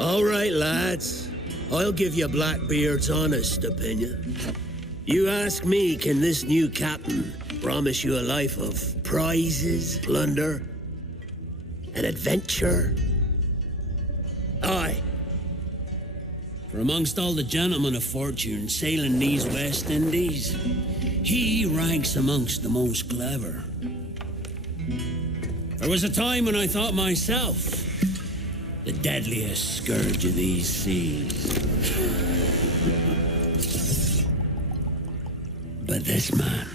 All right, lads. I'll give you Blackbeard's honest opinion. You ask me, can this new captain promise you a life of prizes, plunder, and adventure? Aye. For amongst all the gentlemen of fortune sailing these West Indies, he ranks amongst the most clever. There was a time when I thought myself the deadliest scourge of these seas. But this man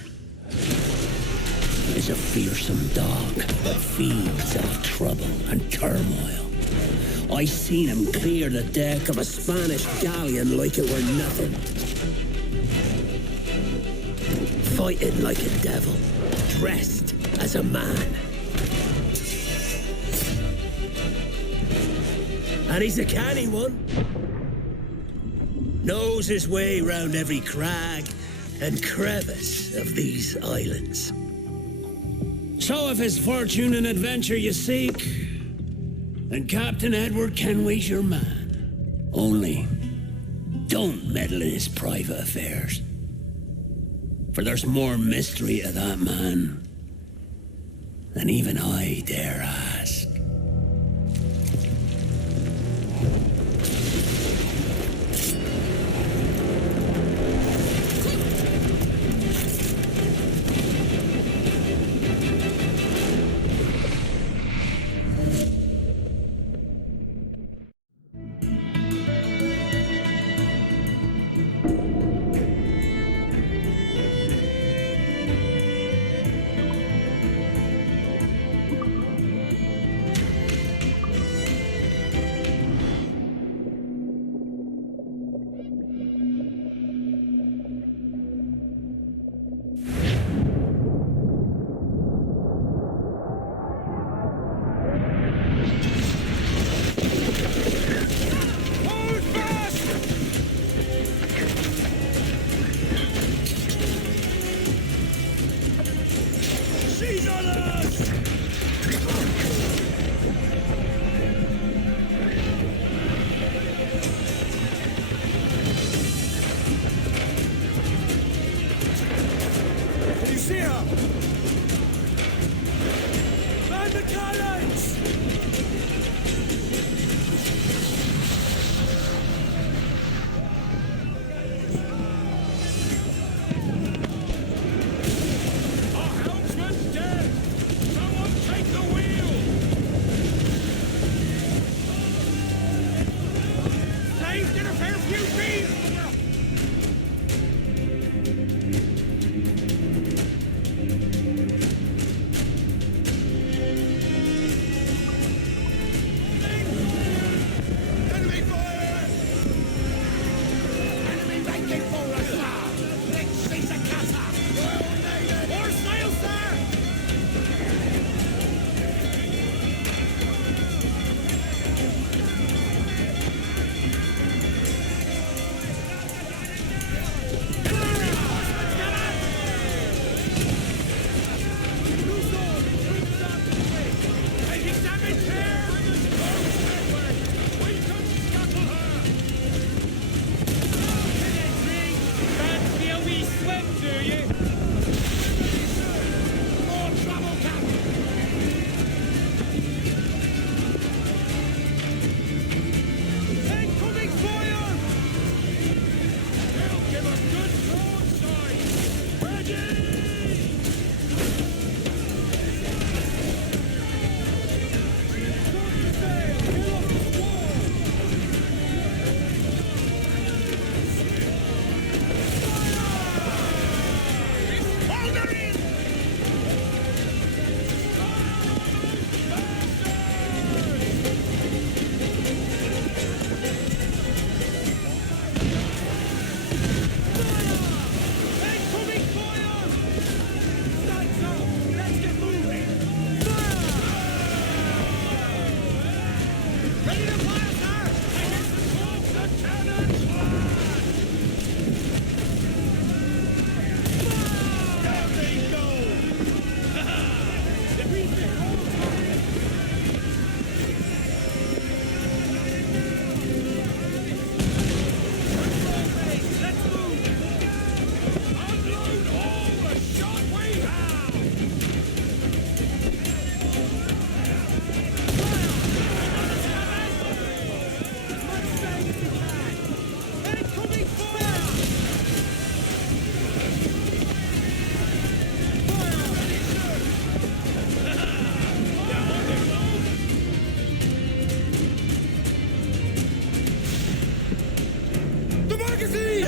is a fearsome dog that feeds off trouble and turmoil. I seen him clear the deck of a Spanish galleon like it were nothing. Fighting like a devil, dressed as a man. And he's a canny one. Knows his way round every crag and crevice of these islands. So if it's fortune and adventure you seek, then Captain Edward Kenway's your man. Only, don't meddle in his private affairs. For there's more mystery to that man than even I dare ask.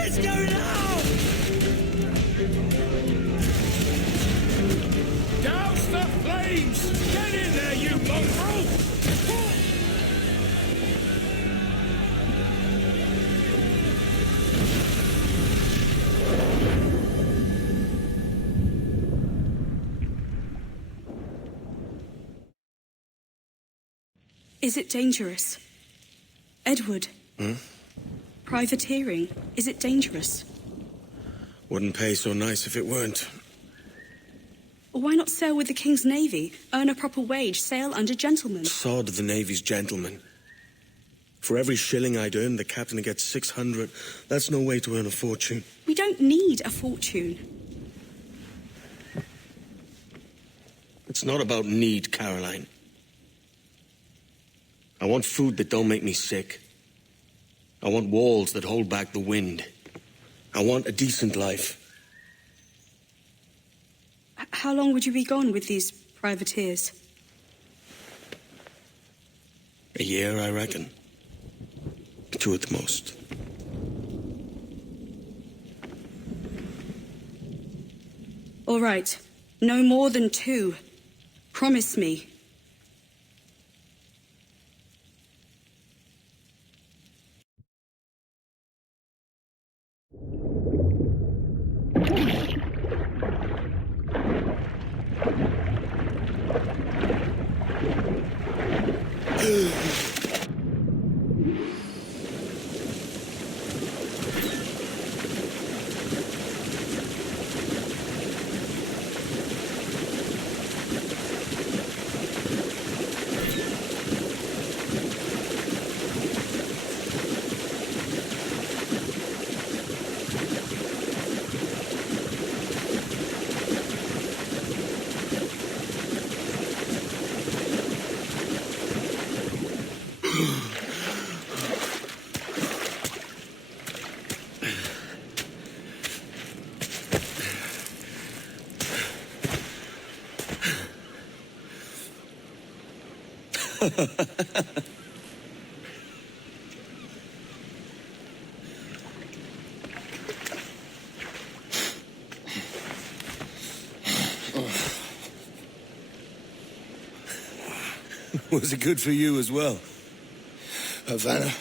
Let's go now! Douse the flames! Get in there, you mongrel! Is it dangerous? Edward? Privateering, is it dangerous? Wouldn't pay so nice if it weren't. Why not sail with the King's Navy? Earn a proper wage, sail under gentlemen. Sod the Navy's gentlemen. For every shilling I'd earn, the captain gets 600. That's no way to earn a fortune. We don't need a fortune. It's not about need, Caroline. I want food that don't make me sick. I want walls that hold back the wind. I want a decent life. How long would you be gone with these privateers? A year, I reckon. 2 at the most. All right. No more than 2. Promise me. Was it good for you as well? Havana.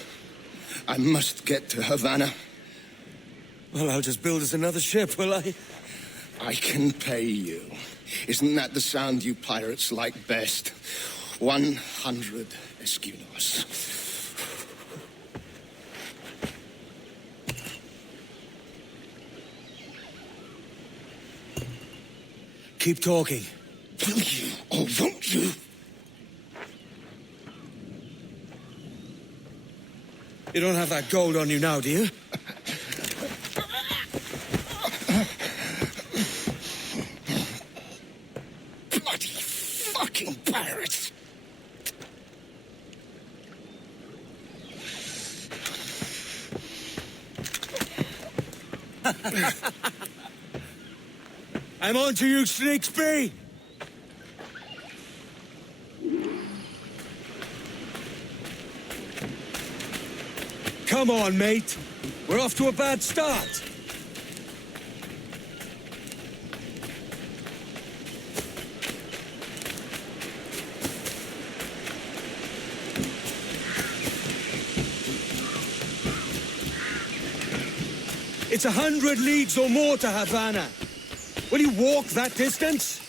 I must get to Havana. Well, I'll just build us another ship, will I? I can pay you. Isn't that the sound you pirates like best? 100 escudos. Keep talking. Will you or won't you? You don't have that gold on you now, do you? Bloody fucking pirates! I'm on to you, Snakesby! Come on, mate. We're off to a bad start. It's 100 leagues or more to Havana. Will you walk that distance?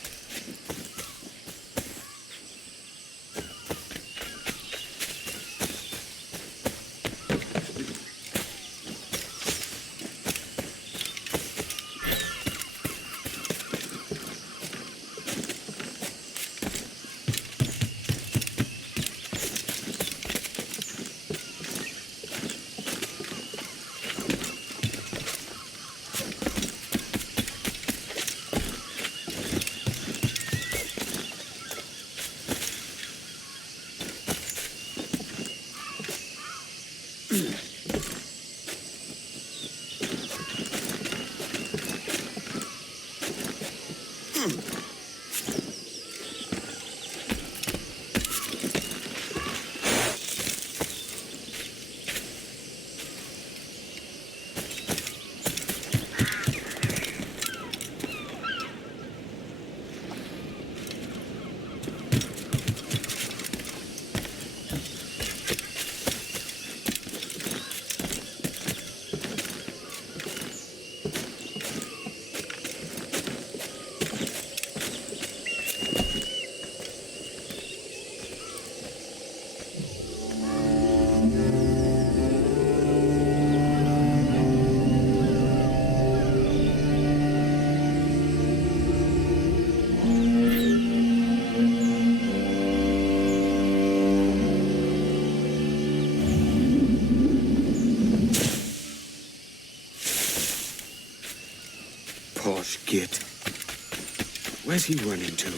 Where's he running to?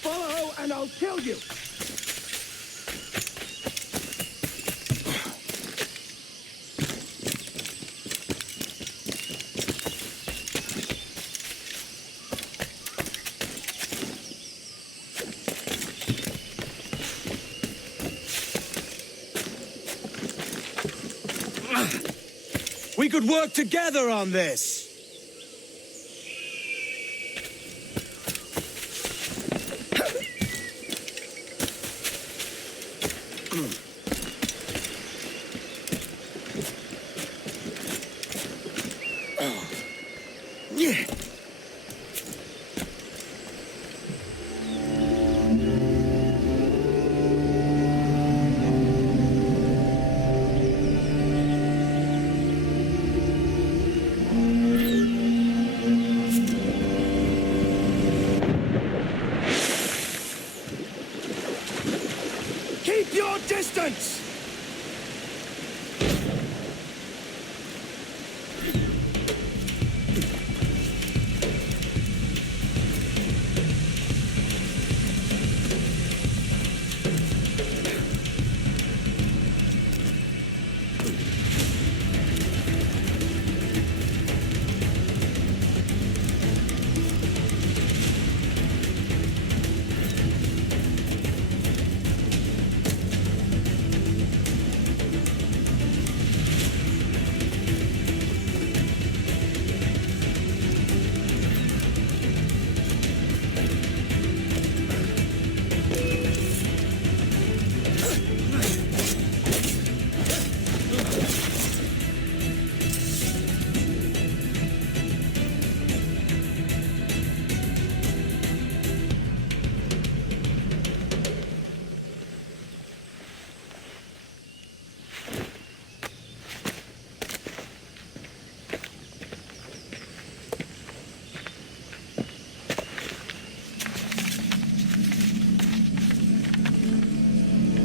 Follow and I'll kill you! We could work together on this! Keep your distance!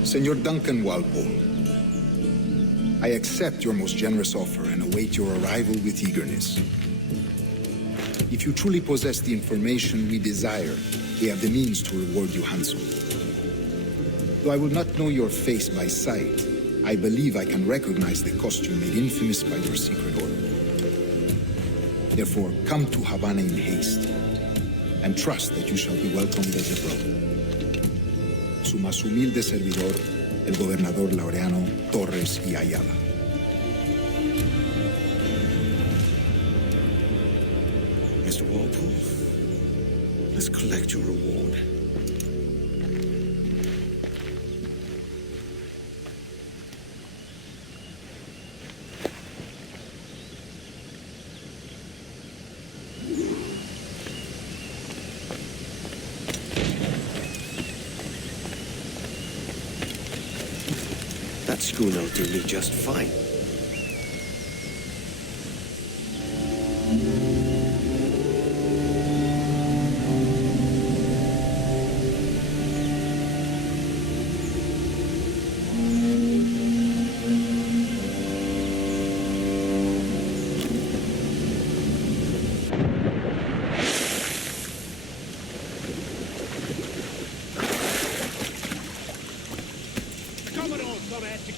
Senor Duncan Walpole, I accept your most generous offer and await your arrival with eagerness. If you truly possess the information we desire, we have the means to reward you handsomely. Though I will not know your face by sight, I believe I can recognize the costume made infamous by your secret order. Therefore, come to Havana in haste, and trust that you shall be welcomed as a brother. Su más humilde servidor, el gobernador Laureano Torres y Ayala. Mr. Walpole, let's collect your reward. That schooner'll do me just fine.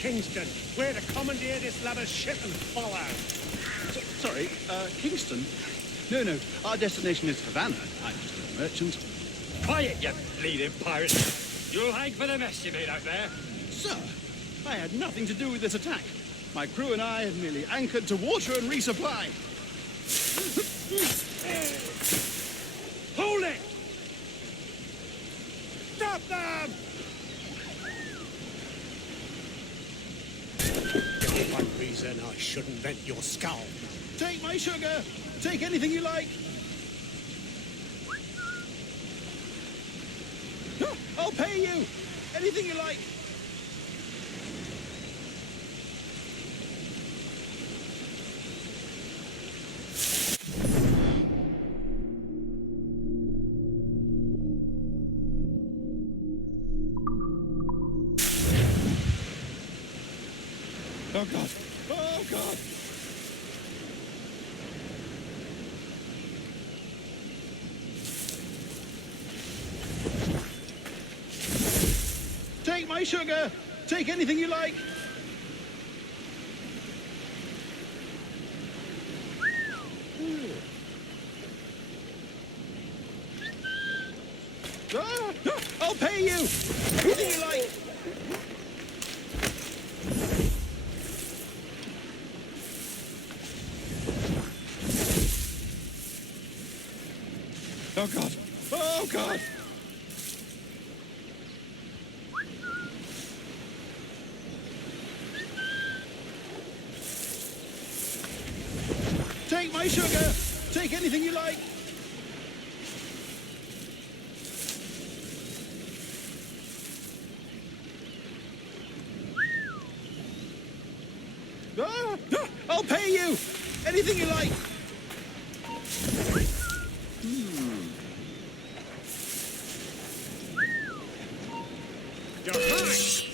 Kingston. We're to commandeer this lubber's ship and follow. Sorry, Kingston? No, our destination is Havana. I'm just a merchant. Quiet, you bleeding pirate. You'll hang for the mess you made out there. Sir, I had nothing to do with this attack. My crew and I have merely anchored to water and resupply. Hold it! Stop them! One reason I shouldn't vent your skull. Take my sugar! Take anything you like! I'll pay you! Anything you like! Oh, God! Oh, God! my sugar. Take anything you like. I'll pay you. Anything you like. Oh, God. Oh, God. Take my sugar. Take anything you like. I'll pay you. Anything you like. You're high.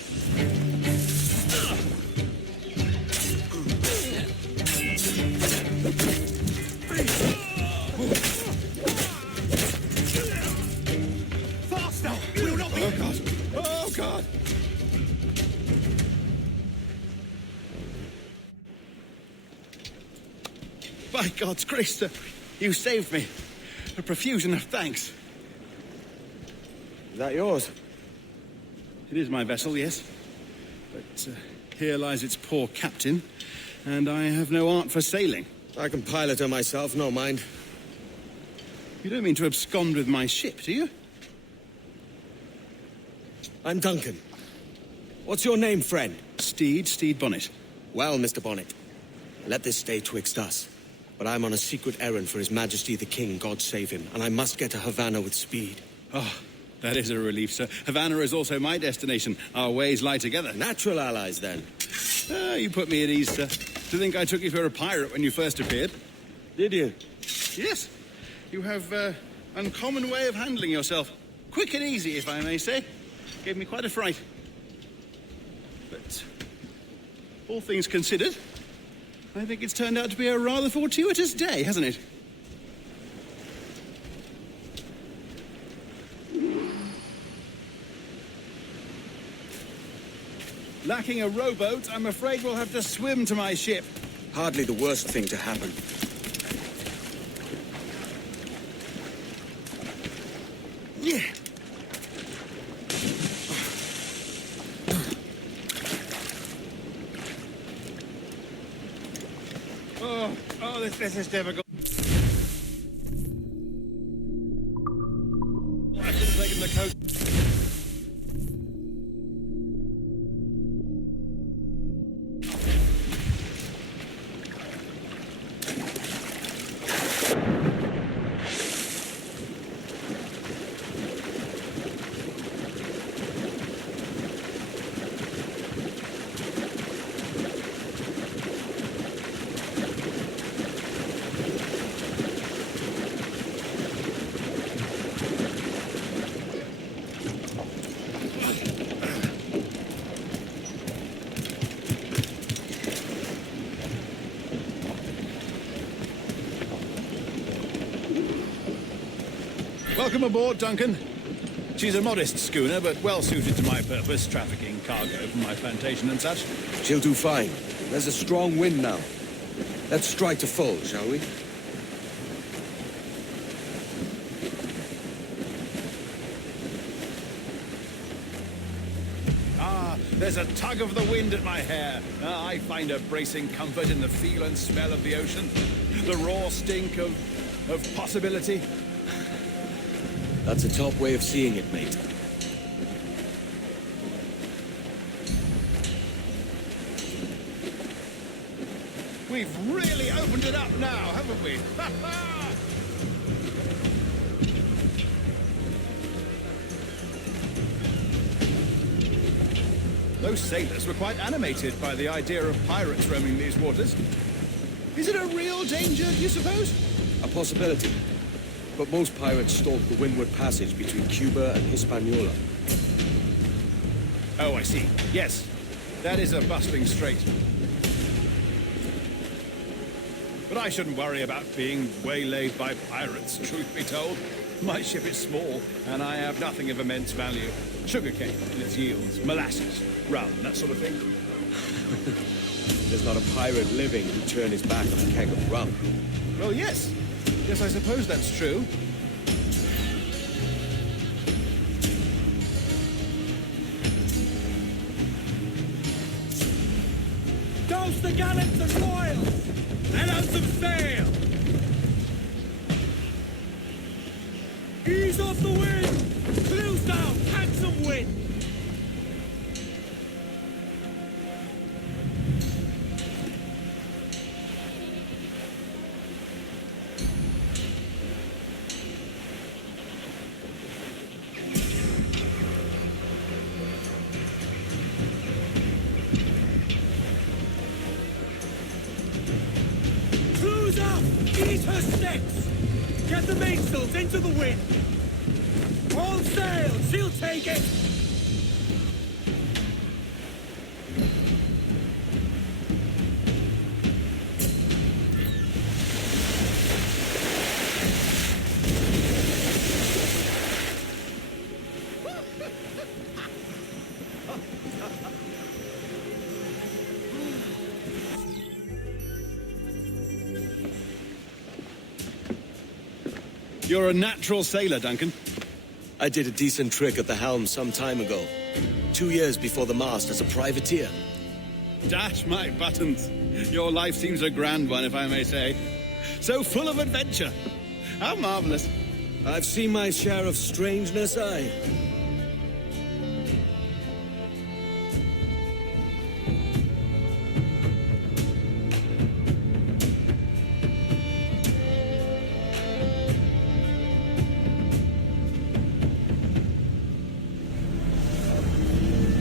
Faster! We'll not be... Oh, God. Oh, God. By God's grace, sir, you saved me. A profusion of thanks. Is that yours? It is my vessel, yes. But here lies its poor captain, and I have no art for sailing. I can pilot her myself, no mind. You don't mean to abscond with my ship, do you? I'm Duncan. What's your name, friend? Steed Bonnet. Well, Mr. Bonnet, let this stay twixt us. But I'm on a secret errand for His Majesty the King, God save him, and I must get to Havana with speed. Oh, that is a relief, sir. Havana is also my destination. Our ways lie together. Natural allies, then. Ah, you put me at ease, sir. To think I took you for a pirate when you first appeared. Did you? Yes. You have uncommon way of handling yourself. Quick and easy, if I may say. Gave me quite a fright. But all things considered, I think it's turned out to be a rather fortuitous day, hasn't it? Lacking a rowboat, I'm afraid we'll have to swim to my ship. Hardly the worst thing to happen. Yeah. This is difficult. I should have taken the coat. Welcome aboard, Duncan. She's a modest schooner, but well suited to my purpose, trafficking cargo from my plantation and such. She'll do fine. There's a strong wind now. Let's strike to full, shall we? Ah, there's a tug of the wind at my hair. I find a bracing comfort in the feel and smell of the ocean. The raw stink of possibility. That's a top way of seeing it, mate. We've really opened it up now, haven't we? Those sailors were quite animated by the idea of pirates roaming these waters. Is it a real danger, do you suppose? A possibility. But most pirates stalk the windward passage between Cuba and Hispaniola. Oh, I see. Yes, that is a bustling strait. But I shouldn't worry about being waylaid by pirates, truth be told. My ship is small, and I have nothing of immense value. Sugarcane and its yields, molasses, rum, that sort of thing. There's not a pirate living who'd turn his back on a keg of rum. Well, yes. Yes, I suppose that's true. Douse the gallants and royals! Let out some sail! Ease off the wind! Close down! Catch some wind! Close up! Ease her sticks! Get the mainsails into the wind! All sail! She'll take it! You're a natural sailor, Duncan. I did a decent trick at the helm some time ago. 2 years before the mast as a privateer. Dash my buttons. Your life seems a grand one, if I may say. So full of adventure. How marvelous. I've seen my share of strangeness, aye.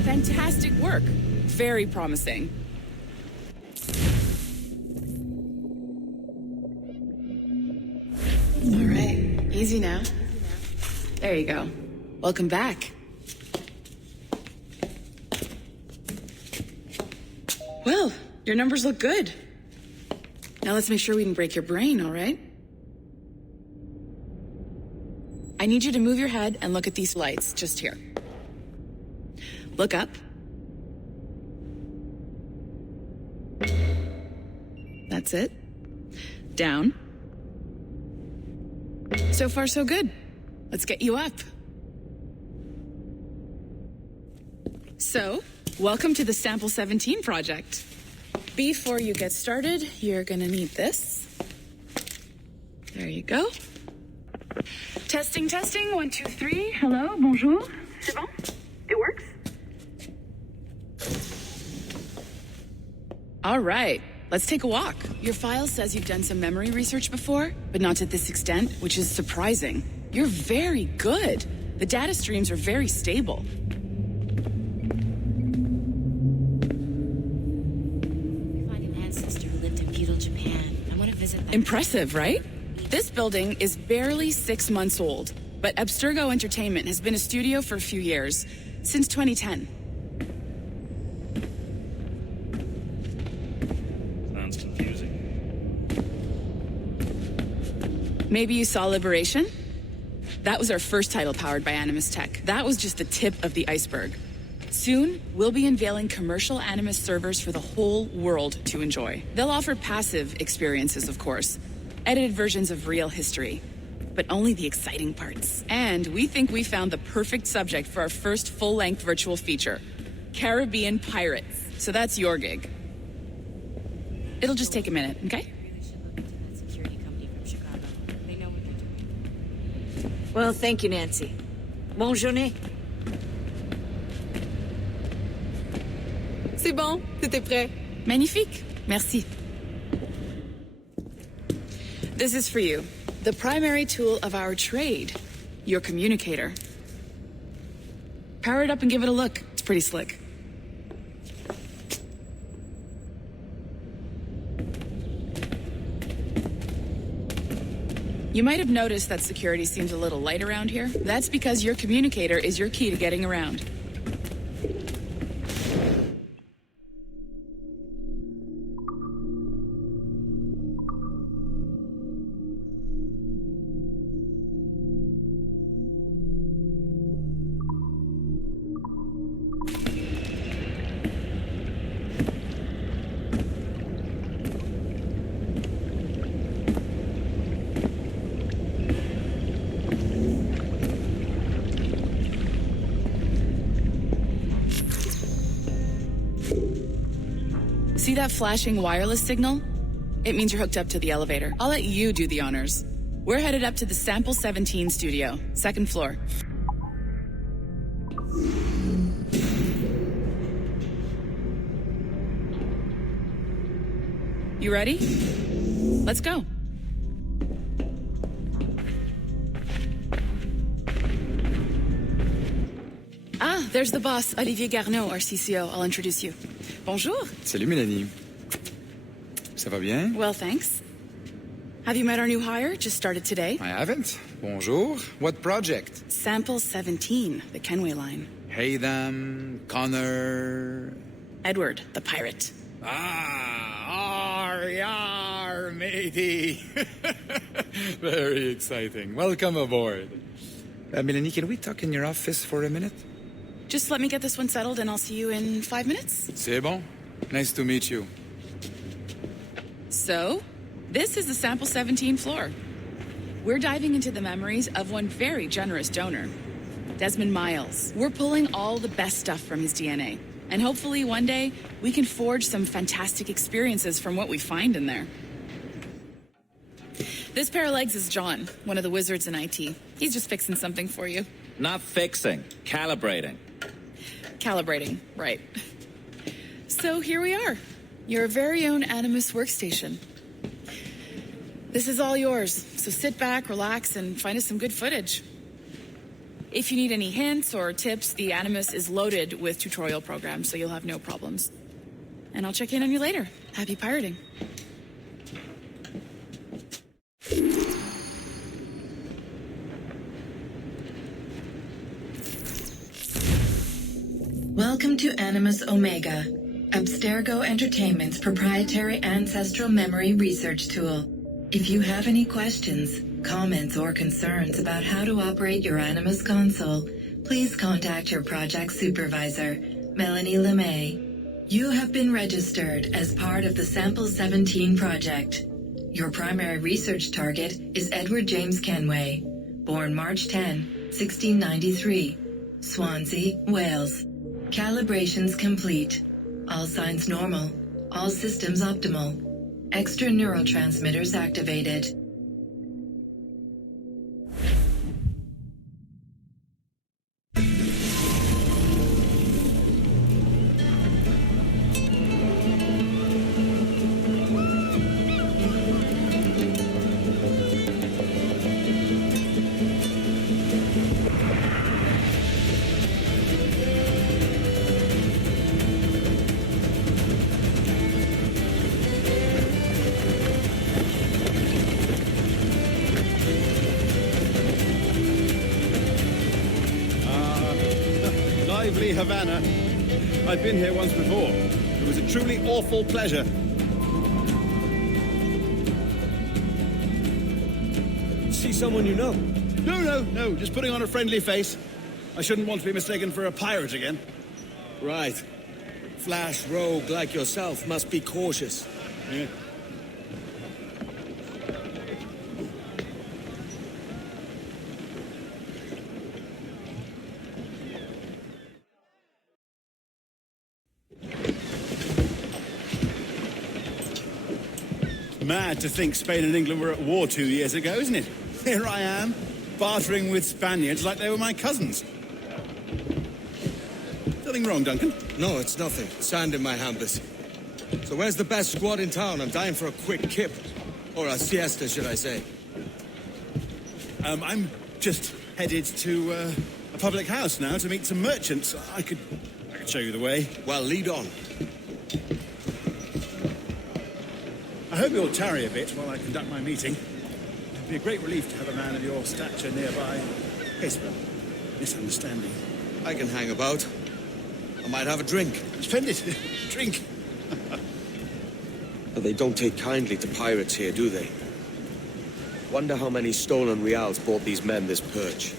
Fantastic work. Very promising. All right, easy now. There you go. Welcome back. Well, your numbers look good. Now let's make sure we didn't break your brain, all right? I need you to move your head and look at these lights just here. Look up. That's it. Down. So far, so good. Let's get you up. So, welcome to the Sample 17 project. Before you get started, you're gonna need this. There you go. Testing, testing, 1, 2, 3. Hello, bonjour. C'est bon? It works? All right, let's take a walk. Your file says you've done some memory research before, but not to this extent, which is surprising. You're very good. The data streams are very stable. We find an ancestor who lived in feudal Japan. I want to visit that. Impressive, right? This building is barely 6 months old, but Abstergo Entertainment has been a studio for a few years, since 2010. Sounds confusing. Maybe you saw Liberation? That was our first title powered by Animus Tech. That was just the tip of the iceberg. Soon, we'll be unveiling commercial Animus servers for the whole world to enjoy. They'll offer passive experiences, of course, edited versions of real history, but only the exciting parts. And we think we found the perfect subject for our first full-length virtual feature, Caribbean Pirates. So that's your gig. It'll just take a minute, okay? Really should look into that security company from Chicago. They know what they're doing. Well, thank you, Nancy. Bonne journée. C'est bon, t'étais prêt. Magnifique. Merci. This is for you. The primary tool of our trade, your communicator. Power it up and give it a look. It's pretty slick. You might have noticed that security seems a little light around here. That's because your communicator is your key to getting around. See that flashing wireless signal? It means you're hooked up to the elevator. I'll let you do the honors. We're headed up to the Sample 17 studio, 2nd floor. You ready? Let's go. Ah, there's the boss, Olivier Garneau, our CCO. I'll introduce you. Bonjour. Salut, Mélanie. Ça va bien? Well, thanks. Have you met our new hire? Just started today. I haven't. Bonjour. What project? Sample 17, the Kenway line. Haytham, Connor... Edward, the pirate. Yar, matey. Very exciting. Welcome aboard. Mélanie, can we talk in your office for a minute? Just let me get this one settled and I'll see you in 5 minutes. C'est bon. Nice to meet you. So, this is the Sample 17 floor. We're diving into the memories of one very generous donor, Desmond Miles. We're pulling all the best stuff from his DNA. And hopefully one day, we can forge some fantastic experiences from what we find in there. This pair of legs is John, one of the wizards in IT. He's just fixing something for you. Not fixing, calibrating. Calibrating, right. So here we are, your very own Animus workstation. This is all yours, so sit back, relax, and find us some good footage. If you need any hints or tips, the Animus is loaded with tutorial programs, so you'll have no problems. And I'll check in on you later. Happy pirating. Welcome to Animus Omega, Abstergo Entertainment's proprietary ancestral memory research tool. If you have any questions, comments, or concerns about how to operate your Animus console, please contact your project supervisor, Melanie LeMay. You have been registered as part of the Sample 17 project. Your primary research target is Edward James Kenway, born March 10, 1693, Swansea, Wales. Calibrations complete. All signs normal. All systems optimal. Extra neurotransmitters activated. Lively Havana. I've been here once before. It was a truly awful pleasure. See someone you know? No. Just putting on a friendly face. I shouldn't want to be mistaken for a pirate again. Right. Flash rogue like yourself must be cautious. Yeah. Mad to think Spain and England were at war 2 years ago, isn't it? Here I am, bartering with Spaniards like they were my cousins. Nothing wrong, Duncan? No, it's nothing. Sand in my hampers. So where's the best squad in town? I'm dying for a quick kip. Or a siesta, should I say. I'm just headed to a public house now to meet some merchants. I could show you the way. Well, lead on. I hope you'll tarry a bit while I conduct my meeting. It'd be a great relief to have a man of your stature nearby. In case of a misunderstanding. I can hang about. I might have a drink. Splendid. Drink. But they don't take kindly to pirates here, do they? Wonder how many stolen reals bought these men this perch.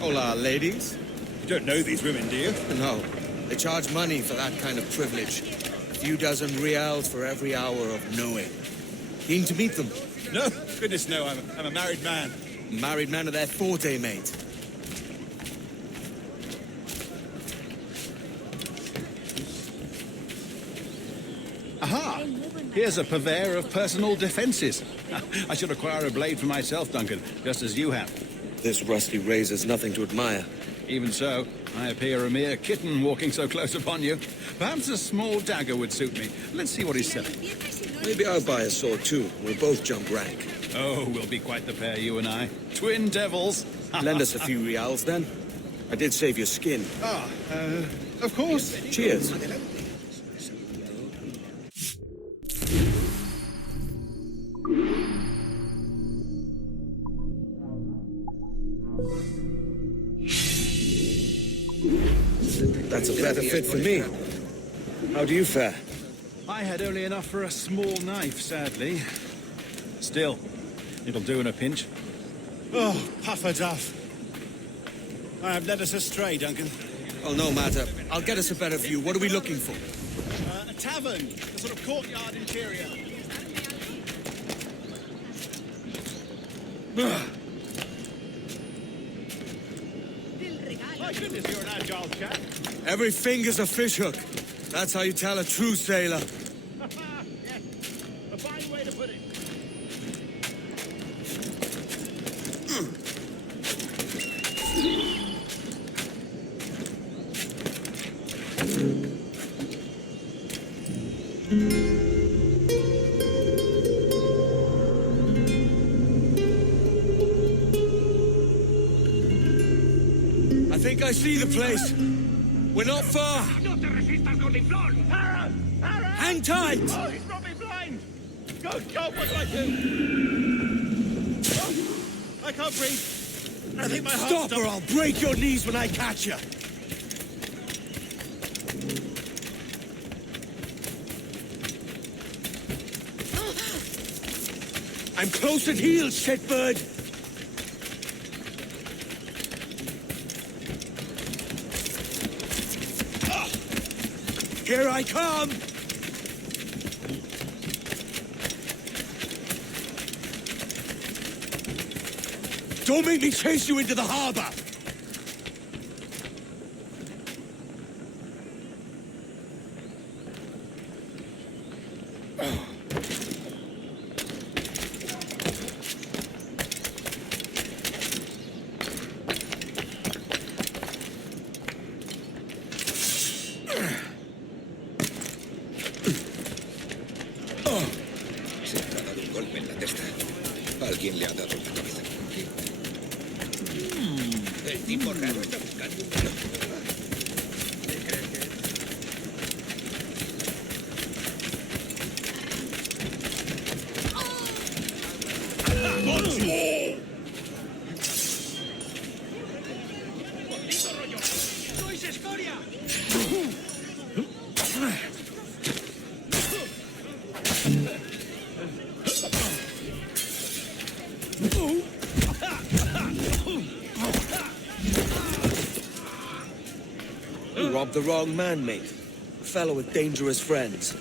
Hola, ladies. You don't know these women, do you? No. They charge money for that kind of privilege. A few dozen reals for every hour of knowing. Keen to meet them? No, goodness no, I'm a married man. Married man of their forte, mate. Aha! Here's a purveyor of personal defenses. I should acquire a blade for myself, Duncan, just as you have. This rusty razor's nothing to admire. Even so, I appear a mere kitten walking so close upon you. Perhaps a small dagger would suit me. Let's see what he's selling. Maybe I'll buy a sword too. We'll both jump rank. Oh, we'll be quite the pair, you and I. Twin devils. Lend us a few reals, then. I did save your skin. Of course. Cheers. That's a better fit for me. How do you fare? I had only enough for a small knife, sadly. Still, it'll do in a pinch. Oh, Pufferduff. I have led us astray, Duncan. Oh, no matter. I'll get us a better view. What are we looking for? A tavern, a sort of courtyard interior. My goodness, you're an agile chap. Every finger's a fishhook. That's how you tell a true sailor. Yes, a fine way to put it. I think I see the place. We're not far. Hang tight! Oh, he's brought me blind! Good God, what do I do? Oh, I can't breathe. I think my heart's Stop or I'll break your knees when I catch you. I'm close at heel, shitbird. Here I come! Don't make me chase you into the harbor! Alguien le ha dado en la cabeza. El tipo raro está buscando un reloj. ¡Sois escoria! You robbed the wrong man, mate. A fellow with dangerous friends.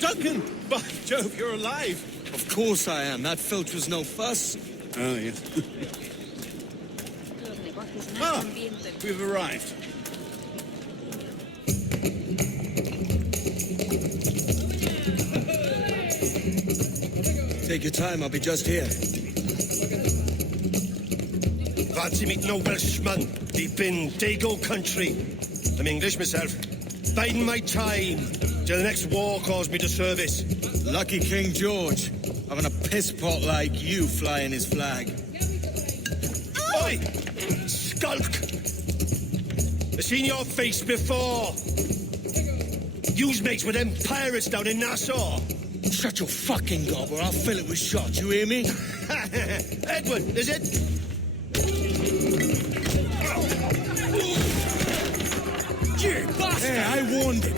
Duncan! By Jove, you're alive! Of course I am. That filch was no fuss. Oh, yes. Ah, we've arrived. Take your time, I'll be just here. Fancy meeting a Welshman deep in Dago country. I'm English myself. Biding my time till the next war calls me to service. Lucky King George, having a piss pot like you flying his flag. Oi! Skulk! I've seen your face before. You's mates with them pirates down in Nassau. Shut your fucking gob or I'll fill it with shot, you hear me? Edward, is it? You bastard! Hey, I warned him.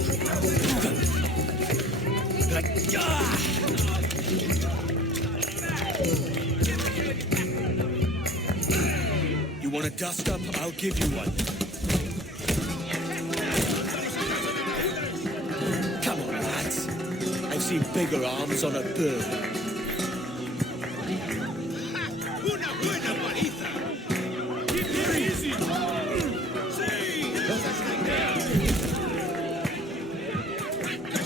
You want a dust-up? I'll give you one. Come on, lads. I've seen bigger arms on a bird. Una buena paliza. Easy.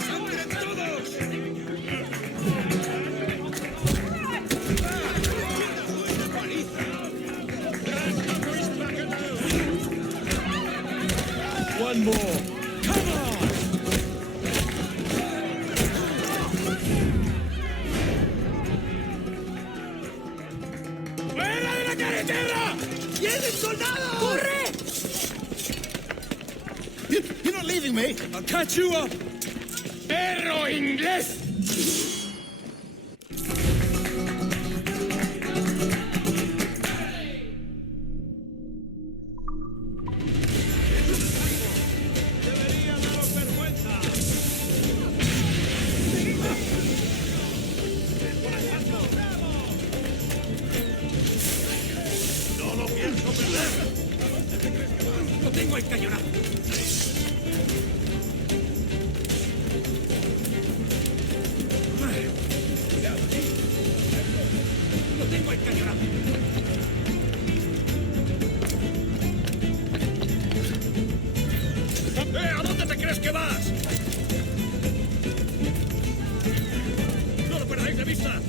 ¡Sangre todos! One more. Come on! ¡Fuera de la carretera! ¡Vienen soldados! ¡Corre! You're not leaving me. I'll catch you up! ¡Perro inglés! No lo pienso perder. ¡Lo tengo el cañonazo! ¡Lo tengo el cañonazo! ¿A dónde te crees que vas? ¡No lo perdáis de vista!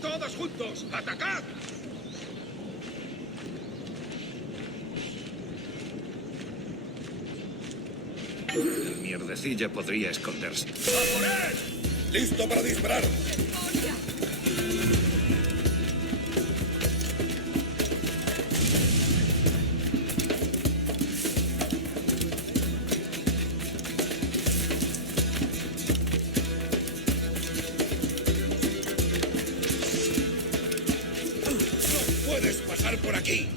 ¡Todos juntos! ¡Atacad! El mierdecilla podría esconderse. ¡A por él! ¡Listo para disparar! ¡No puedes pasar por aquí!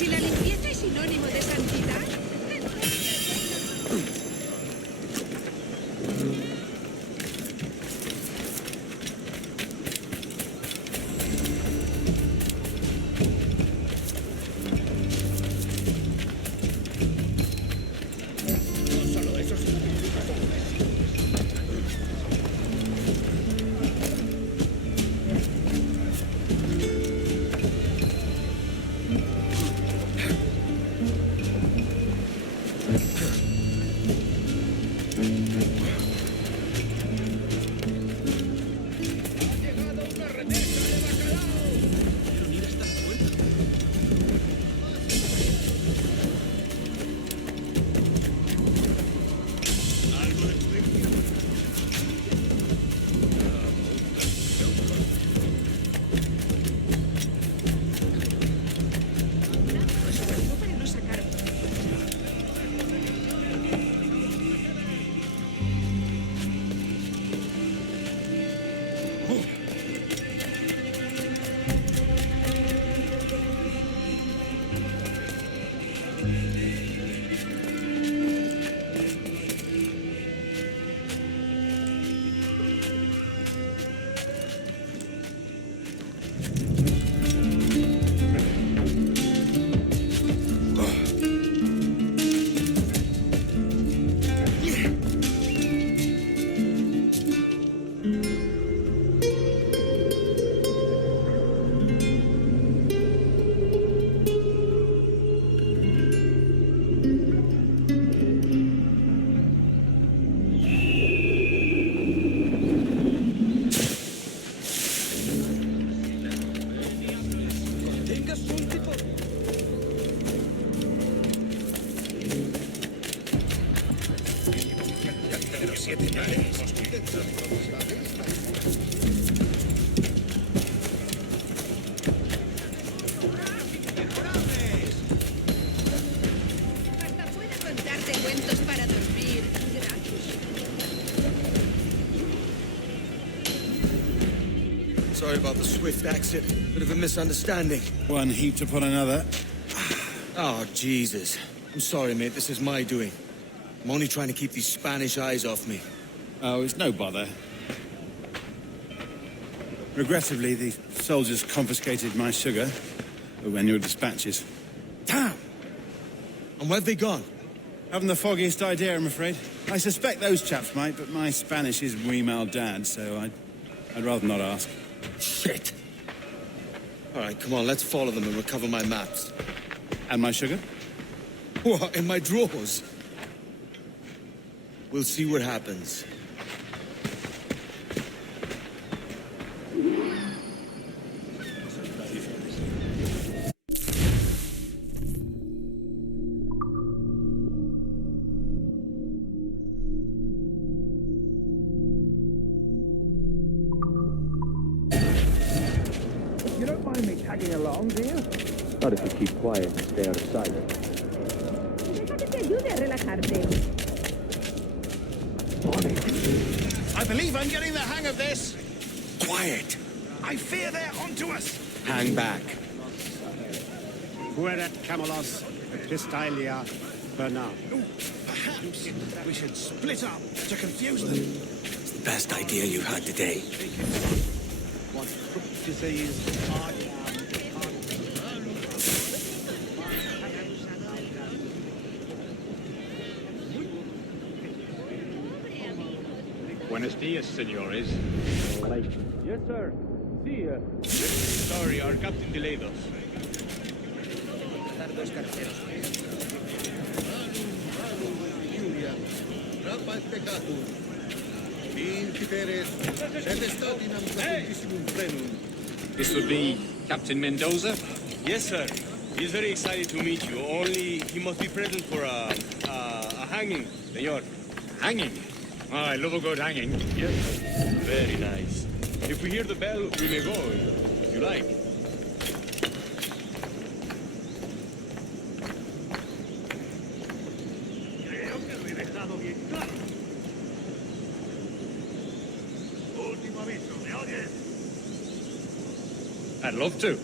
Si la limpieza es sinónimo de santidad. Sorry about the swift exit. Bit of a misunderstanding. One heaped upon another. Oh, Jesus. I'm sorry, mate. This is my doing. I'm only trying to keep these Spanish eyes off me. Oh, it's no bother. Regrettably, the soldiers confiscated my sugar when your dispatches. Damn! And where've they gone? Haven't the foggiest idea, I'm afraid. I suspect those chaps might, but my Spanish is wee mal dad, so I'd rather not ask. Shit! All right, come on, let's follow them and recover my maps. And my sugar? What, in my drawers? We'll see what happens. You don't mind me tagging along, do you? Not if you keep quiet and stay out of sight. Deja que te ayude a relajarte. I believe I'm getting the hang of this. Quiet! I fear they're onto us. Hang back. Fuerat Camelos, Pistalia, Bernard. Perhaps we should split up to confuse them. It's the best idea you've had today. What to say is, Buenos dias, senores. Yes, sir. See, sorry, our captain delayed us. This would be Captain Mendoza? Yes, sir. He's very excited to meet you. Only he must be present for a hanging, senor. Hanging? Oh, I love a good hanging. Yes. Very nice. If we hear the bell, we may go, if you like. I'd love to.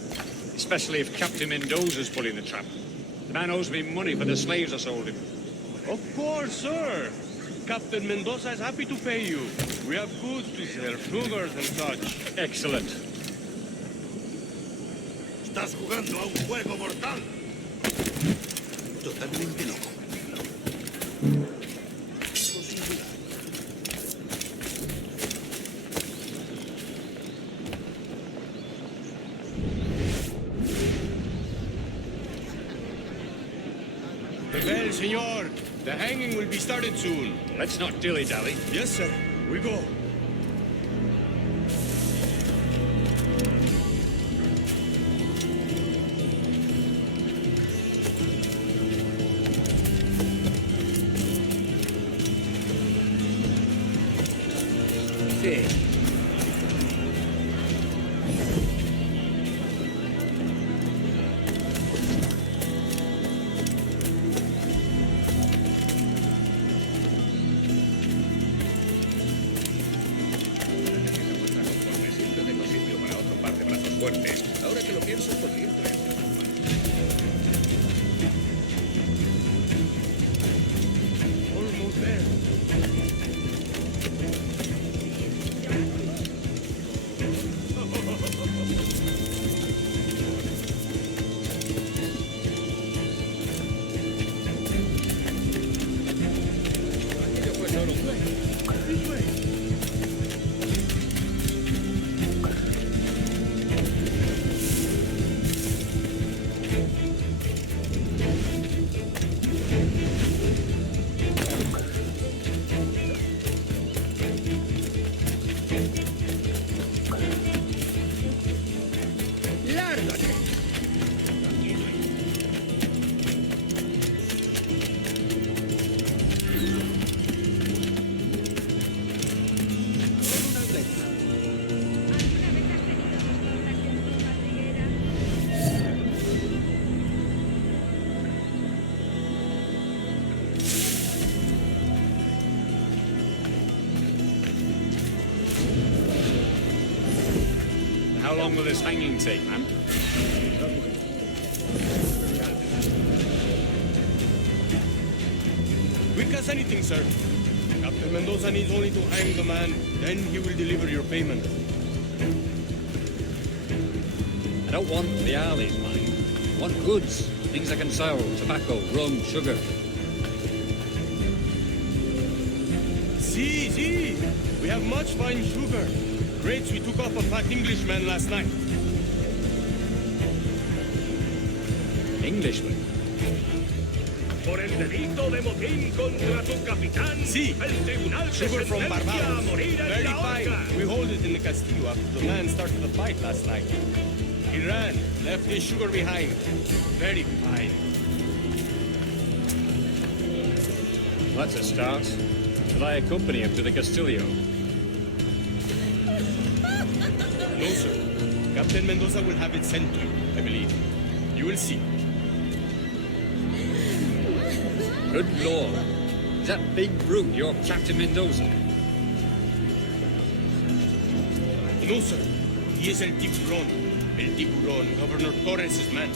Especially if Captain Mendoza's pulling the trap. The man owes me money for the slaves I sold him. Of course, sir. Captain Mendoza is happy to pay you. We have goods to sell, sugars and such. Excellent. Estás jugando a un juego mortal. Totalmente loco. The bell, senor. The hanging will be started soon. Let's not dilly-dally. Yes, sir. We go. Sí. Ahora que lo pienso, podría entrar. Almost there. This way. How long will this hanging take, man? Quick as anything, sir. Captain Mendoza needs only to hang the man, then he will deliver your payment. I don't want the alleys, man. I want goods. Things I can sell. Tobacco, rum, sugar. See. We have much fine sugar. Crates we took off a fat Englishman last night. Englishman? Por el delito de motín contra tu capitán, Sí. el tribunal te Sugar from sentencia a Barbados. morir en Very la fine. horca. We hold it in the Castillo after the man started the fight last night. He ran, left his sugar behind. Very fine. That's a start. Shall I accompany him to the Castillo? No, sir. Captain Mendoza will have it sent to you, I believe. You will see. Good Lord. Is that big brute your Captain Mendoza? No, sir. He is El Tiburón. El Tiburón, Governor Torres' man.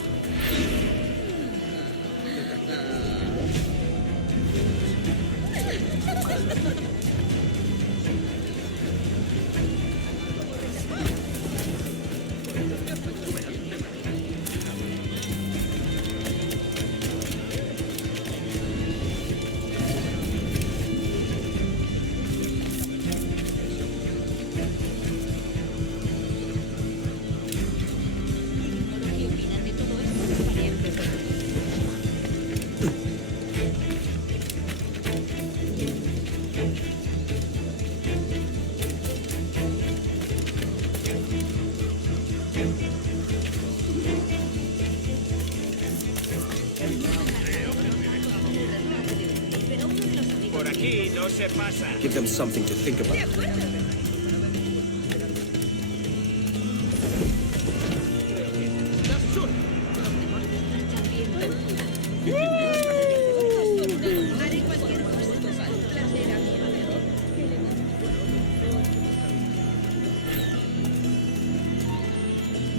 Por aquí no se pasa. Give them something to think about.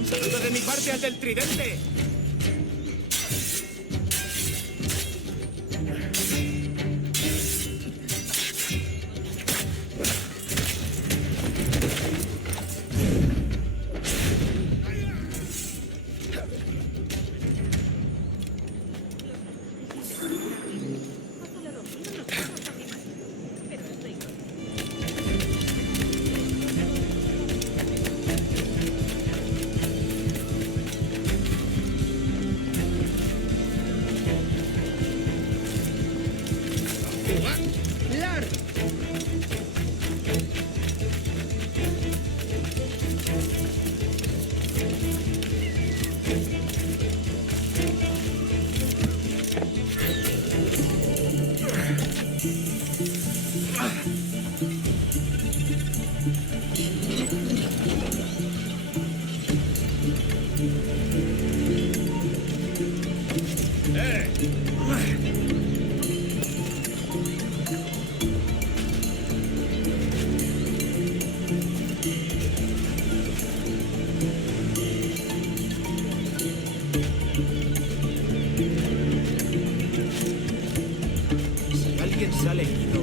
Saluda de mi parte al del tridente. Si alguien sale herido,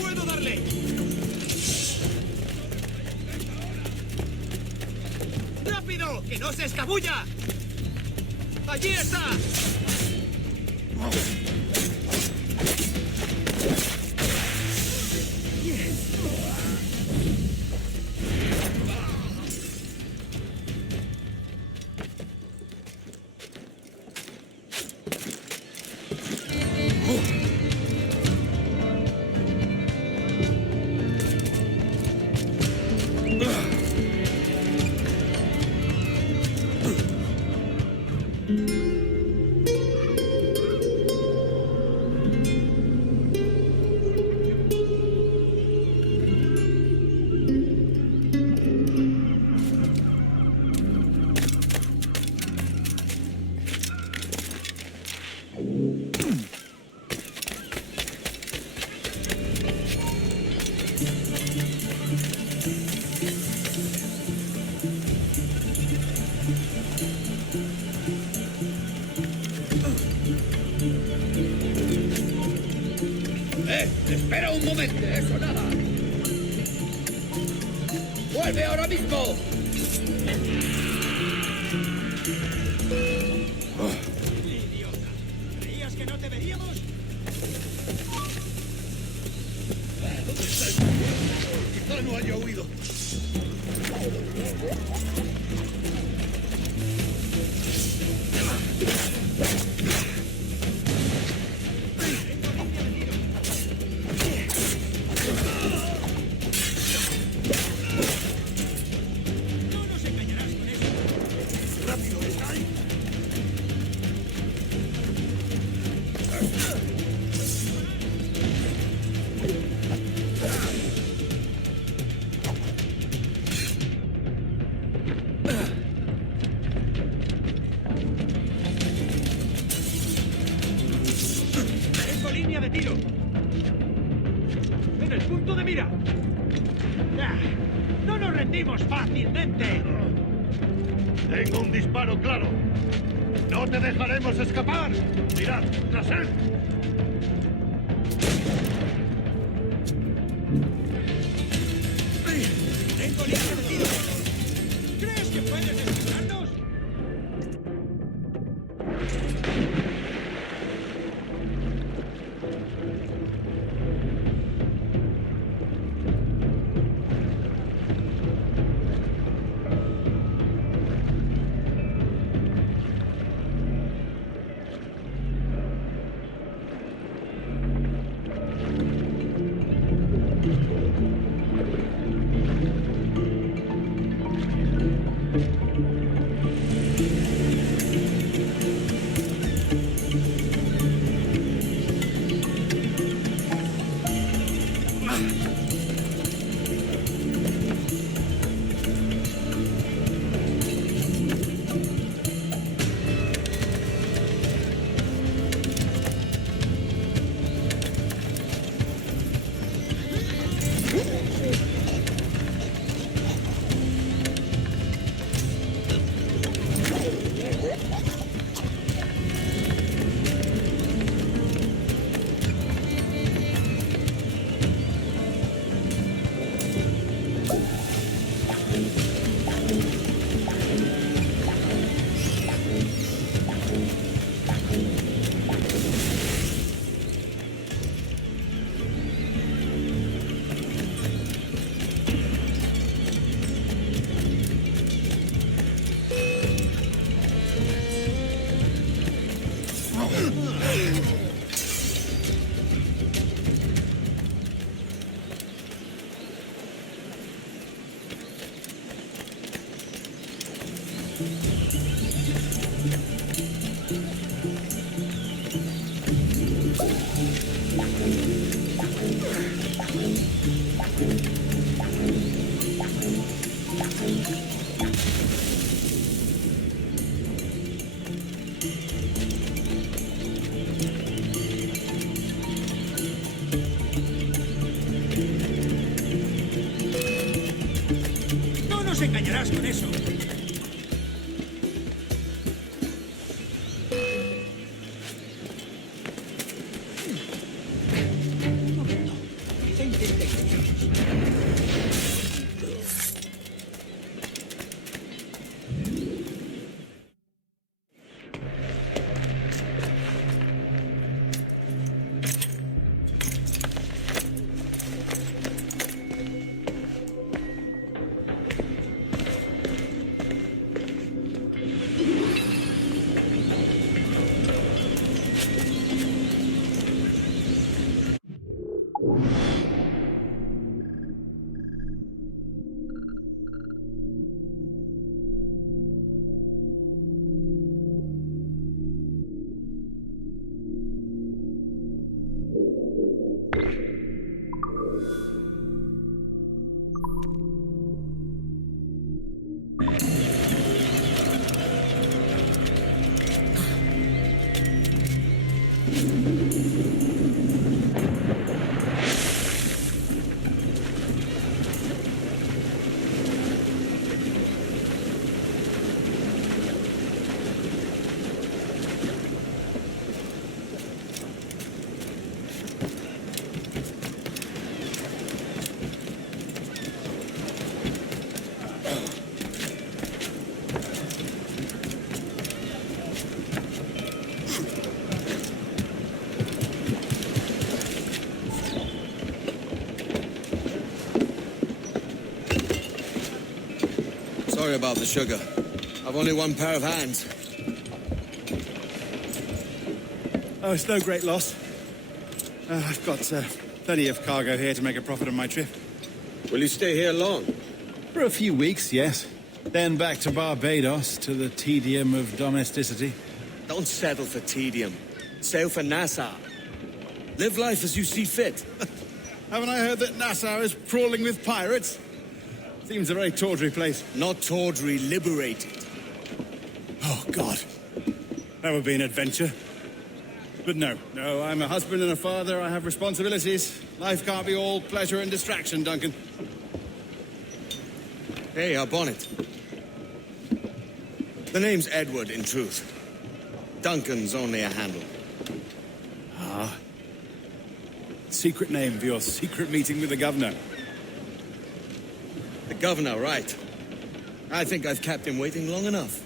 ¡puedo darle! ¡Rápido! ¡Que no se escabulla! ¡Allí está! ¡Espera un momento! ¡Eso nada! ¡Vuelve ahora mismo! ¡Idiota! ¿Creías que no te veríamos? ¿Dónde está el Quizá no haya huido. Línea de tiro. En el punto de mira. No nos rendimos fácilmente. Tengo un disparo claro. ¡No te dejaremos escapar! ¡Mirad, tras él! ¡Tengo línea de tiro! ¿Crees que puedes escucharnos? No nos engañarás con eso. Sorry about the sugar. I've only one pair of hands. Oh, it's no great loss. I've got plenty of cargo here to make a profit on my trip. Will you stay here long? For a few weeks, yes. Then back to Barbados, to the tedium of domesticity. Don't settle for tedium. Sail for Nassau. Live life as you see fit. Haven't I heard that Nassau is crawling with pirates? Seems a very tawdry place. Not tawdry, liberated. Oh, God. That would be an adventure. But no, I'm a husband and a father. I have responsibilities. Life can't be all pleasure and distraction, Duncan. Hey, our bonnet. The name's Edward, in truth. Duncan's only a handle. Ah. Secret name for your secret meeting with the governor. The governor, right. I think I've kept him waiting long enough.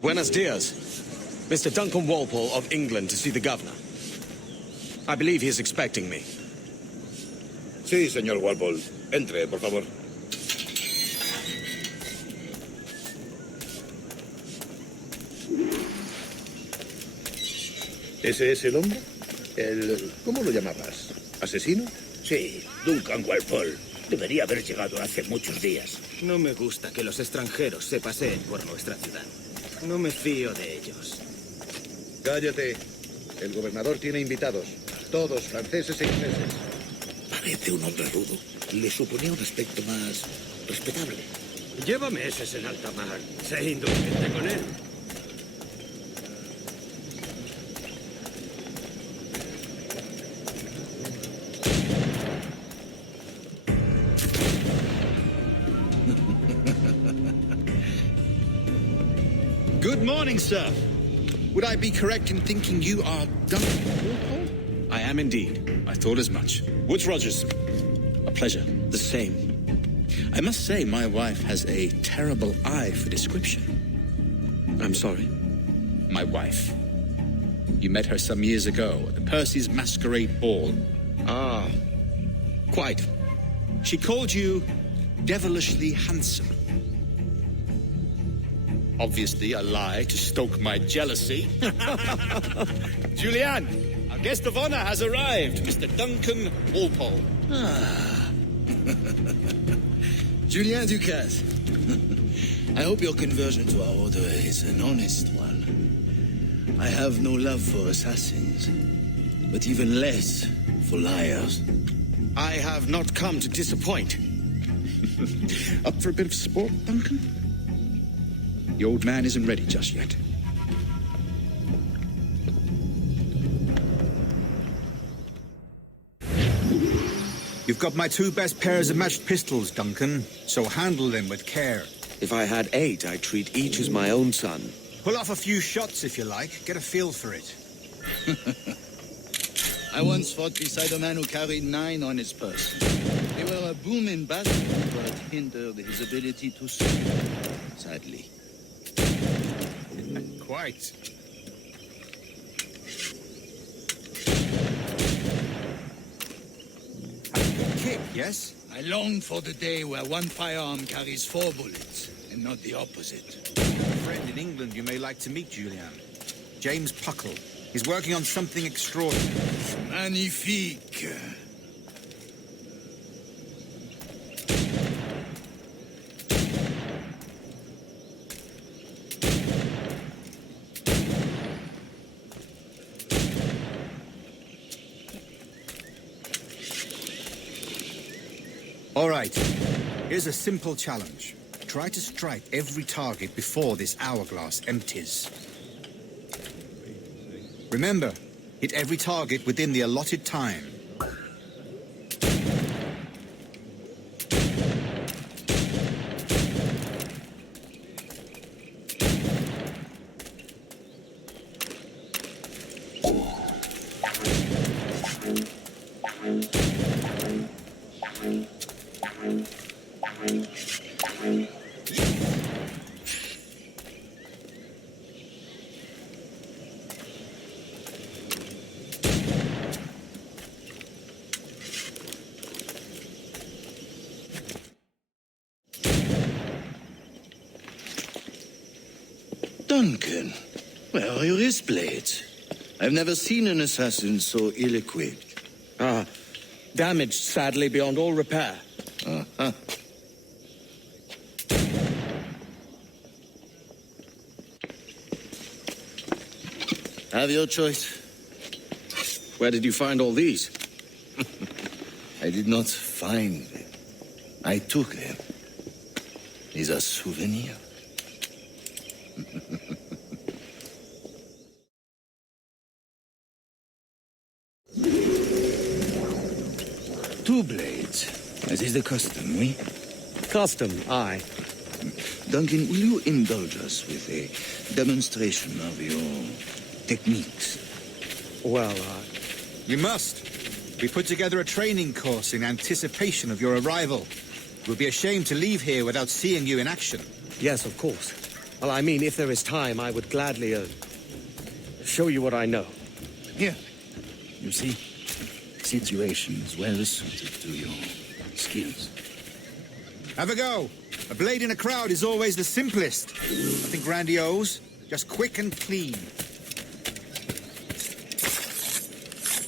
Buenos dias. Mr. Duncan Walpole of England to see the governor. I believe he is expecting me. Sí, señor Walpole. Entre, por favor. ¿Ese es el hombre? ¿Cómo lo llamabas? ¿Asesino? Sí, Duncan Walpole. Debería haber llegado hace muchos días. No me gusta que los extranjeros se paseen por nuestra ciudad. No me fío de ellos. Cállate. El gobernador tiene invitados. Todos franceses e ingleses. Parece un hombre rudo. Le suponía un aspecto más respetable. Lleva meses en alta mar. Sé indulgente con él. Good morning, sir. Would I be correct in thinking you are Duncan Walpole? I am indeed. I thought as much. Woods Rogers. A pleasure. The same. I must say, my wife has a terrible eye for description. I'm sorry? My wife. You met her some years ago at the Percy's Masquerade Ball. Ah, quite. She called you devilishly handsome. Obviously a lie to stoke my jealousy. Julianne, our guest of honor has arrived, Mr. Duncan Walpole. Julien Ducasse. I hope your conversion to our order is an honest one. I have no love for assassins, but even less for liars. I have not come to disappoint. Up for a bit of sport, Duncan? The old man isn't ready just yet. You've got my two best pairs of matched pistols, Duncan, so handle them with care. If I had 8, I'd treat each as my own son. Pull off a few shots if you like. Get a feel for it. I once fought beside a man who carried 9 on his person. They were a boom in battle, but hindered his ability to swim, sadly. Quite. A kick, yes? I long for the day where one firearm carries 4 bullets, and not the opposite. A friend in England you may like to meet, Julian. James Puckle. He's working on something extraordinary. Magnifique. All right. Here's a simple challenge. Try to strike every target before this hourglass empties. Remember, hit every target within the allotted time. Duncan, where are your wrist blades? I've never seen an assassin so ill-equipped. Damaged, sadly, beyond all repair. Uh-huh. Have your choice. Where did you find all these? I did not find them. I took them. These are souvenirs. Two blades, as is the custom, oui? Custom, aye. Duncan, will you indulge us with a demonstration of your techniques? Well, you must. We put together a training course in anticipation of your arrival. It would be a shame to leave here without seeing you in action. Yes, of course. Well, I mean, if there is time, I would gladly, show you what I know. Here. You see, situation is well suited to your skills. Have a go. A blade in a crowd is always the simplest. Nothing grandiose, just quick and clean.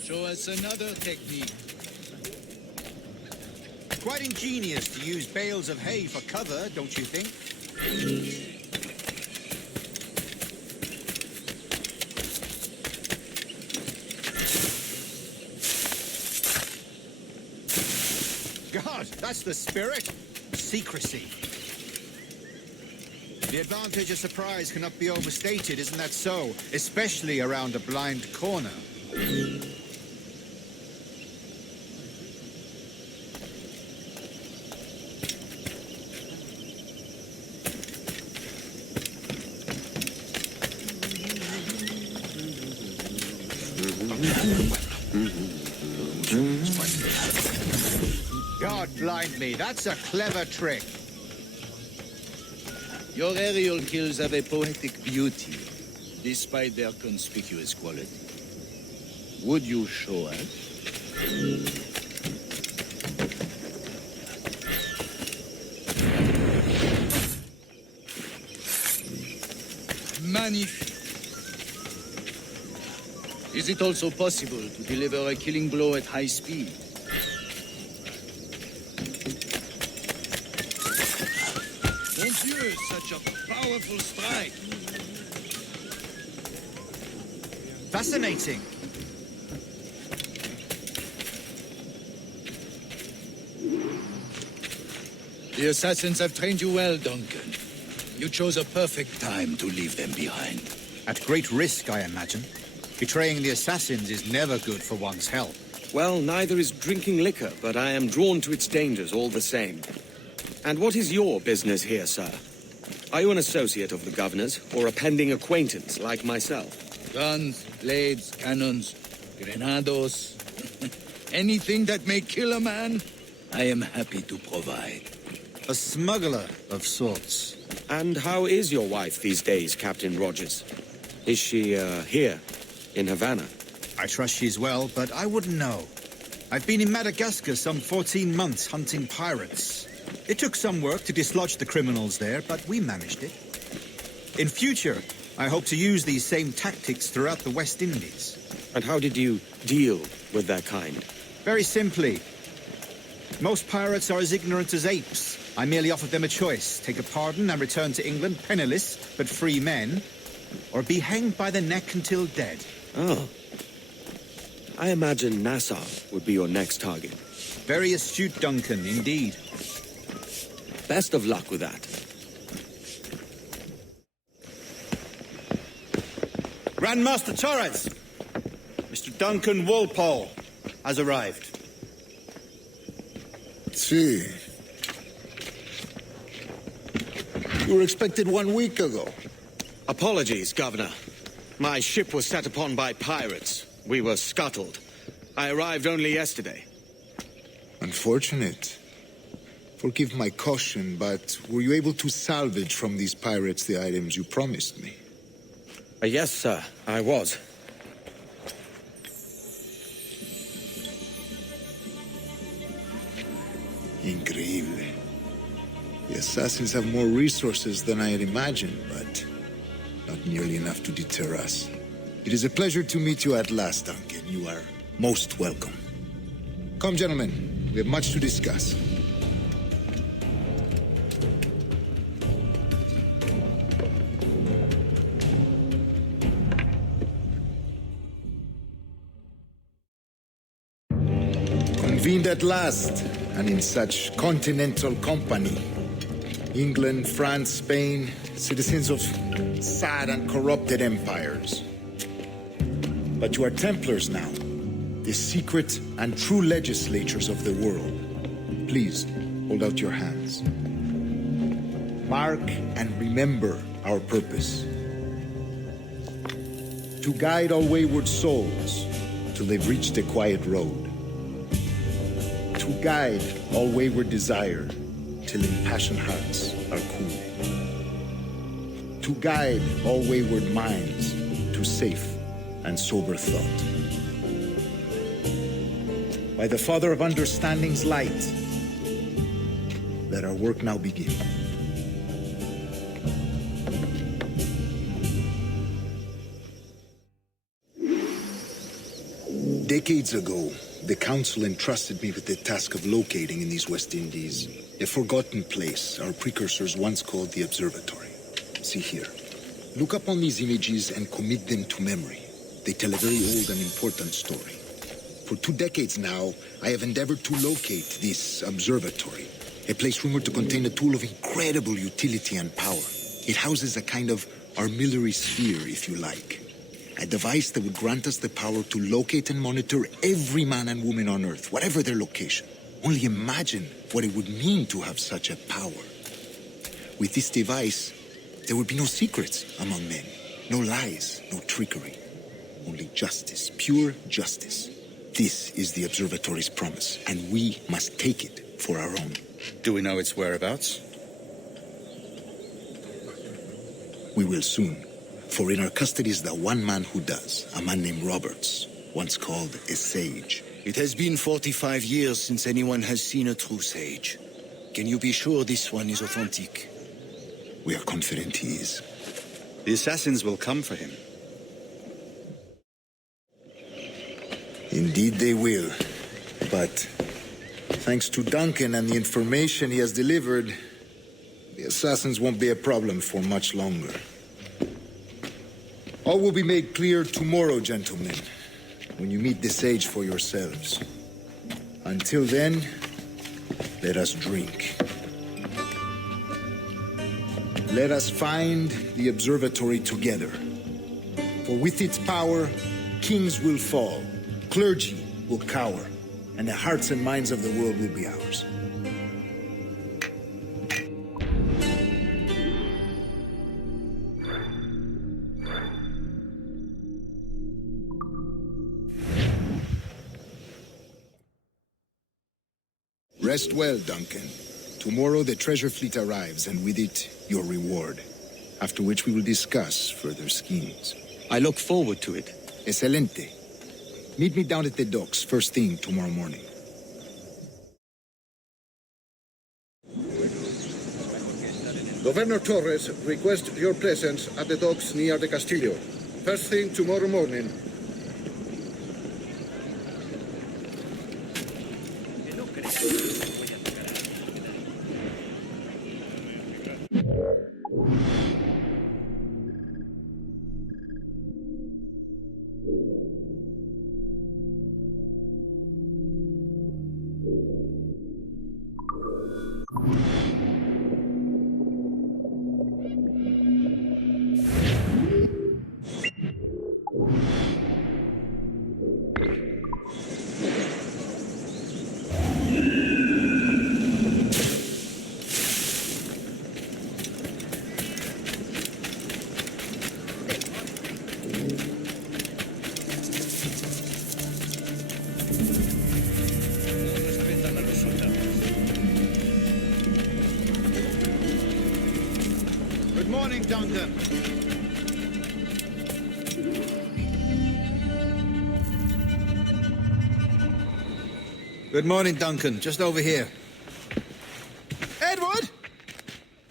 Show us another technique. Quite ingenious to use bales of hay for cover, don't you think? God, that's the spirit. Secrecy. The advantage of surprise cannot be overstated, isn't that so? Especially around a blind corner. God blind me, that's a clever trick. Your aerial kills have a poetic beauty, despite their conspicuous quality. Would you show us? Magnifique. Is it also possible to deliver a killing blow at high speed? Mon Dieu, such a powerful strike. Fascinating. The assassins have trained you well, Duncan. You chose a perfect time to leave them behind. At great risk, I imagine. Betraying the assassins is never good for one's health. Well, neither is drinking liquor, but I am drawn to its dangers all the same. And what is your business here, sir? Are you an associate of the governor's, or a pending acquaintance like myself? Guns, blades, cannons, grenados. Anything that may kill a man, I am happy to provide. A smuggler of sorts. And how is your wife these days, Captain Rogers? Is she, here, in Havana? I trust she's well, but I wouldn't know. I've been in Madagascar some 14 months hunting pirates. It took some work to dislodge the criminals there, but we managed it. In future, I hope to use these same tactics throughout the West Indies. And how did you deal with their kind? Very simply. Most pirates are as ignorant as apes. I merely offered them a choice. Take a pardon and return to England penniless, but free men, or be hanged by the neck until dead. Oh. I imagine Nassau would be your next target. Very astute, Duncan, indeed. Best of luck with that. Grandmaster Torres! Mr. Duncan Walpole has arrived. See. You were expected 1 week ago. Apologies, Governor. My ship was set upon by pirates. We were scuttled. I arrived only yesterday. Unfortunate. Forgive my caution, but were you able to salvage from these pirates the items you promised me? Yes, sir, I was. Increíble. The assassins have more resources than I had imagined, but not nearly enough to deter us. It is a pleasure to meet you at last, Duncan. You are most welcome. Come, gentlemen. We have much to discuss. Convened at last, and in such continental company. England, France, Spain, citizens of sad and corrupted empires. But you are Templars now, the secret and true legislators of the world. Please, hold out your hands. Mark and remember our purpose. To guide all wayward souls till they've reached the quiet road. To guide all wayward desire till impassioned hearts are cool. To guide all wayward minds to safe and sober thought. By the Father of Understanding's light, let our work now begin. Decades ago, the Council entrusted me with the task of locating in these West Indies a forgotten place our precursors once called the Observatory. See here. Look up on these images and commit them to memory. They tell a very old and important story. For 2 decades now, I have endeavored to locate this observatory, a place rumored to contain a tool of incredible utility and power. It houses a kind of armillary sphere, if you like. A device that would grant us the power to locate and monitor every man and woman on Earth, whatever their location. Only imagine what it would mean to have such a power. With this device, there would be no secrets among men, no lies, no trickery. Only justice, pure justice. This is the observatory's promise, and we must take it for our own. Do we know its whereabouts? We will soon. For in our custody is the one man who does, a man named Roberts, once called a sage. It has been 45 years since anyone has seen a true sage. Can you be sure this one is authentic? We are confident he is. The assassins will come for him. Indeed they will. But thanks to Duncan and the information he has delivered, the assassins won't be a problem for much longer. All will be made clear tomorrow, gentlemen, when you meet the sage for yourselves. Until then, let us drink. Let us find the observatory together. For with its power, kings will fall, clergy will cower, and the hearts and minds of the world will be ours. Rest well, Duncan. Tomorrow the treasure fleet arrives, and with it, your reward. After which we will discuss further schemes. I look forward to it. Excelente. Meet me down at the docks first thing tomorrow morning. Governor Torres requests your presence at the docks near the Castillo. First thing tomorrow morning. Good morning, Duncan. Good morning, Duncan. Just over here. Edward!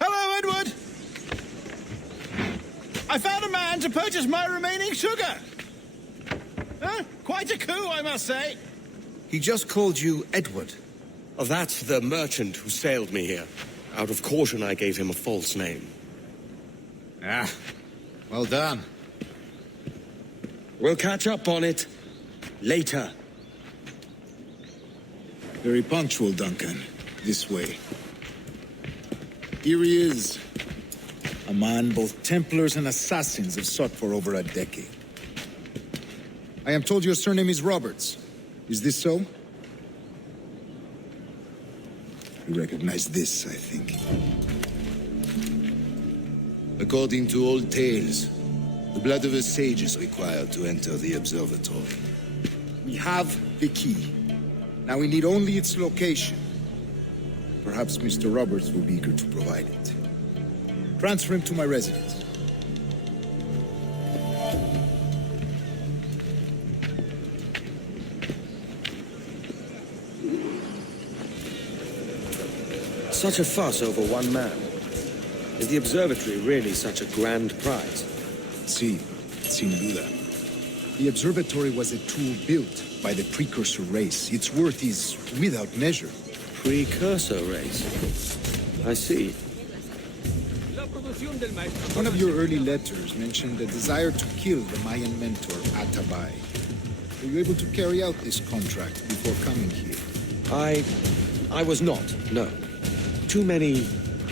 Hello, Edward! I found a man to purchase my remaining sugar. Huh? Quite a coup, I must say. He just called you Edward. Oh, that's the merchant who sailed me here. Out of caution, I gave him a false name. Ah, well done. We'll catch up on it later. Very punctual, Duncan. This way. Here he is. A man both Templars and Assassins have sought for over a decade. I am told your surname is Roberts. Is this so? You recognize this, I think. According to old tales, the blood of a sage is required to enter the observatory. We have the key. Now we need only its location. Perhaps Mr. Roberts will be eager to provide it. Transfer him to my residence. Such a fuss over one man. Is the observatory really such a grand prize? Sí, sin duda. The observatory was a tool built by the precursor race. Its worth is without measure. Precursor race? I see. One of your early letters mentioned a desire to kill the Mayan mentor, Atabay. Were you able to carry out this contract before coming here? I was not, no. Too many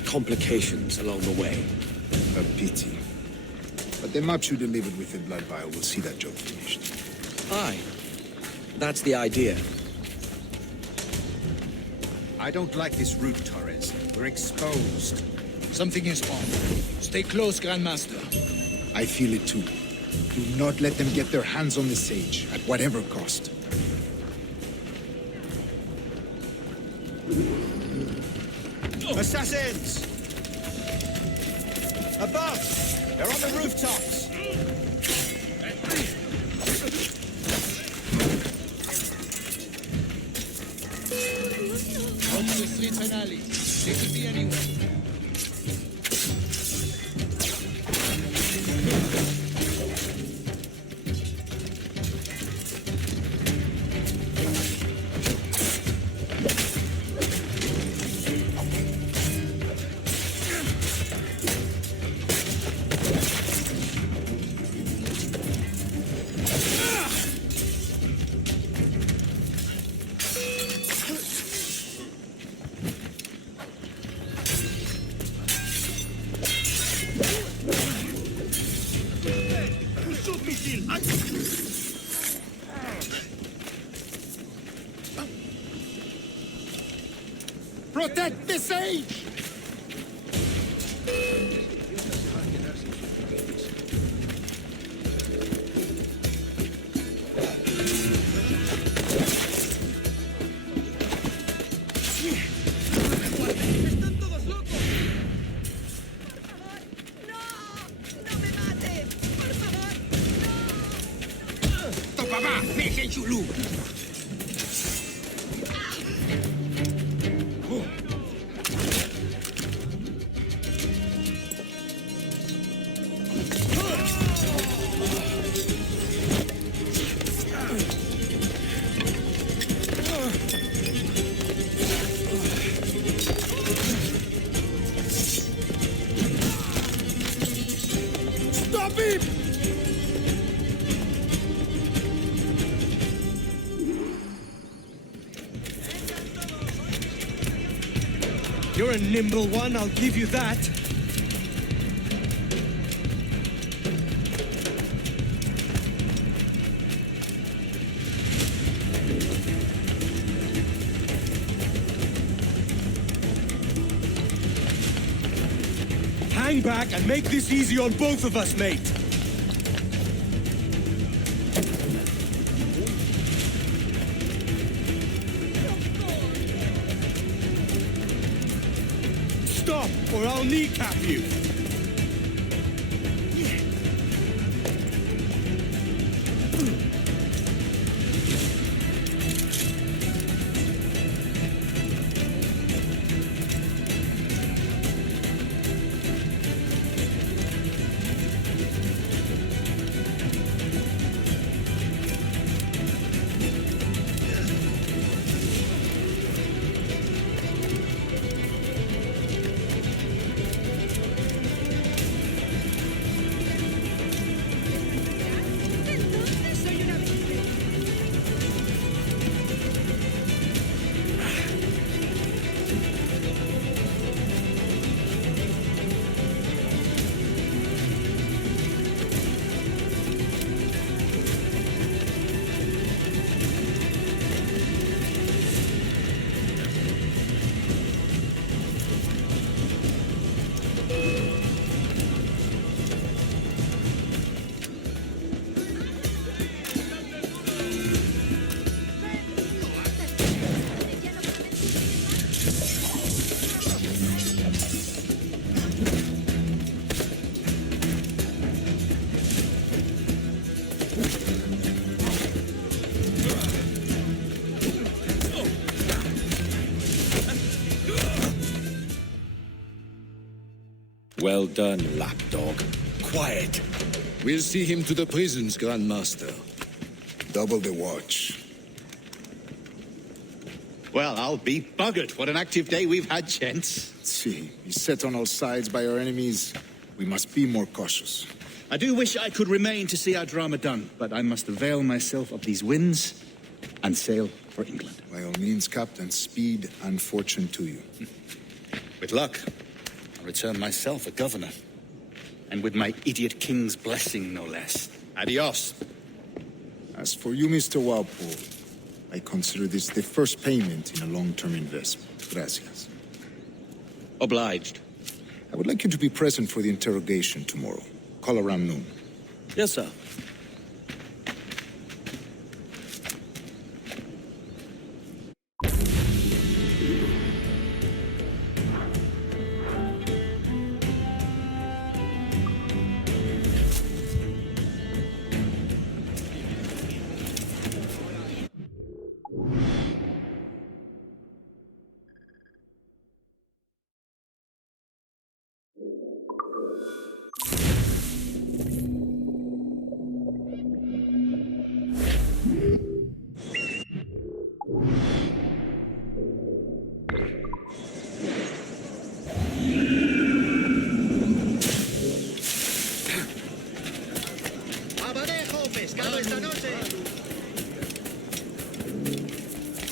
complications along the way. A pity. But the maps you delivered with the blood vial will see that job finished. Aye. That's the idea. I don't like this route, Torres. We're exposed. Something is wrong. Stay close, Grandmaster. I feel it too. Do not let them get their hands on the sage, at whatever cost. Assassins! Above! They're on the rooftops! Go to the streets and alleys. They could be anywhere. Protect the sage! Stop him! You're a nimble one, I'll give you that. Hang back and make this easy on both of us, mate. Stop, or I'll kneecap you. Well done, lapdog. Quiet. We'll see him to the prisons, Grandmaster. Double the watch. Well, I'll be buggered. What an active day we've had, gents. See, he's set on all sides by our enemies. We must be more cautious. I do wish I could remain to see our drama done, but I must avail myself of these winds and sail for England. By all means, Captain, speed and fortune to you. With luck, I'll return myself a governor. And with my idiot king's blessing, no less. Adios. As for you, Mr. Walpole, I consider this the first payment in a long-term investment. Gracias. Obliged. I would like you to be present for the interrogation tomorrow. Call around noon. Yes, sir.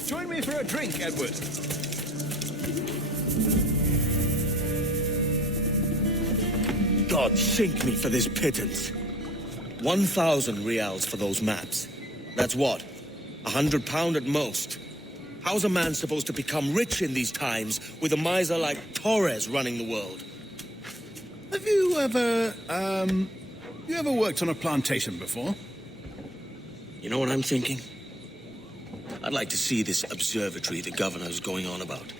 Join me for a drink, Edward. God sink me for this pittance. 1,000 reals for those maps. That's what? £100 at most. How's a man supposed to become rich in these times with a miser like Torres running the world? Have you ever worked on a plantation before? You know what I'm thinking? I'd like to see this observatory the governor's going on about.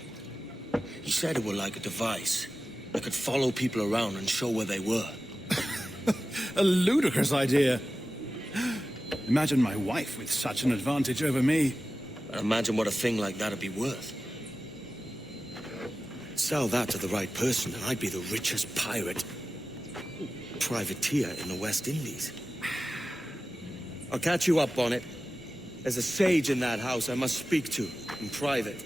He said it were like a device that could follow people around and show where they were. A ludicrous idea. Imagine my wife with such an advantage over me. Imagine what a thing like that'd be worth. Sell that to the right person and I'd be the richest pirate, privateer in the West Indies. I'll catch you up on it. There's a sage in that house I must speak to in private.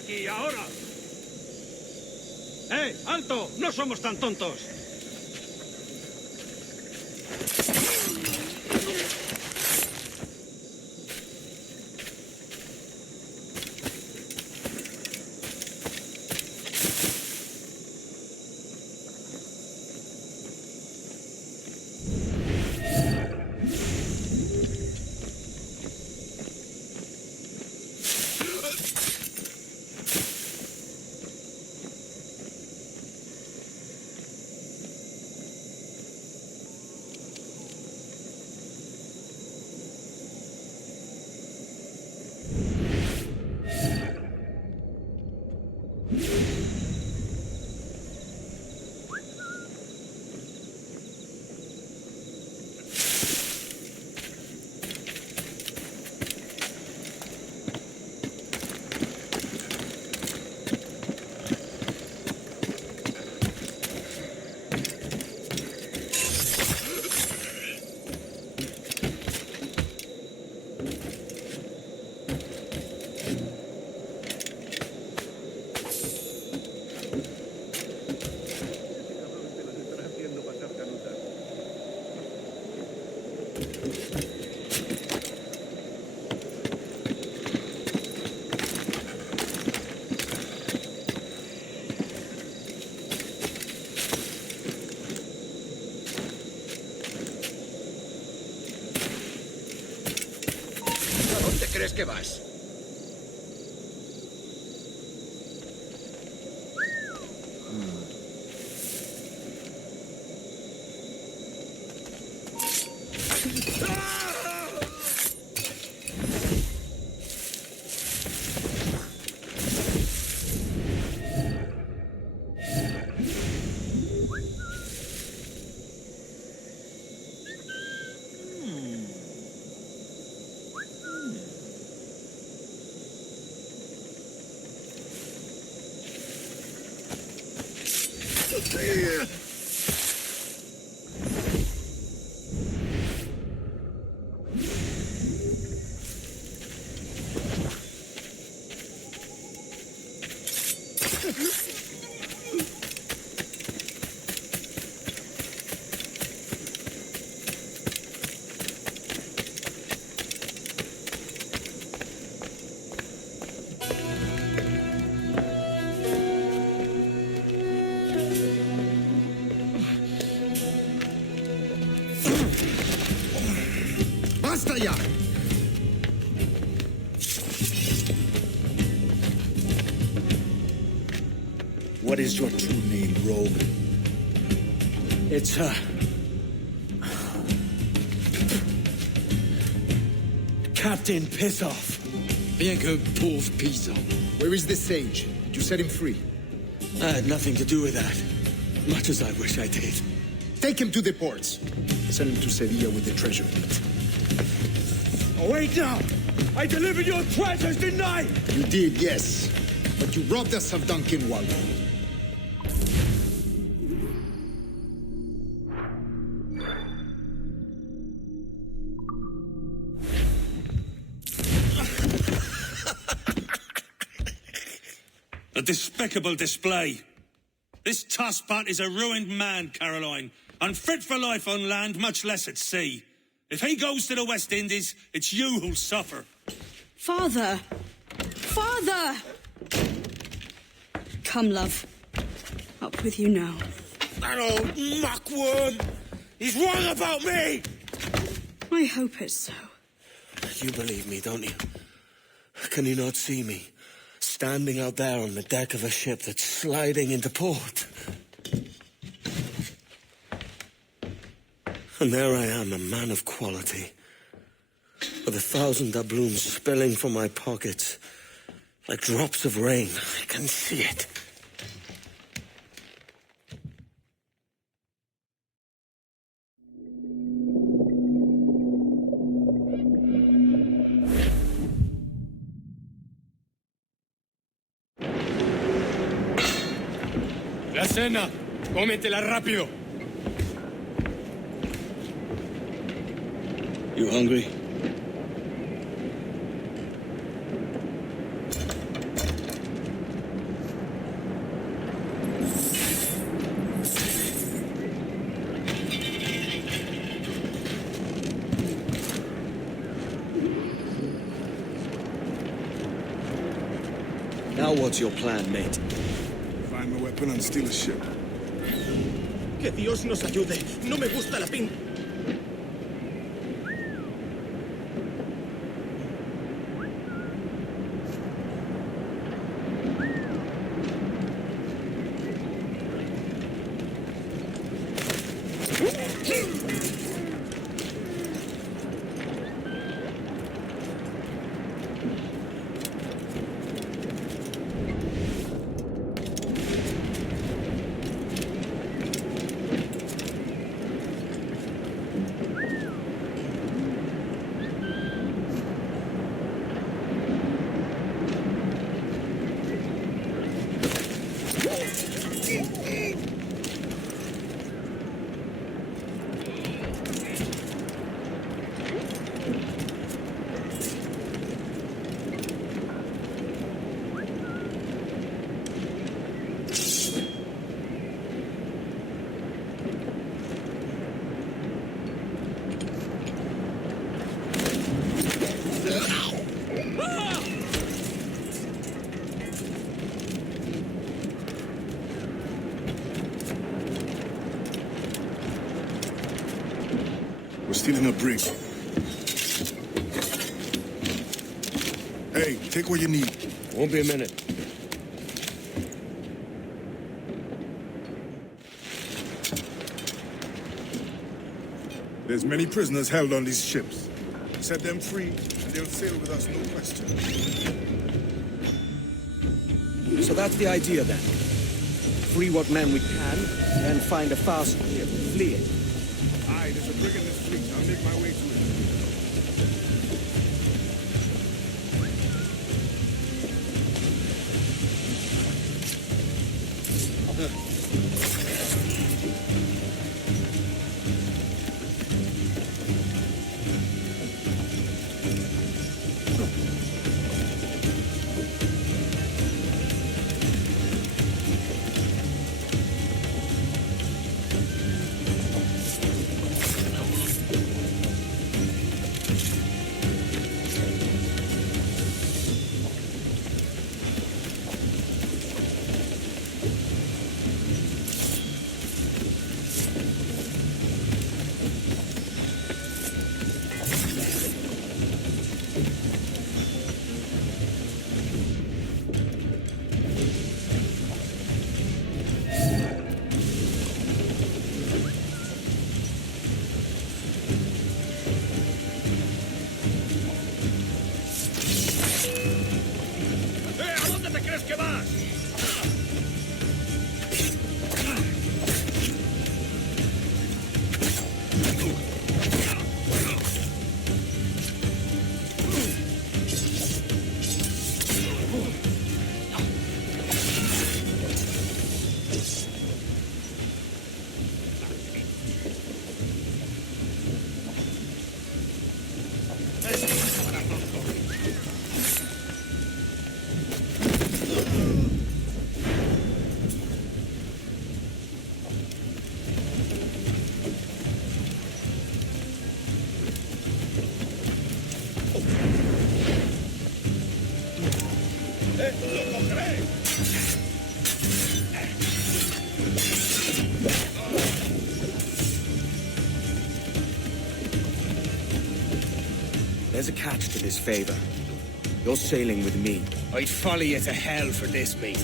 aquí ahora. ¡Alto! ¡No somos tan tontos! ¿Crees que vas? ¡Basta ya! What is your true name, rogue? It's, Captain Pissoff. Rien qu'un pauvre paysan. Where is the sage? Did you set him free? I had nothing to do with that. Much as I wish I did. Take him to the ports. Send him to Sevilla with the treasure. Oh, wait now! I delivered your treasures, didn't I? You did, yes. But you robbed us of Duncanwall. A despicable display. This Tosspot is a ruined man, Caroline. Unfit for life on land, much less at sea. If he goes to the West Indies, it's you who'll suffer. Father! Father! Come, love. Up with you now. That old muckworm! He's wrong about me! I hope it's so. You believe me, don't you? Can you not see me? Standing out there on the deck of a ship that's sliding into port. And there I am, a man of quality, with 1,000 doubloons spilling from my pockets like drops of rain. I can see it. La cena, cómetela rápido. You hungry? Now what's your plan, mate? Find my weapon and steal a ship. Que Dios nos ayude. No me gusta la pinta. We're stealing a brig. Hey, take what you need. Won't be a minute. There's many prisoners held on these ships. Set them free, and they'll sail with us, no question. So that's the idea, then. Free what men we can, and find a fast way of fleeing. Aye, there's a brig in this fleet. I'll make my way to it. piensas que vas? ¡Lo cogeré! There's a catch to this favor. You're sailing with me. I'd follow you to hell for this, mate.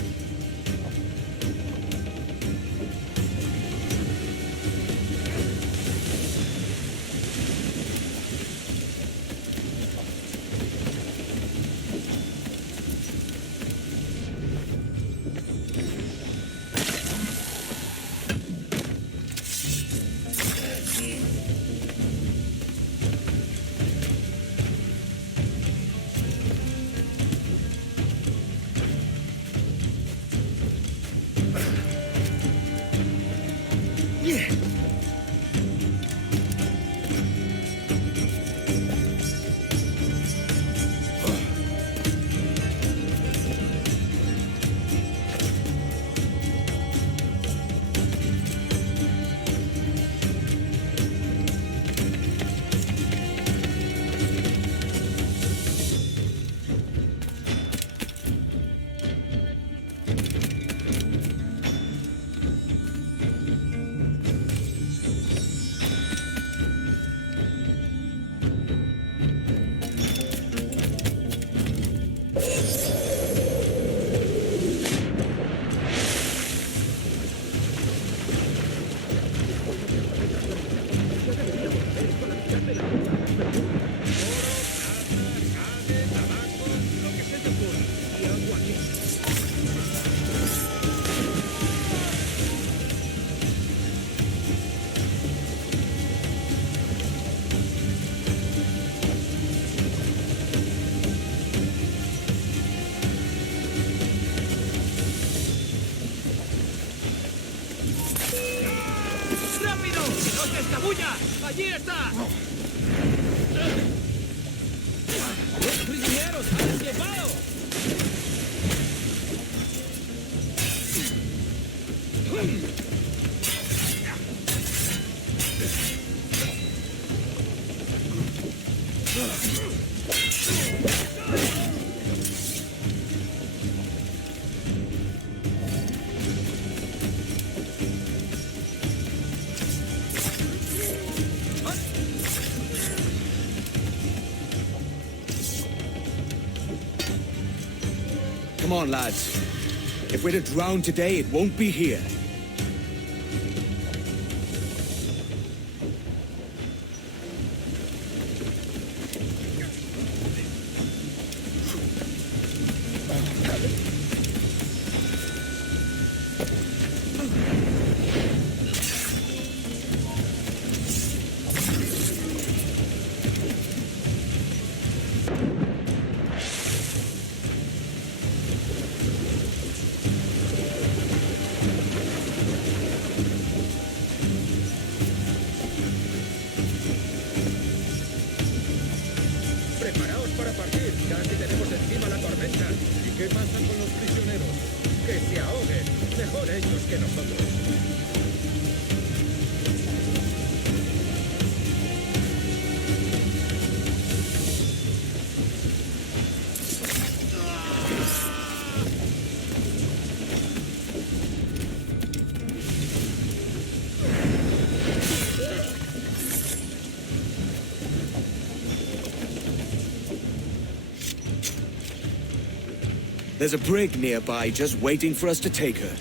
¡Allí está! ¡Los prisioneros han escapado! Come on, lads. If we're to drown today, it won't be here. Preparaos para partir, casi tenemos encima la tormenta. ¿Y qué pasa con los prisioneros? Que se ahoguen, mejor ellos que nosotros. There's a brig nearby just waiting for us to take her.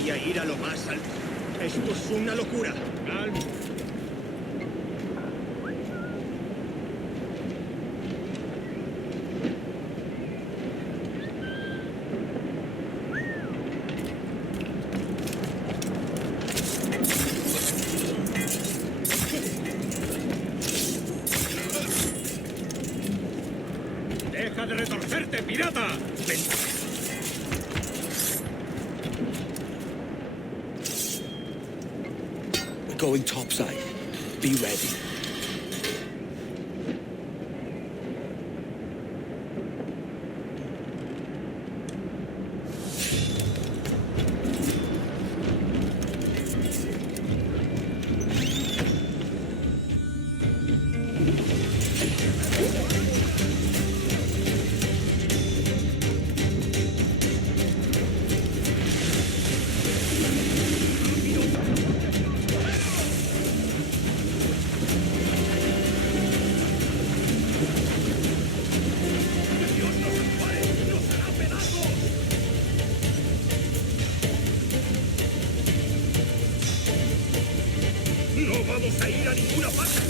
Voy a ir a lo más alto. Esto es una locura. Calma. ¡Deja de retorcerte, pirata! Ven. We're going topside. Be ready. ¡No vamos a ir a ninguna parte!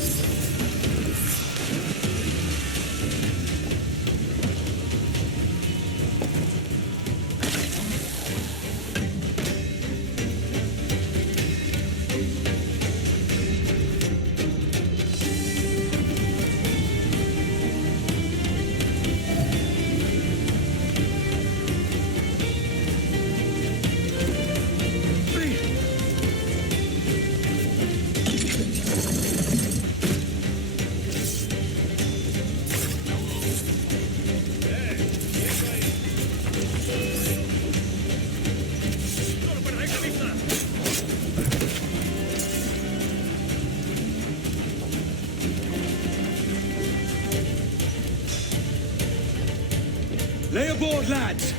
Lay aboard, lads!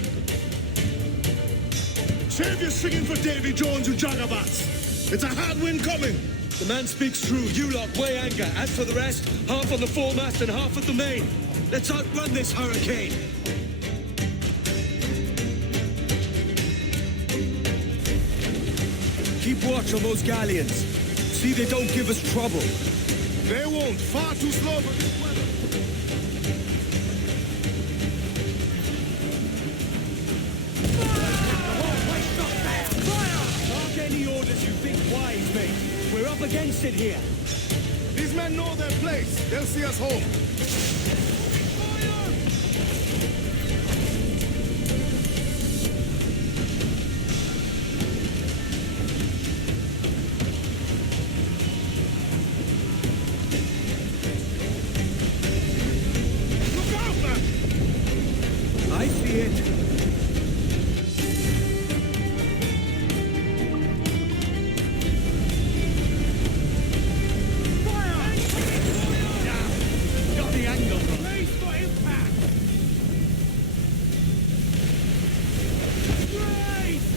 Save your singing for Davy Jones, you jagabats! It's a hard wind coming! The man speaks true. You lot weigh anchor. As for the rest, half on the foremast and half at the main. Let's outrun this hurricane! Keep watch on those galleons. See they don't give us trouble. They won't. Far too slow for this weather. Mark any orders you think wise, mate. We're up against it here. These men know their place. They'll see us home. I see it. Got the angle. Brace for impact. Brace!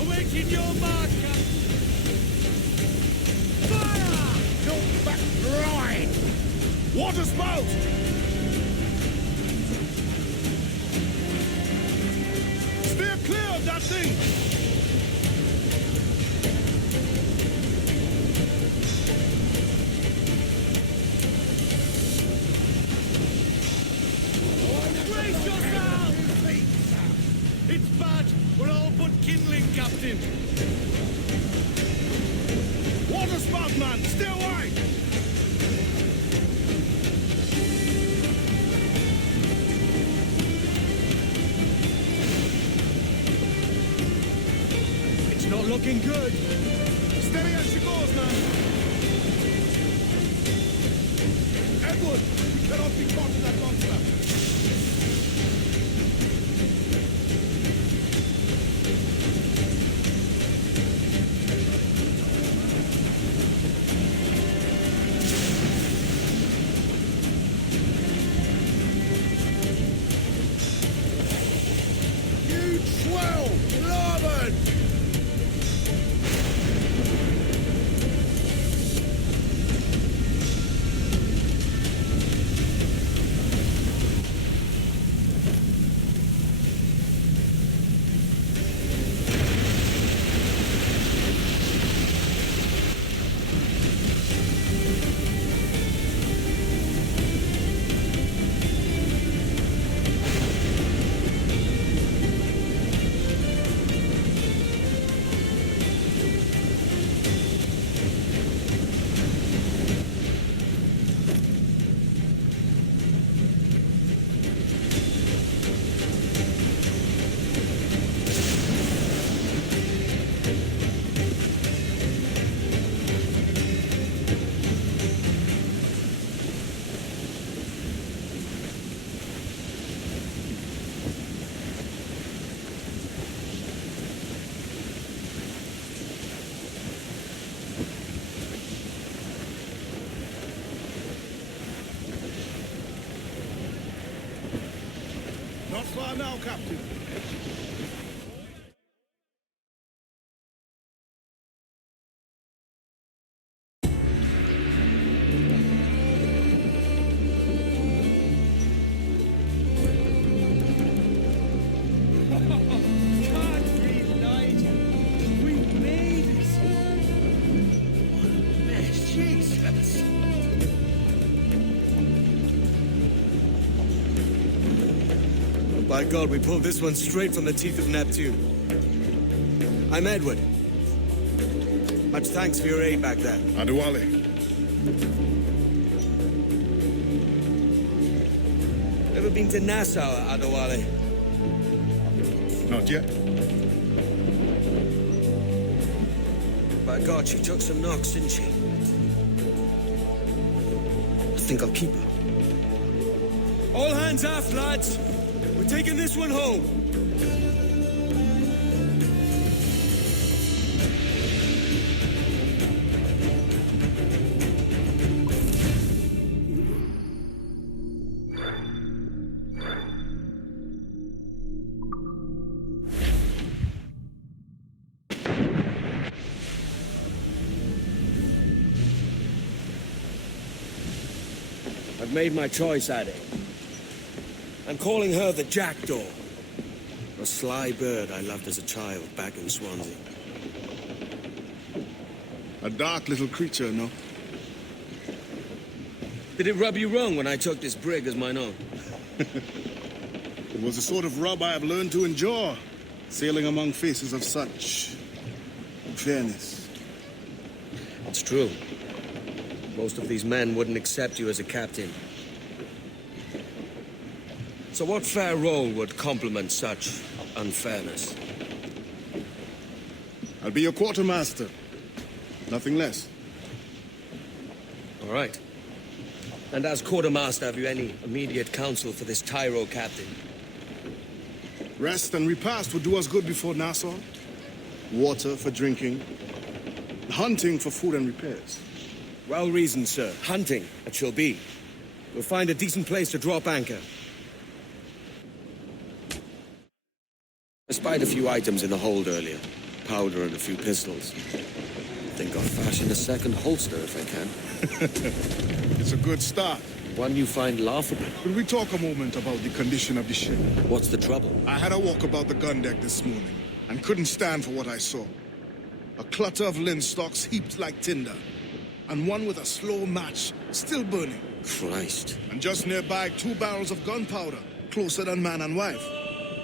Awaiting your mark, Captain. Fire! No back right! Water spout! Steer clear of that thing! Brace yourself! It's bad. We're all but kindling, Captain. Water spout, man! Stay wide! It's not looking good. Steady as she goes, man! Edward, we cannot be caught in that monster! Huge swell! Larboard! Not far now, Captain. By God, we pulled this one straight from the teeth of Neptune. I'm Edward. Much thanks for your aid back there. Adewale. Ever been to Nassau, Adewale? Not yet. By God, she took some knocks, didn't she? I think I'll keep her. All hands aft, lads! We're taking this one home. I've made my choice, Addy. I'm calling her the Jackdaw. A sly bird I loved as a child back in Swansea. A dark little creature, no? Did it rub you wrong when I took this brig as mine own? It was the sort of rub I have learned to endure, sailing among faces of such fairness. It's true. Most of these men wouldn't accept you as a captain. So what fair role would complement such unfairness? I'll be your quartermaster. Nothing less. All right. And as quartermaster, have you any immediate counsel for this Tyro captain? Rest and repast would do us good before Nassau. Water for drinking. Hunting for food and repairs. Well reasoned, sir. Hunting, it shall be. We'll find a decent place to drop anchor. I spied a few items in the hold earlier. Powder and a few pistols. Think I'll fashion a second holster if I can. It's a good start. One you find laughable. Could we talk a moment about the condition of the ship? What's the trouble? I had a walk about the gun deck this morning and couldn't stand for what I saw. A clutter of linstocks heaped like tinder, and one with a slow match still burning. Christ. And just nearby, 2 barrels of gunpowder, closer than man and wife,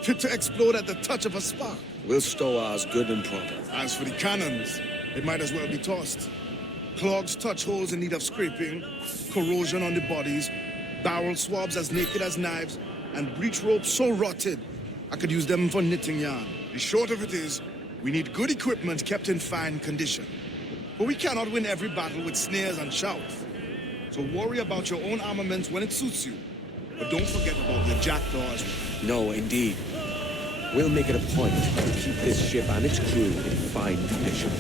fit to explode at the touch of a spark. We'll stow ours good and proper. As for the cannons, they might as well be tossed. Clogs touch holes in need of scraping, corrosion on the bodies, barrel swabs as naked as knives, and breech ropes so rotted, I could use them for knitting yarn. The short of it is, we need good equipment kept in fine condition. But we cannot win every battle with snares and shouts. So worry about your own armaments when it suits you. But don't forget about your jackdaws. No, indeed. We'll make it a point to keep this ship and its crew in fine condition.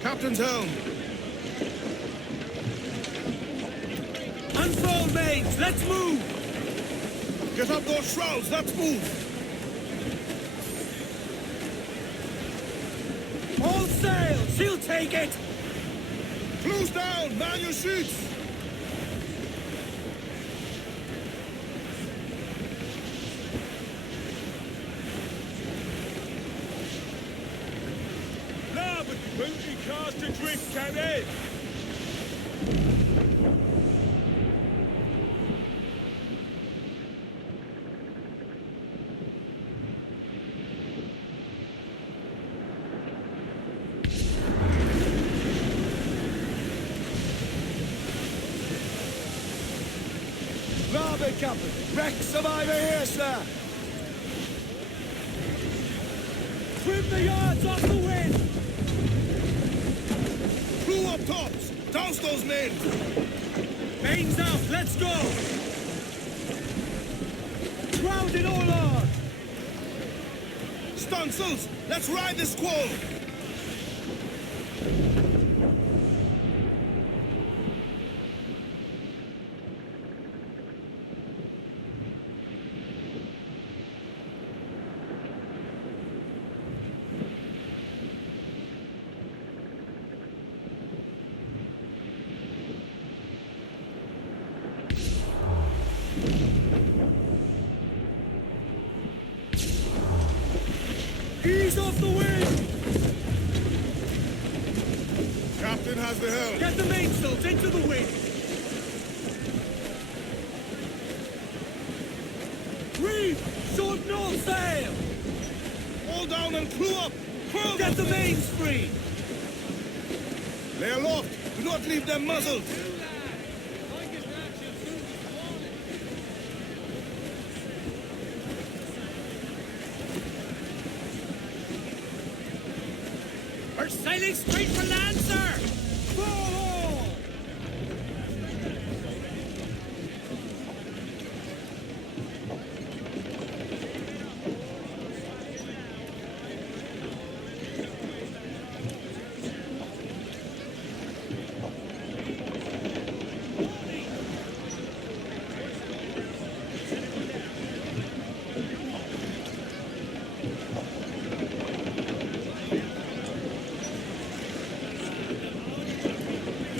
Captain's helm. Unfurl mains, let's move! Get up those shrouds, let's move! All sail, she'll take it! Close down, man your sheets! Larboard, booty cast adrift, Cabby! Larboard, Captain. Wreck survivor here, sir. Trim the yards off the wind! Crew up tops! Douse those men! Mains out, let's go! Crowded all on! Stunsails, let's ride this squall! Ease off the wind! Captain has the helm. Get the mainsails into the wind! Reef! Short north sail! All down and crew up! Crew Get the mains free! Lay aloft! Do not leave them muzzled! We're sailing straight for land, sir! Fall!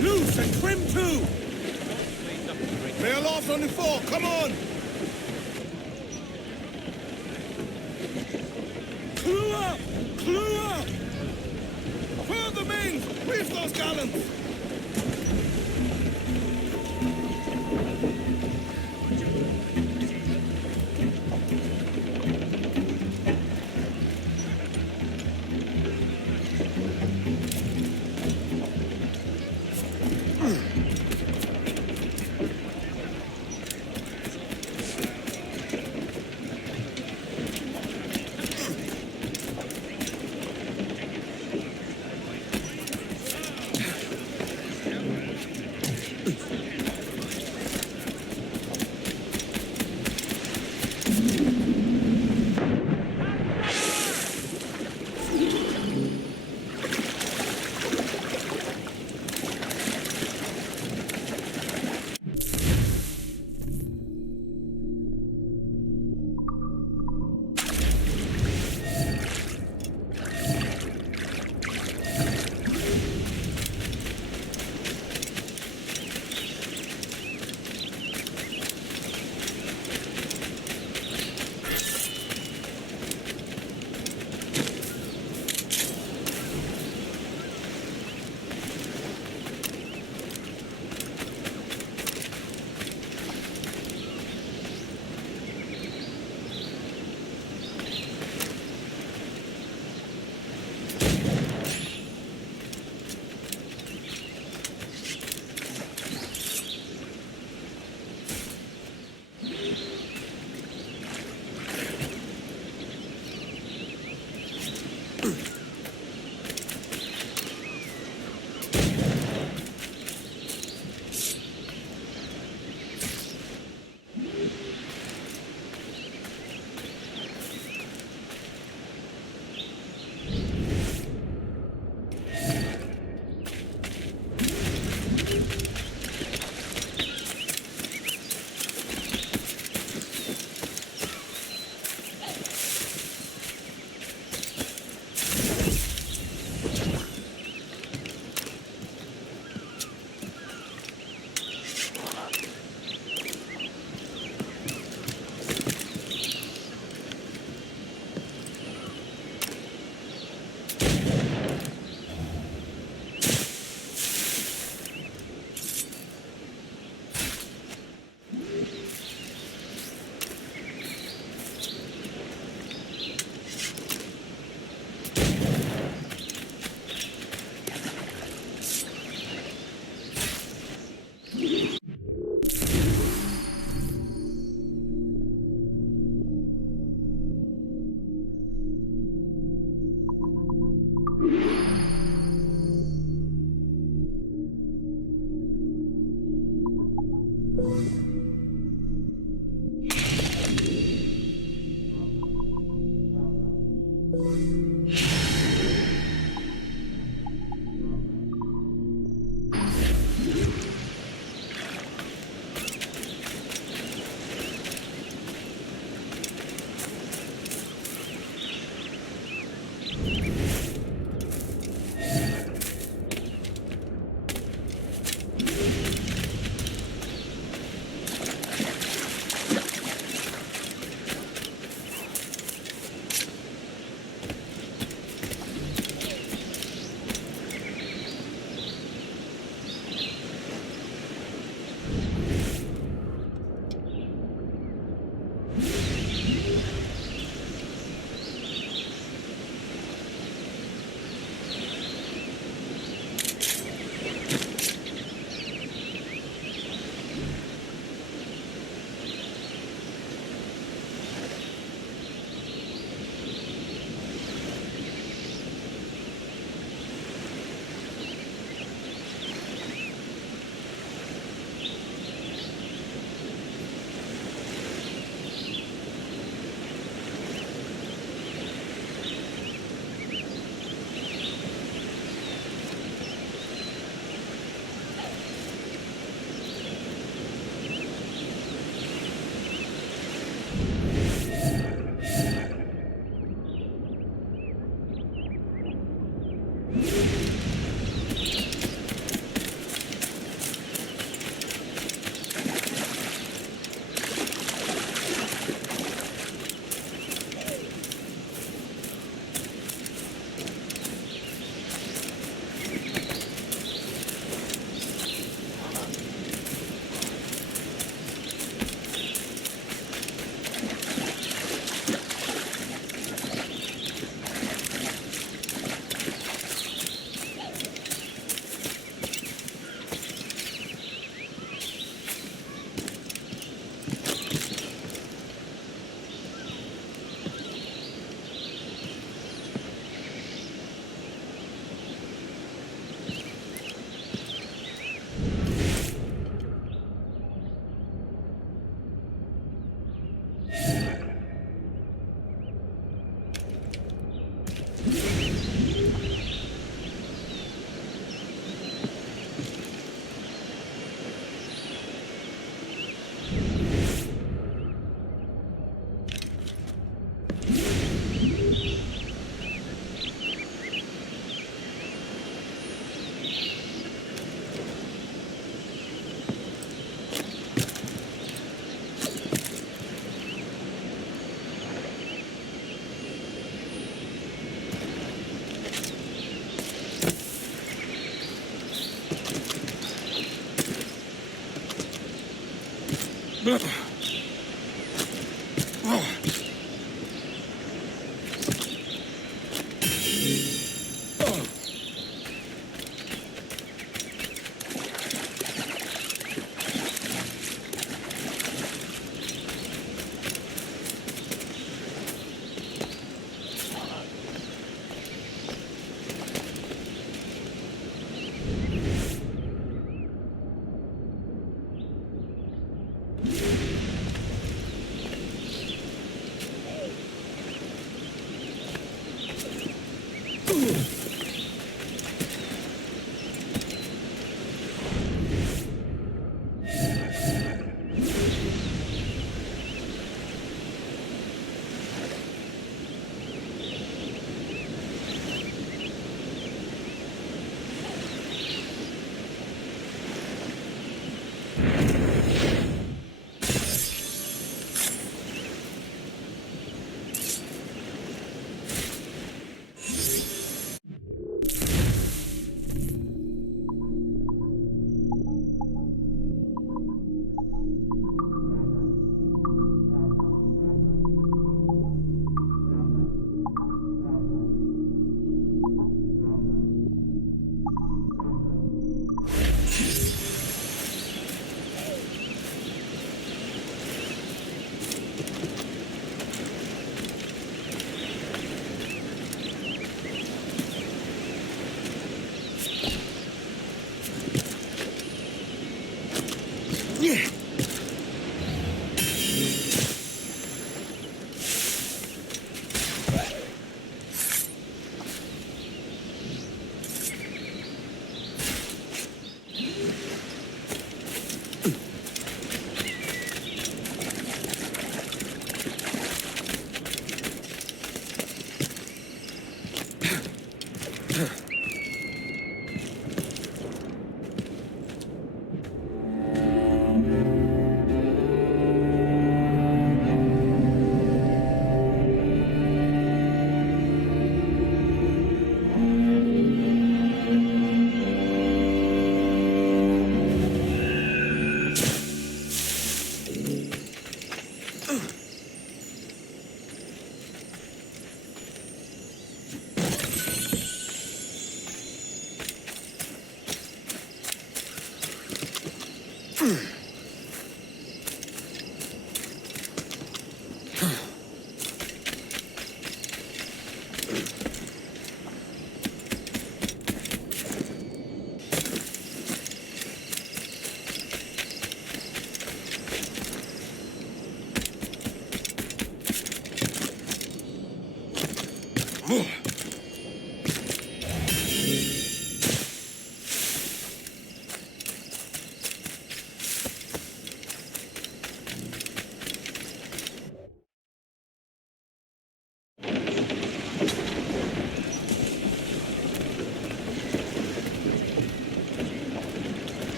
Loose and trim too! Lay aloft on the fore, come on! Clew up! Clew up! Furl the mains! Reef those gallants!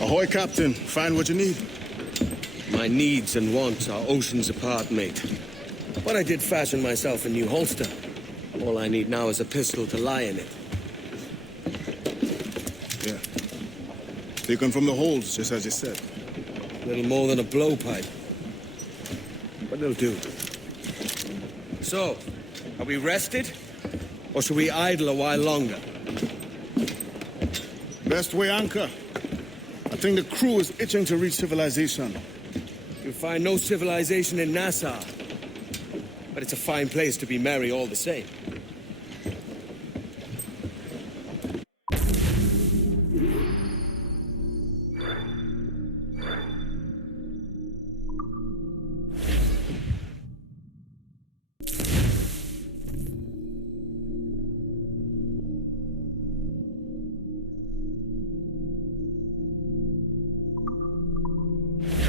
Ahoy, Captain. Find what you need. My needs and wants are oceans apart, mate. But I did fashion myself a new holster. All I need now is a pistol to lie in it. Yeah. Taken from the holds, just as you said. Little more than a blowpipe. But it'll do. So, are we rested? Or should we idle a while longer? Best way anchor. I think the crew is itching to reach civilization. You'll find no civilization in Nassau. But it's a fine place to be merry all the same.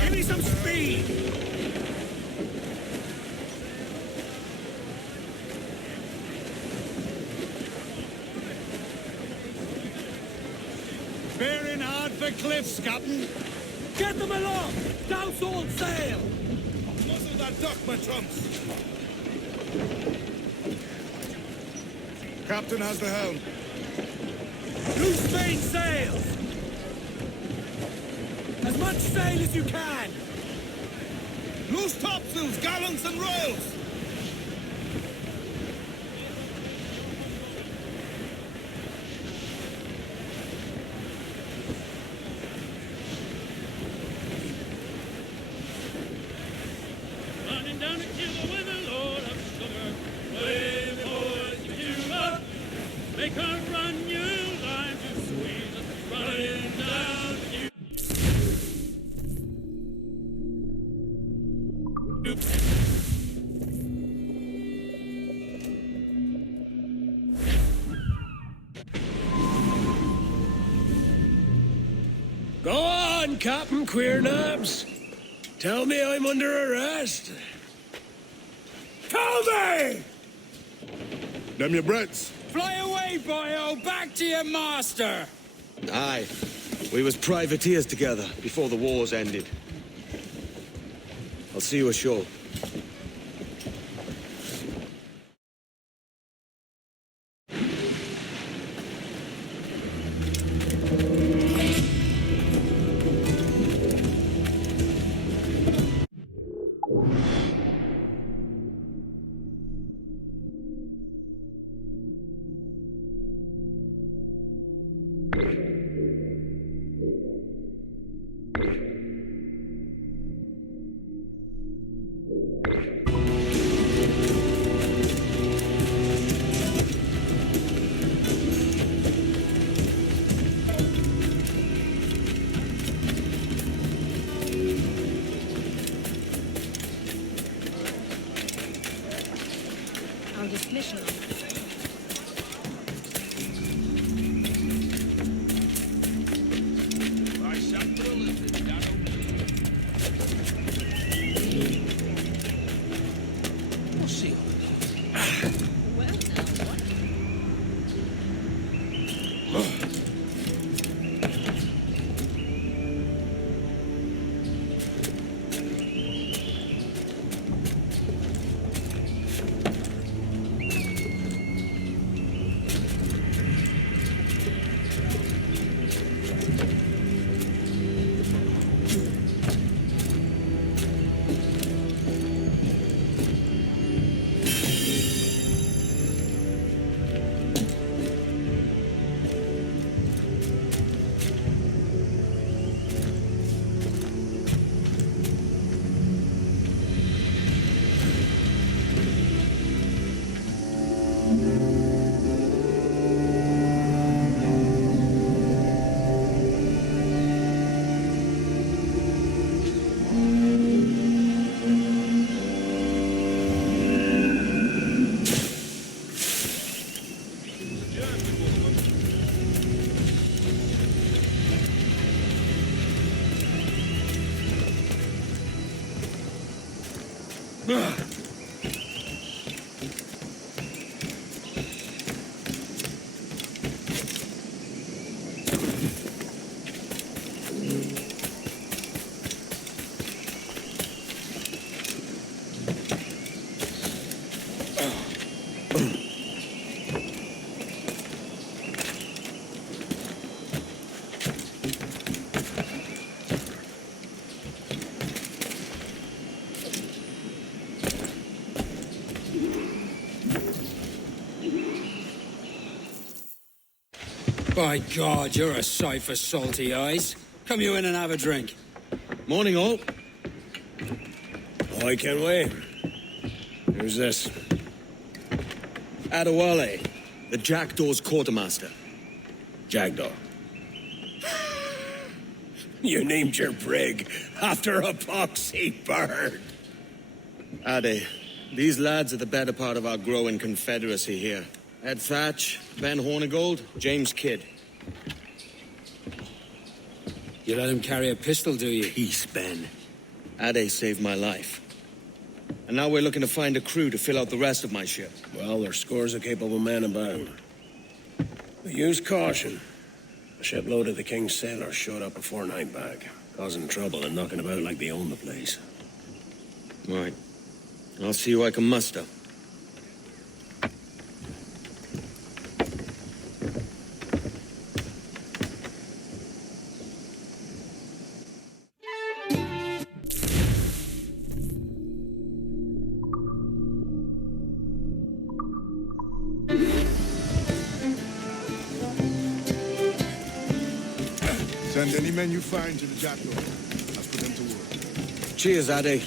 Give me some speed! Bearing hard for cliffs, Captain. Get them along! Douse all sail! Muzzle that duck, my trumps! Captain has the helm. Loose main sails! much sail as you can! Loose topsails, gallants, and royals! Running down to Cuba with the Lord of Summer. Way boys to Cuba, make her run you line to squeeze us. Running down Cuba. Go on, Captain Queernabs. Tell me I'm under arrest. Tell me! Them your breads. Fly away, boyo! Back to your master! Aye. We was privateers together before the wars ended. I'll see you ashore. I'll just listen. By God, you're a sight for salty eyes. Come you in and have a drink. Morning, all. I can wait. Who's this? Adewale, the Jackdaw's quartermaster. Jackdaw. You named your brig after a poxy bird. Ade, these lads are the better part of our growing confederacy here. Ed Thatch, Ben Hornigold, James Kidd. You let him carry a pistol, do you? Peace, Ben. Ade saved my life. And now we're looking to find a crew to fill out the rest of my ship. Well, there's scores of capable men about. But use caution. A shipload of the King's sailors showed up a fortnight back, causing trouble and knocking about like they own the place. Right. I'll see who I can muster. Send any men you find to the Jackal. Let's put them to work. Cheers, Addy.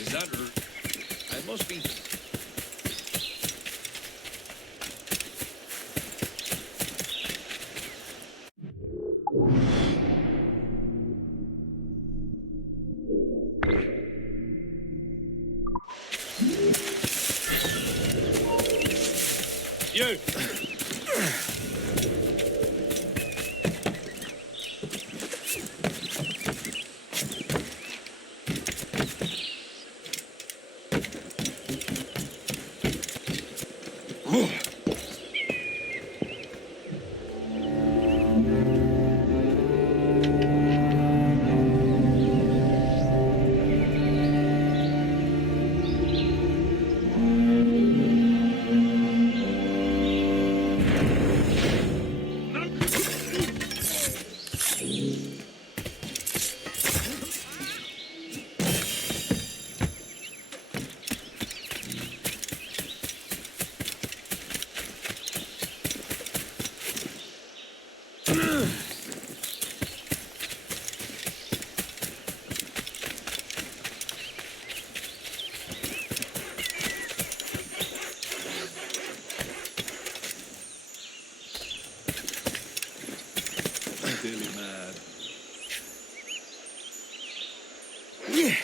Is that I must be. You! Daily mad. Yeah.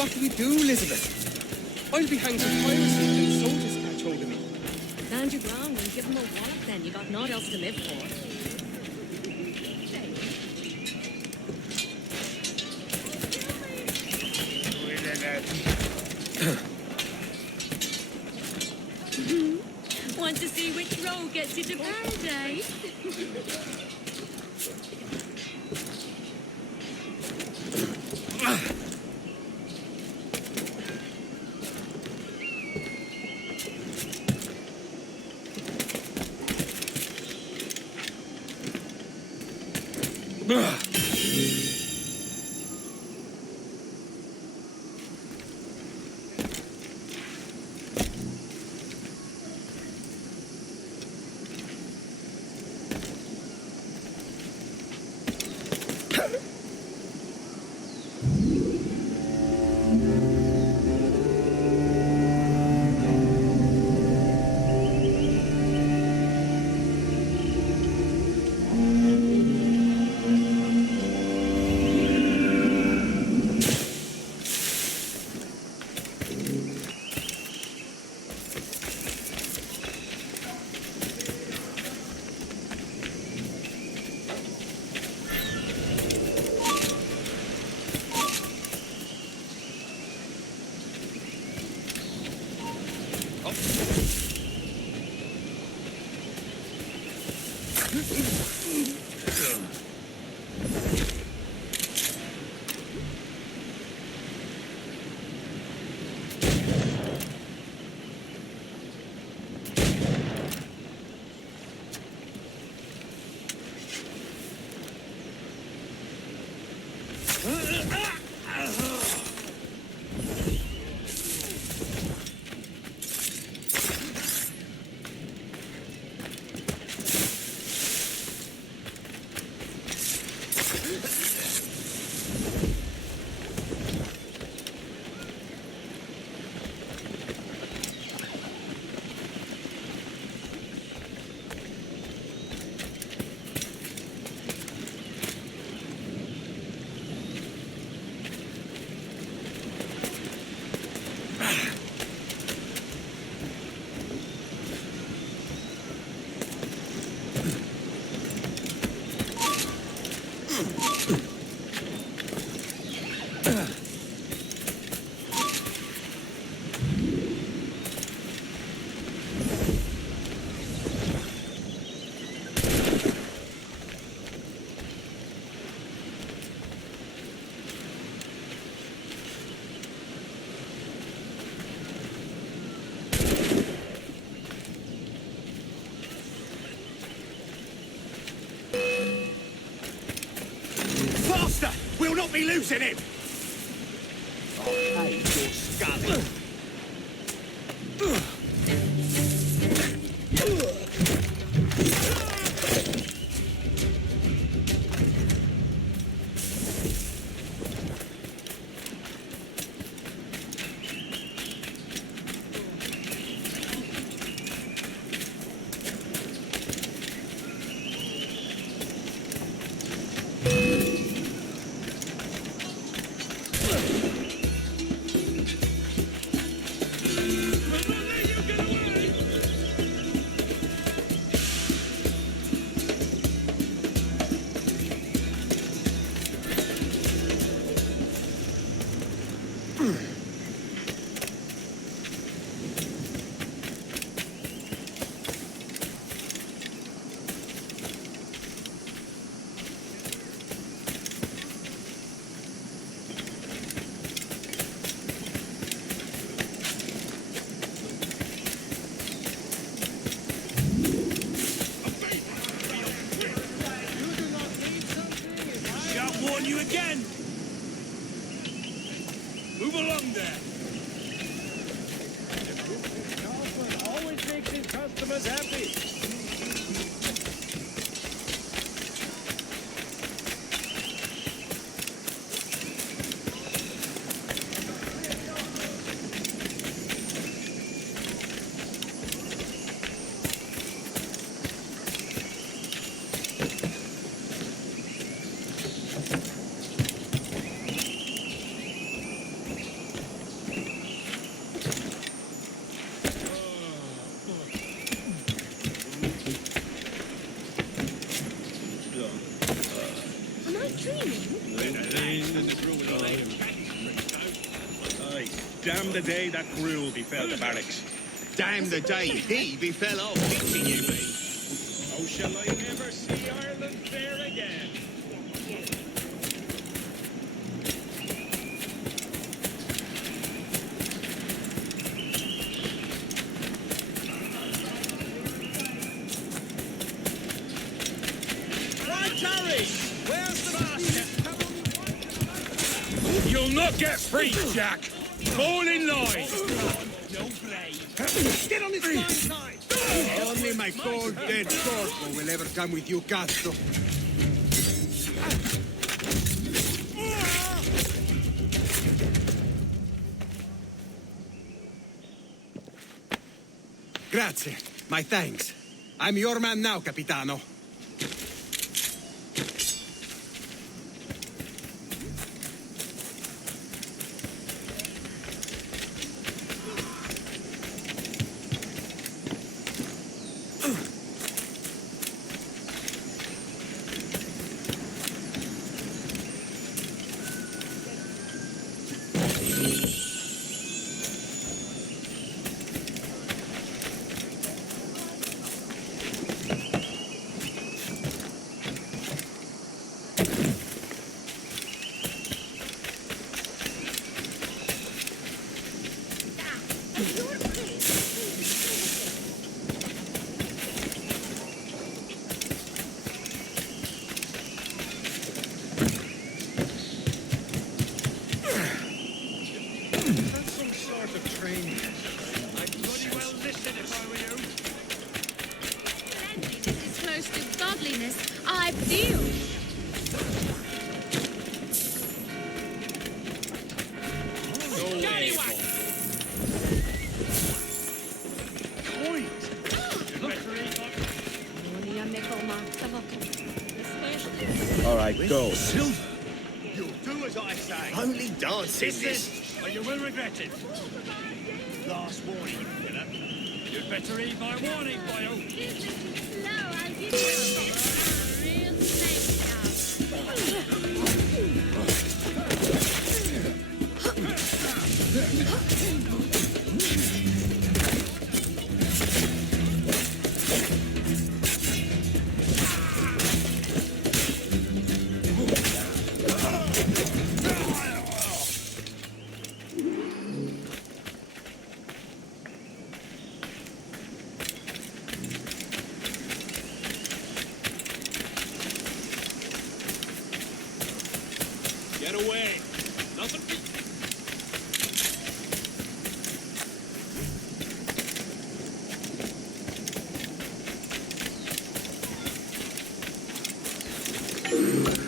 What do we do, Elizabeth? I'll be hanged for piracy and the soldiers catch hold of me. Stand your ground and give them a wallop then. You got naught else to live for. Want to see which road gets you to paradise? We'll not be losing him! I hate your scum. Move along there. Always makes his customers happy. Aye, damn the day that gruel befell the barracks. Damn the day he befell off teaching you me. Oh, shall I never see Ireland fair again? Right, Harry! Where's the basket? You'll not get free, Jack! Fall in line! Get on his fine side! Only my cold, dead corporal will ever come with you, Castro. Grazie. My thanks. I'm your man now, Capitano. All right, go. Silver! You'll do as I say. Only dancing this. Or you will regret it. Last warning, Philip. You'd better heed my warning, boyo. Get away. Nothing.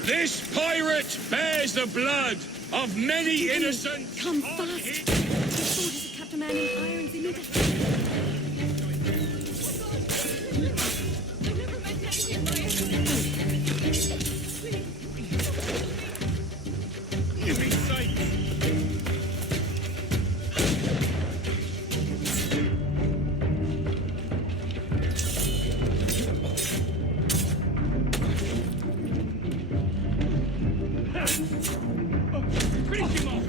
This pirate bears the blood of many innocent... Come fast. His soldiers have kept a man in irons immediately. Give me sight. Finish him off.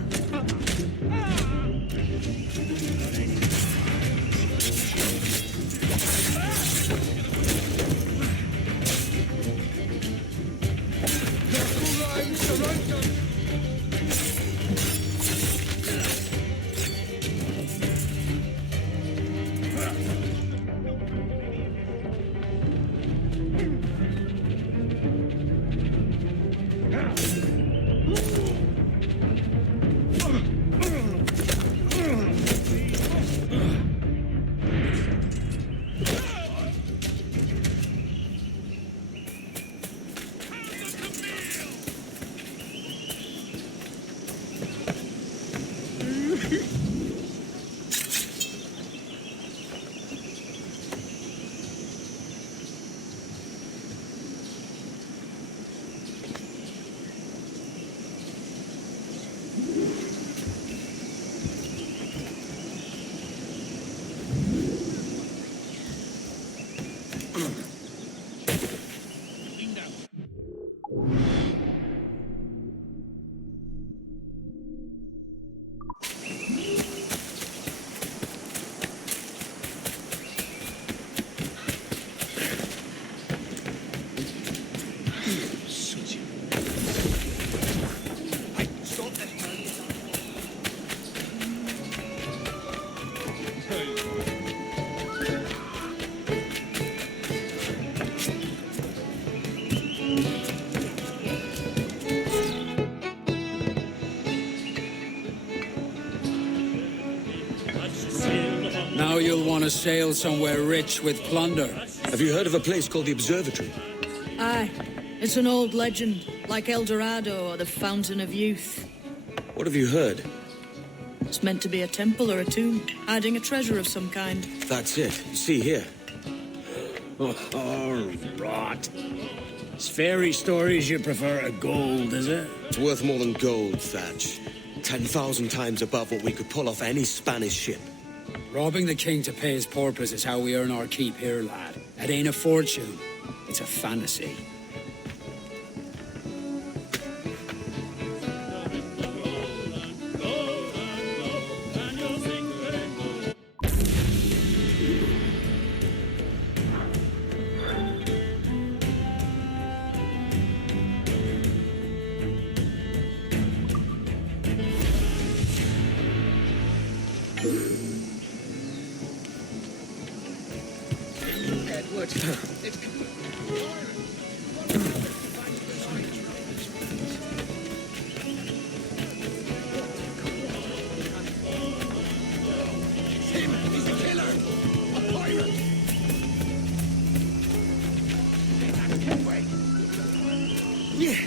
you'll want to sail somewhere rich with plunder. Have you heard of a place called the Observatory? Aye. It's an old legend, like El Dorado or the Fountain of Youth. What have you heard? It's meant to be a temple or a tomb, hiding a treasure of some kind. That's it. See here. Oh, rot. It's fairy stories you prefer to gold, is it? It's worth more than gold, Thatch. 10,000 times above what we could pull off any Spanish ship. Robbing the king to pay his porpoise is how we earn our keep here, lad. It ain't a fortune. It's a fantasy. Edward, it's... He's a killer! A pirate! Kenway! Yeah!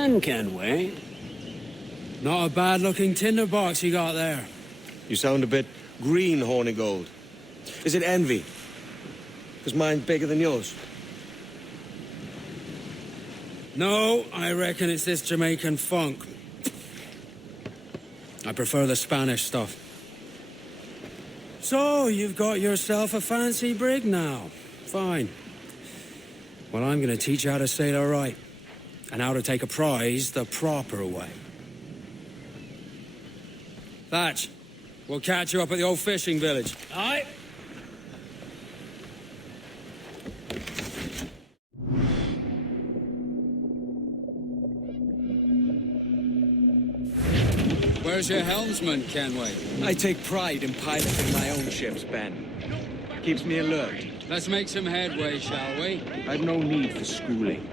Morning, Kenway. Not a bad-looking tinderbox you got there. You sound a bit green, Hornigold. Is it envy? Because mine's bigger than yours. No, I reckon it's this Jamaican funk. I prefer the Spanish stuff. So, you've got yourself a fancy brig now. Fine. Well, I'm gonna teach you how to sail her right. And how to take a prize the proper way. Thatch, we'll catch you up at the old fishing village. Aye. Where's your helmsman, Kenway? I take pride in piloting my own ships, Ben. Keeps me alert. Let's make some headway, shall we? I've no need for schooling.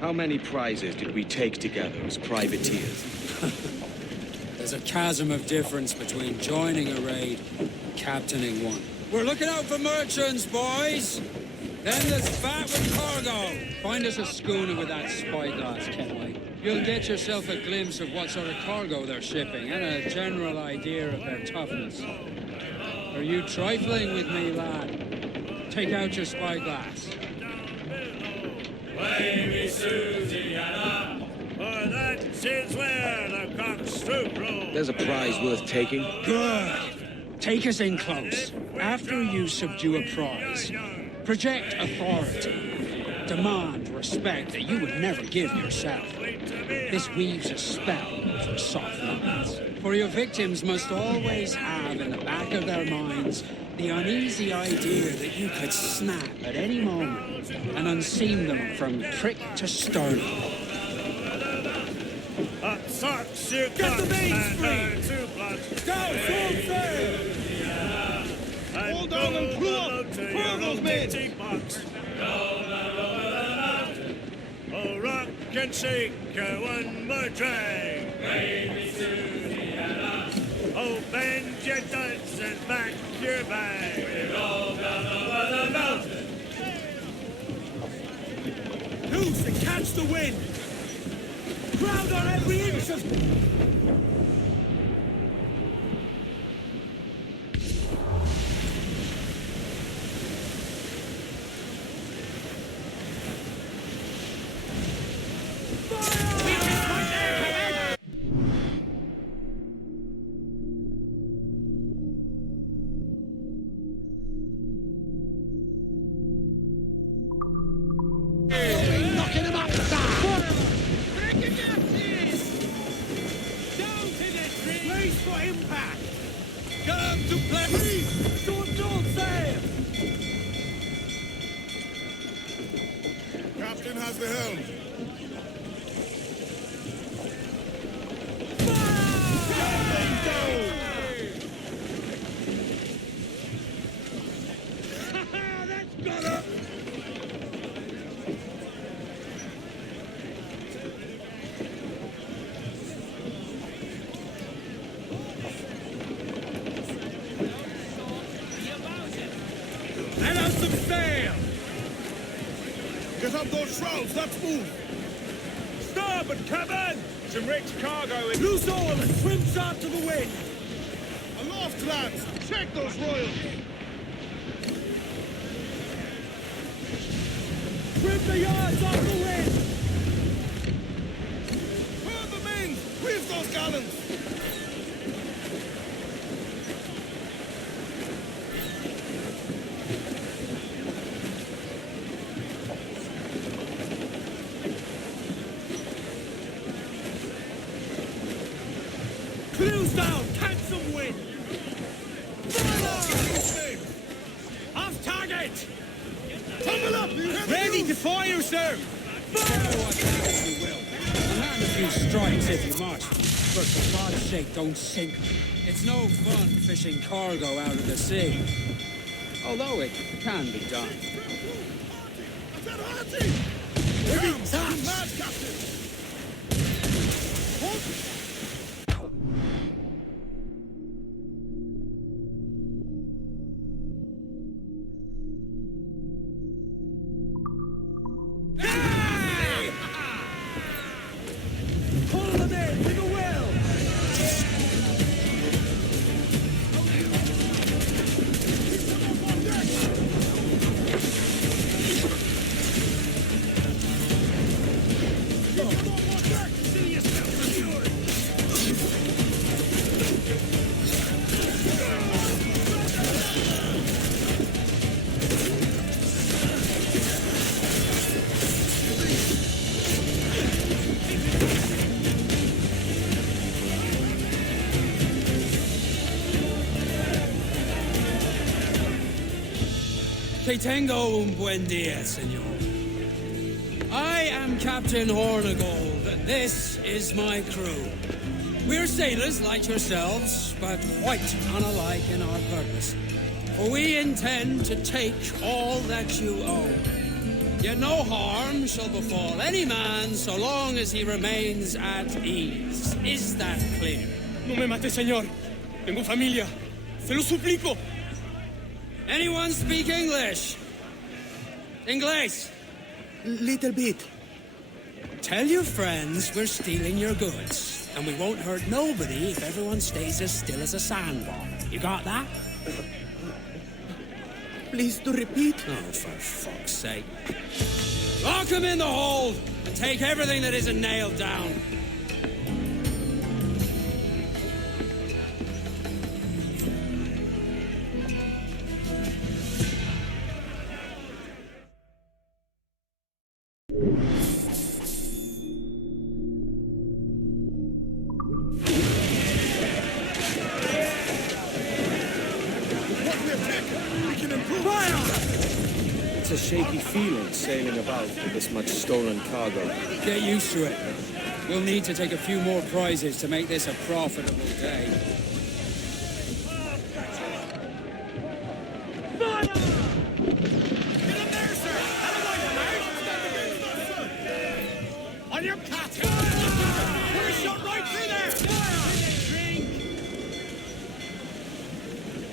How many prizes did we take together as privateers? There's a chasm of difference between joining a raid and captaining one. We're looking out for merchants, boys! Then there's fat with cargo! Find us a schooner with that spyglass, Kenway. You'll get yourself a glimpse of what sort of cargo they're shipping and a general idea of their toughness. Are you trifling with me, lad? Take out your spyglass. Baby Susiana, for that is where the cockstroke rolls. There's a prize worth taking. Good. Take us in close. After you subdue a prize, project authority. Demand respect that you would never give yourself. This weaves a spell for soft minds. For your victims must always have in the back of their minds the uneasy idea that you could snap at any moment and unseam them from prick to sternum. Socks, you Get the main street! Go, full sail! Hold on and pull those men! Oh, rock and shake one more drag! Oh, bend your duds and back your bag! We roll down over the mountain! Loose and catch the wind! Crowd on every inch of... for impact! Come to play! Please, don't sail! Captain has the helm. Let out some sail! Get up those shrouds, let's move! Starboard cabin! Some rich cargo in. Loose all and trim sharp to the wind! Aloft, lads! Check those royals! Trim the yards off the wind! Furl the mains! Reef those gallants! Cruise down! Catch some wind! Off target! Tumble up! Ready to fire, sir! Land a few strikes if you must, but for God's sake, don't sink. It's no fun fishing cargo out of the sea. Although it can be done. Mad, Captain! Pull them in with a will! Que tengo un buen dia, senor. I am Captain Hornigold. This is my crew. We're sailors like yourselves, but quite unalike in our purpose. For we intend to take all that you own. Yet no harm shall befall any man so long as he remains at ease. Is that clear? No me mate, señor. Tengo familia. Se lo suplico. Anyone speak English? English? Little bit. Tell your friends we're stealing your goods, and we won't hurt nobody if everyone stays as still as a sandbar. You got that? Please to repeat. Oh, for fuck's sake. Lock him in the hold, and take everything that isn't nailed down. It's a shaky feeling sailing about with this much stolen cargo. Get used to it. We'll need to take a few more prizes to make this a profitable day. On your cat! We're shot right through there!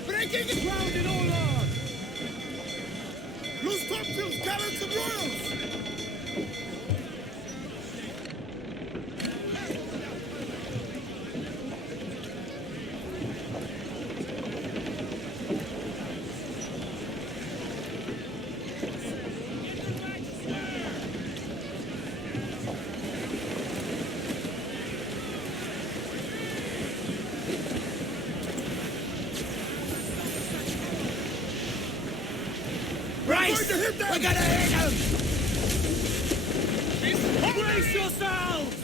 Breaking the ground in all on! Loose topsails, gallants and royals! Brace! We're gonna hit him! Brace yourselves!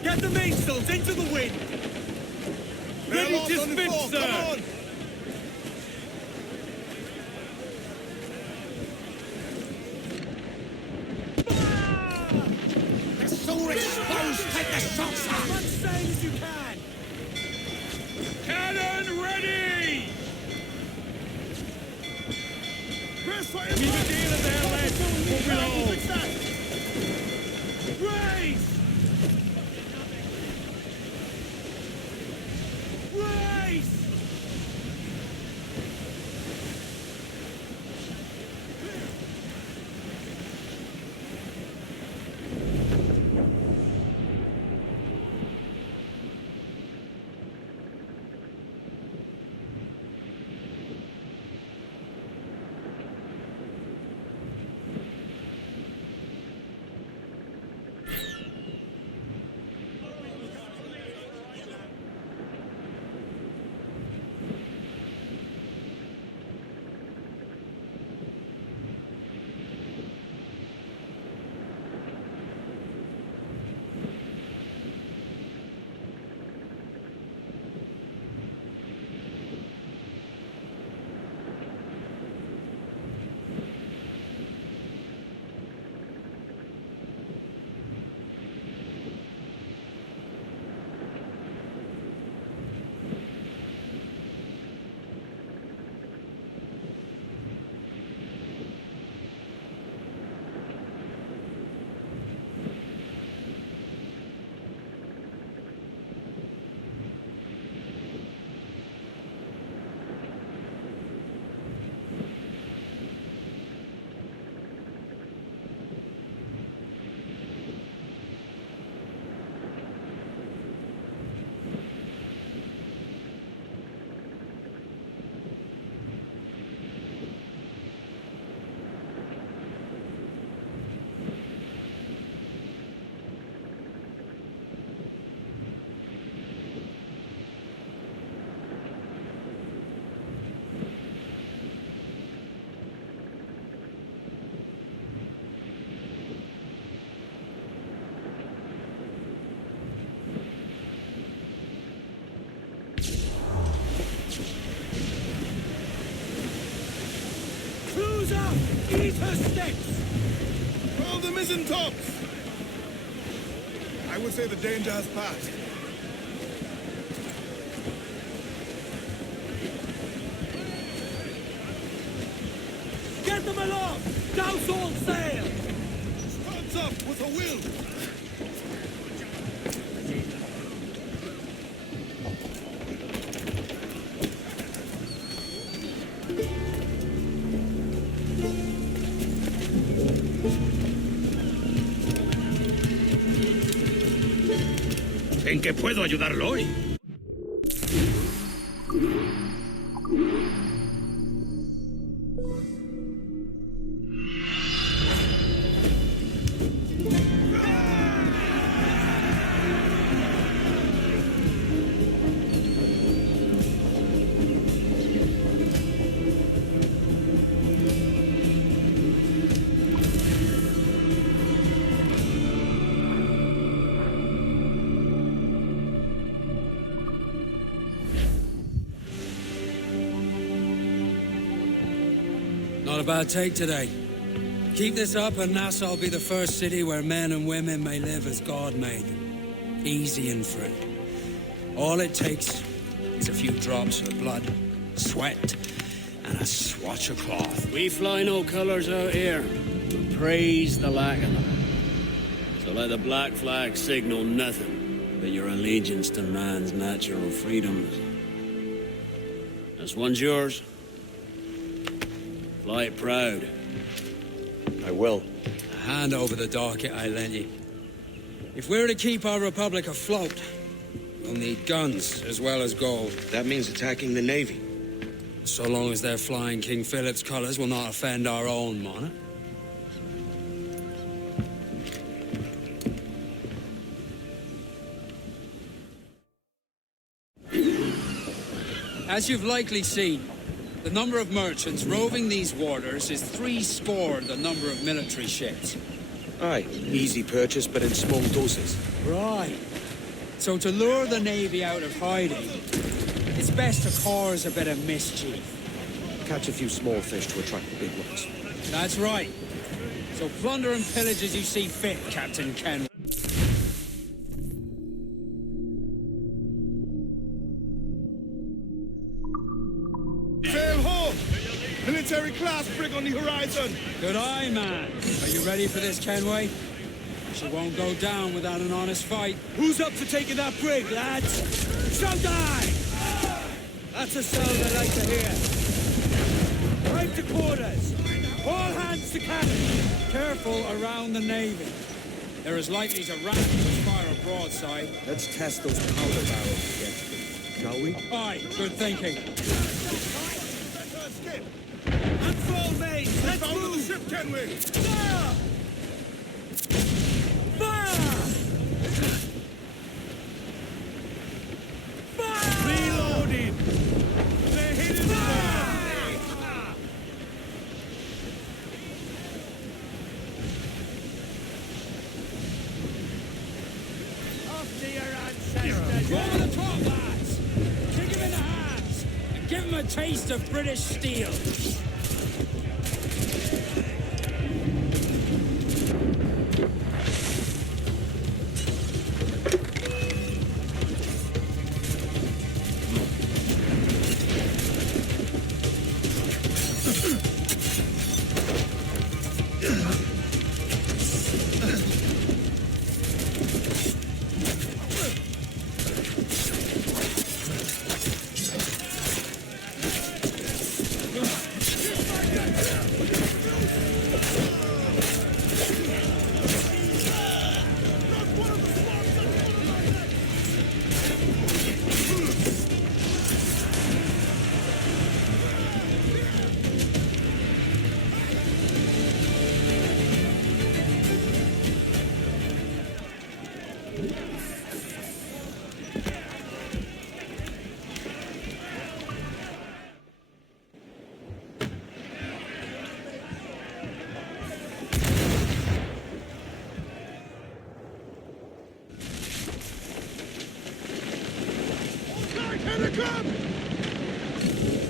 Get the mainsails into the wind! Ready to spin, sir! Come on! They're so exposed! Take the shots out! As much sail as you can! Cannon ready! Keep it in there, lads! We'll Raise! Eat her sticks! Roll the mizzen tops! I would say the danger has passed. Get them aloft! Douse all sail! Stands up with a will! ¿En qué puedo ayudarlo hoy? Not a bad take today. Keep this up and Nassau will be the first city where men and women may live as God made them. Easy and free. All it takes is a few drops of blood sweat, and a swatch of cloth. We fly no colours out here. We praise the lack of them. So let the black flag signal nothing but your allegiance to man's natural freedoms. This one's yours. Fly it proud. I will. Hand over the docket I lent you. If we're to keep our republic afloat, we'll need guns as well as gold. That means attacking the Navy. So long as they're flying King Philip's colours, will not offend our own monarch. As you've likely seen, the number of merchants roving these waters is 70 the number of military ships. Aye, easy purchase, but in small doses. Right. So to lure the Navy out of hiding, it's best to cause a bit of mischief. Catch a few small fish to attract the big ones. That's right. So plunder and pillage as you see fit, Captain Ken. Sail home! Military class brig on the horizon! Good eye, man. Are you ready for this, Kenway? She won't go down without an honest fight. Who's up for taking that brig, lads? So die! That's a sound I like to hear. Right to quarters. All hands to cannon. Careful around the Navy. They're as likely to ram as fire a broadside. Let's test those powder barrels against them, shall we? Aye, good thinking. Unfold, mate! Let's move! The ship, Kenway! Fire! Fire! Fire! Reloading! They're hitting fire! Off to your ancestors! Go on the top, lads! Kick him in the hands and give him a taste of British steel.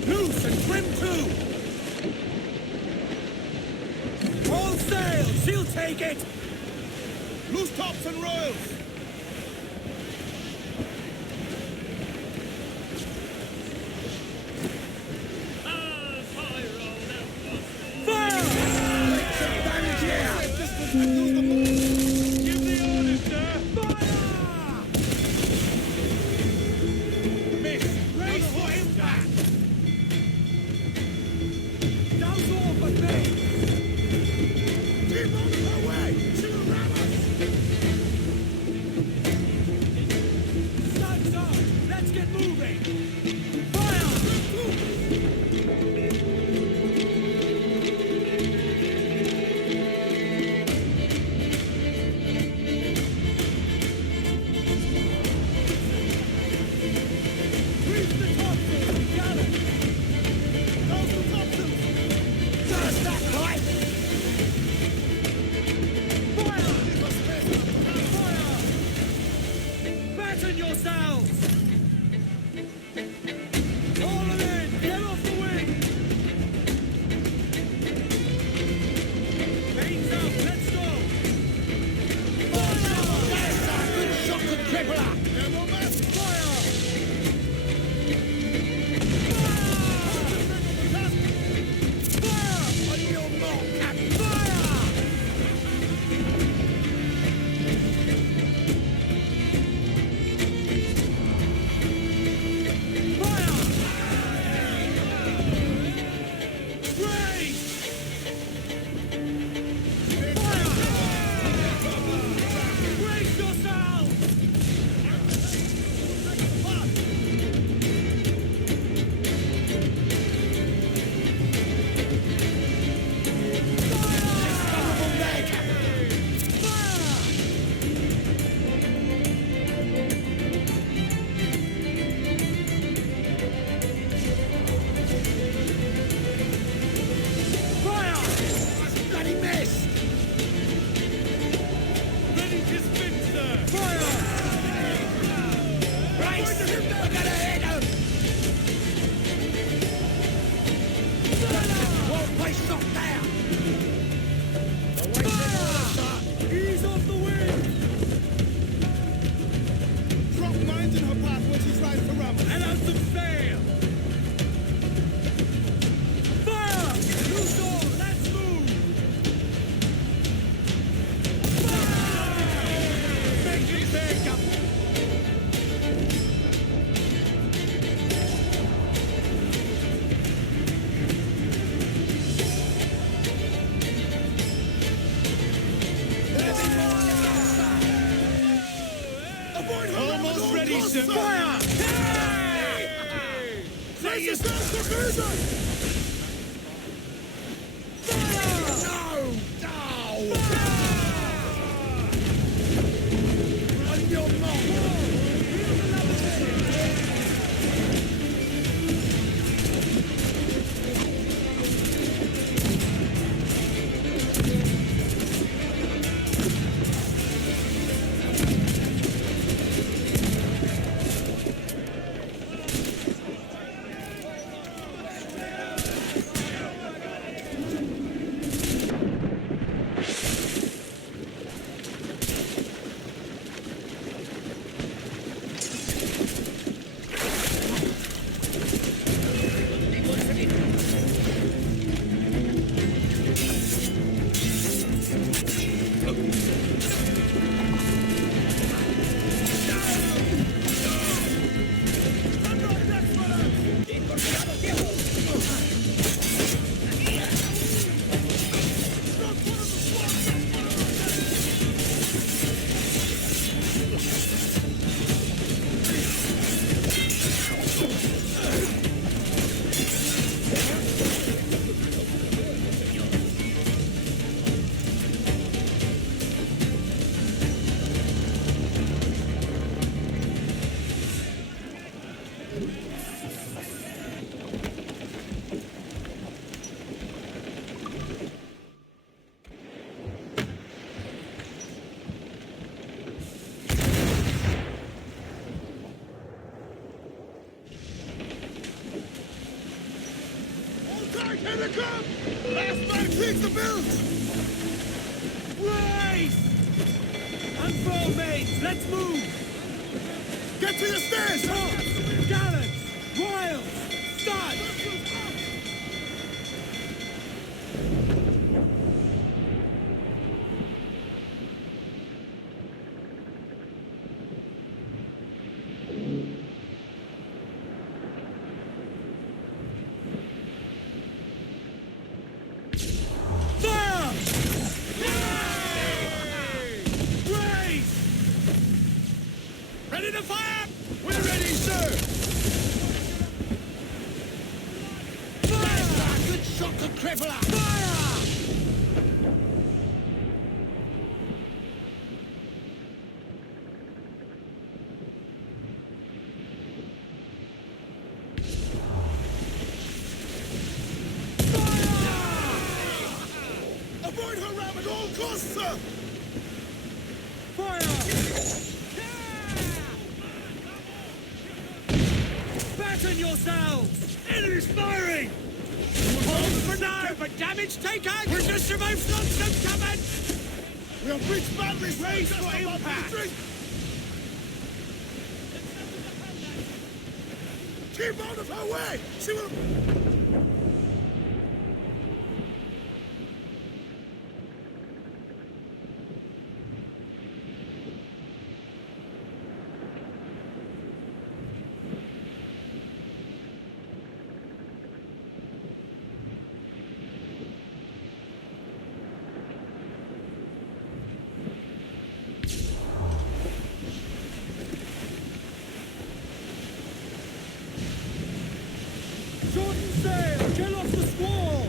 Loose and trim too! All sail! She'll take it! Loose tops and royals! Give the orders, sir! Fire! Miss! Brace for impact! Down's all but me! Keep on our way! She'll ram us! This is the Here they come! Last man cleans the bills! Race! Unfold, mates! Let's move! Get to your stairs! Tops! Gallants! Royals! Studs! Ready to fire? We're ready, sir! Fire! Good shot to Krevela! Fire! Avoid her ram at all costs, sir! Batten yourselves! Enemy's firing! Hold for now, but damage taken! We're just survived nonsense coming! We have reached badly Race for impact! Keep out of her way! She will... Shorten sail! Get off the squall!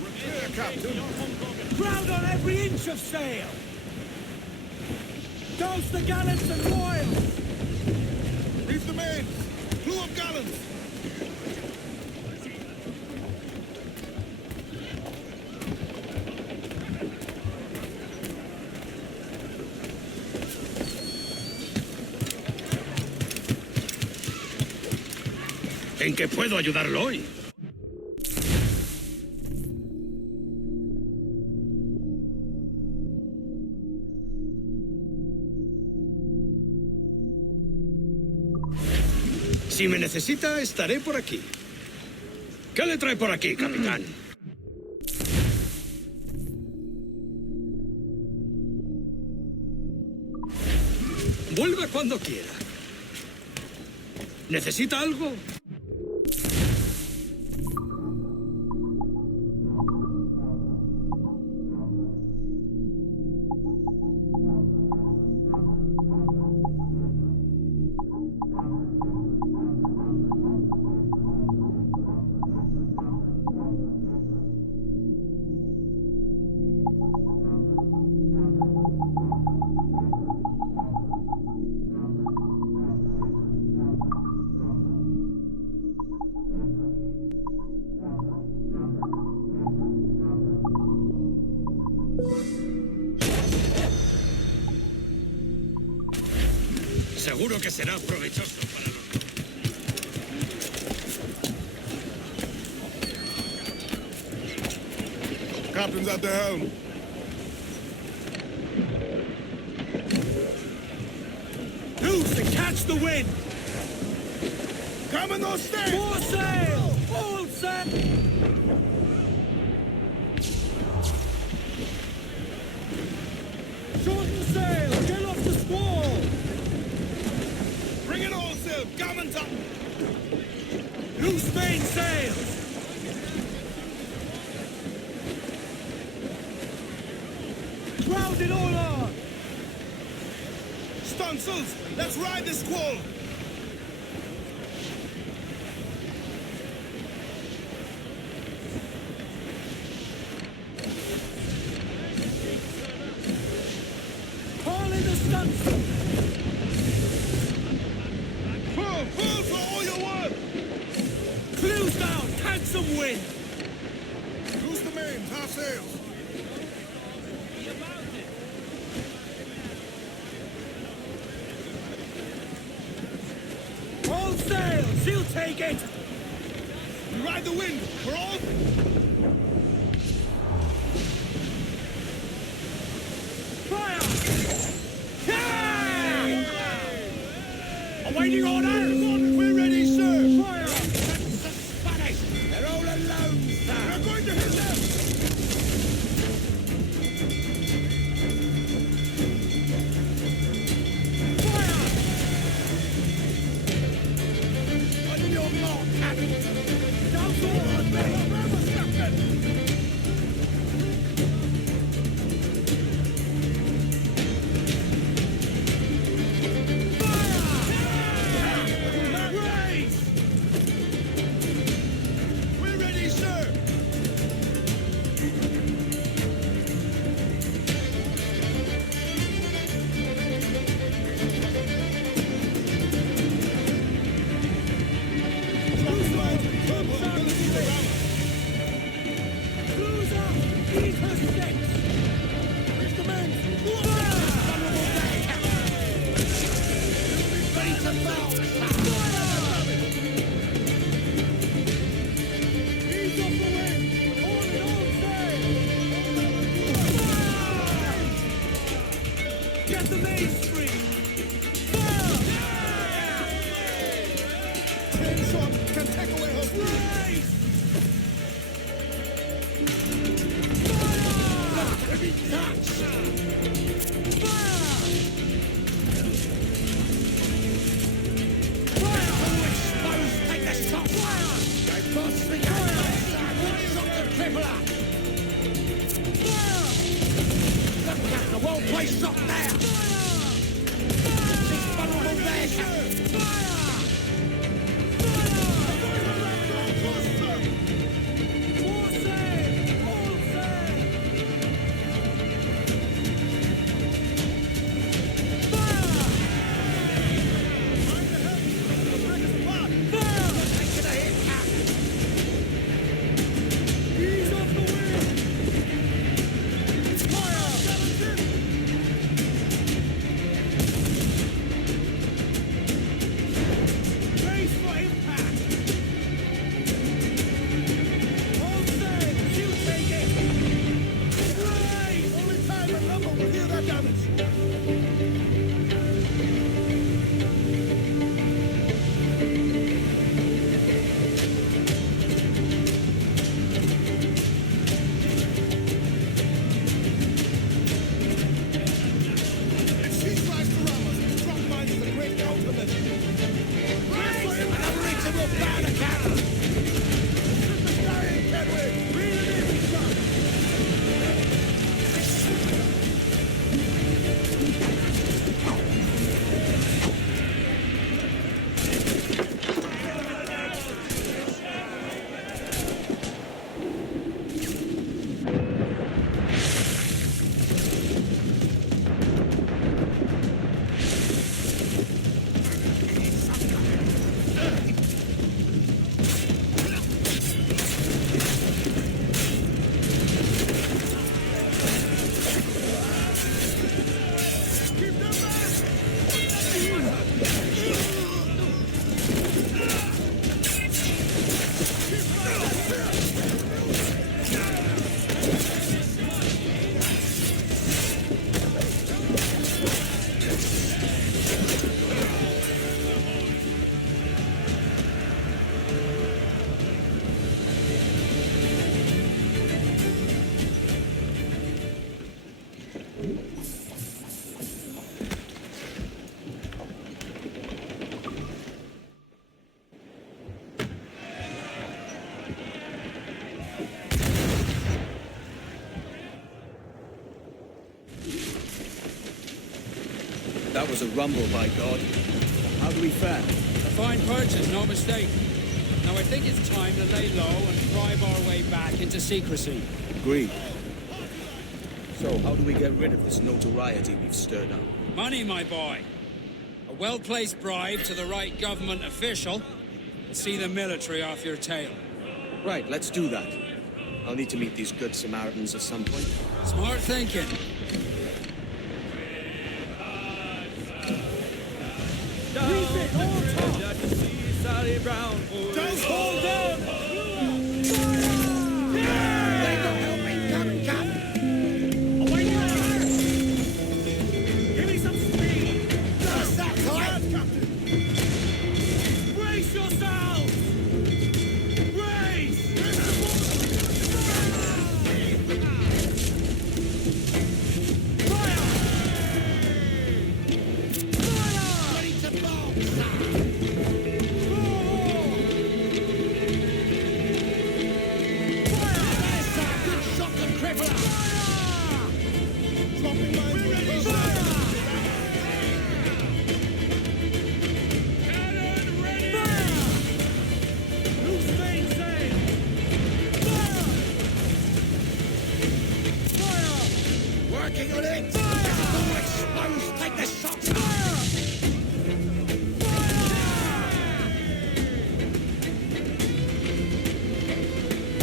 We're clear, Captain. Crowd on every inch of sail! Douse the gallants and royals! Reef the mains! Clew up gallants! ¿En qué puedo ayudarlo hoy? Si me necesita, estaré por aquí. ¿Qué le trae por aquí, capitán? Vuelva cuando quiera. ¿Necesita algo? Seguro que será provechoso para los... Captain's at the helm. Loose and catch the wind! Come and no stay! More sail! All set! Shorten sail! Get off the squall! Bring it all sail! Garment up! Loose main sails! Ground it all on! Stunsails! Let's ride the squall! Haul in the stunsail! Pull for all your work! Clews down! Catch some wind! Loose the mains, half sails! All sails! He'll take it! We ride the wind! We're all... Fire! Yeah! Awaiting orders! We're ready, sir! Fire! That's the Spanish! They're all alone, sir! We're going to hit them! Fire! On your mark, Captain! Down forward! Remember, Captain! We're ready, sir! Cruise up! Ease her sticks! Reach the men! Vulnerable deck! Ready to foul! Ease off the wind! All in all sail! Get the mainstream! Ten shots can take away her speed! Well placed up there! This vulnerable there, Captain! Fire! That was a rumble, by God. How do we fare? A fine purchase, no mistake. Now I think it's time to lay low and bribe our way back into secrecy. Agreed. So, how do we get rid of this notoriety we've stirred up? Money, my boy. A well-placed bribe to the right government official will see the military off your tail. Right, let's do that. I'll need to meet these good Samaritans at some point. Smart thinking. Sally Brown. Don't fall down! Give me some speed! Just that time, Captain! Brace yourselves! Brace! Fire! Fire! Ready to blow! Working on it! Fire! Sponge, take the shot! Fire!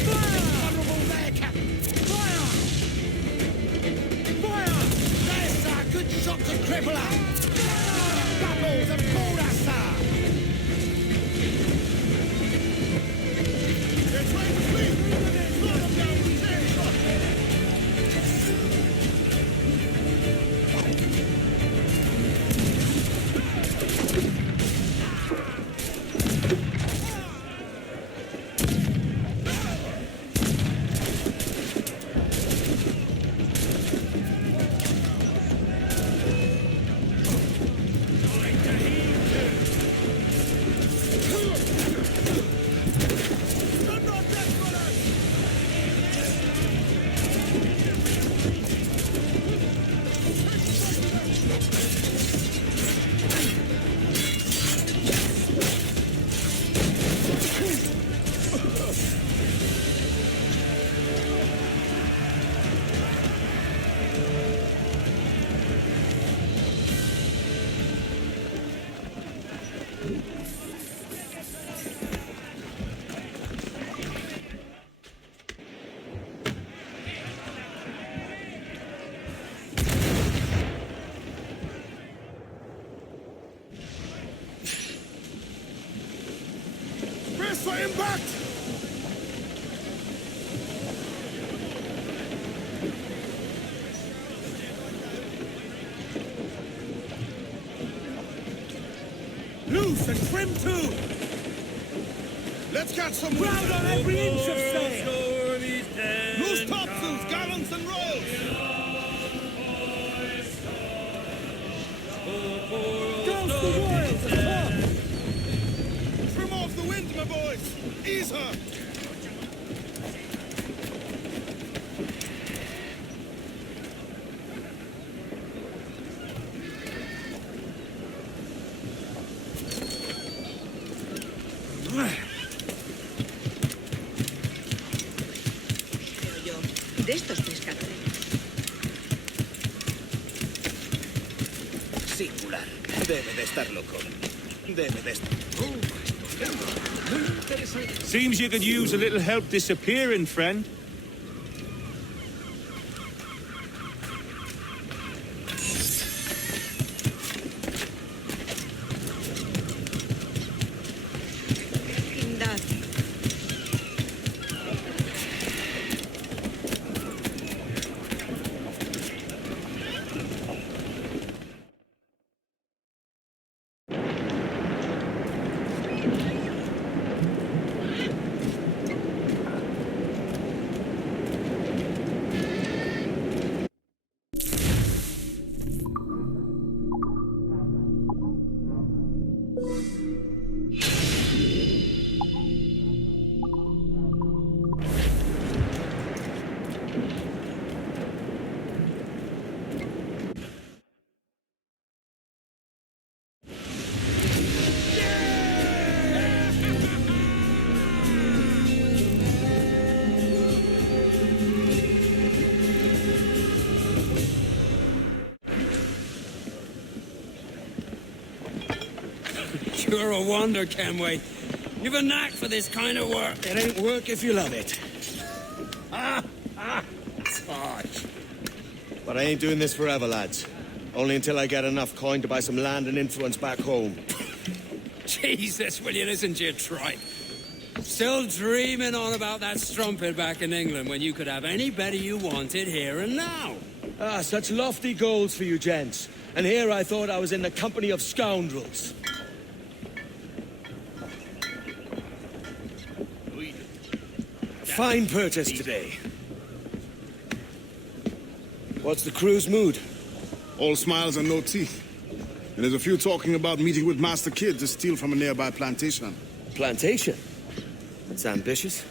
Vulnerable there, Captain! Fire! Fire! There's a good shot to cripple her! Bubbles and pull us, sir! It's right to sleep! It's not a down with for impact! Loose and trim too! Let's catch some Ground on every inch of sail! Loose topsails, gallants and royals! Douse the royals at top! Trim off the wind, my boys! Ease her! De estos pescadores. Singular. Debe de estar loco. Debe de estar... Seems you could use a little help disappearing, friend. You're a wonder, Kenway. You've a knack for this kind of work. It ain't work if you love it. Sarge. But I ain't doing this forever, lads. Only until I get enough coin to buy some land and influence back home. Jesus, will you listen to your tripe? Still dreaming on about that strumpet back in England when you could have anybody you wanted here and now. Ah, such lofty goals for you gents. And here I thought I was in the company of scoundrels. Fine purchase today. What's the crew's mood? All smiles and no teeth. And there's a few talking about meeting with Master Kid to steal from a nearby plantation. Plantation? That's ambitious.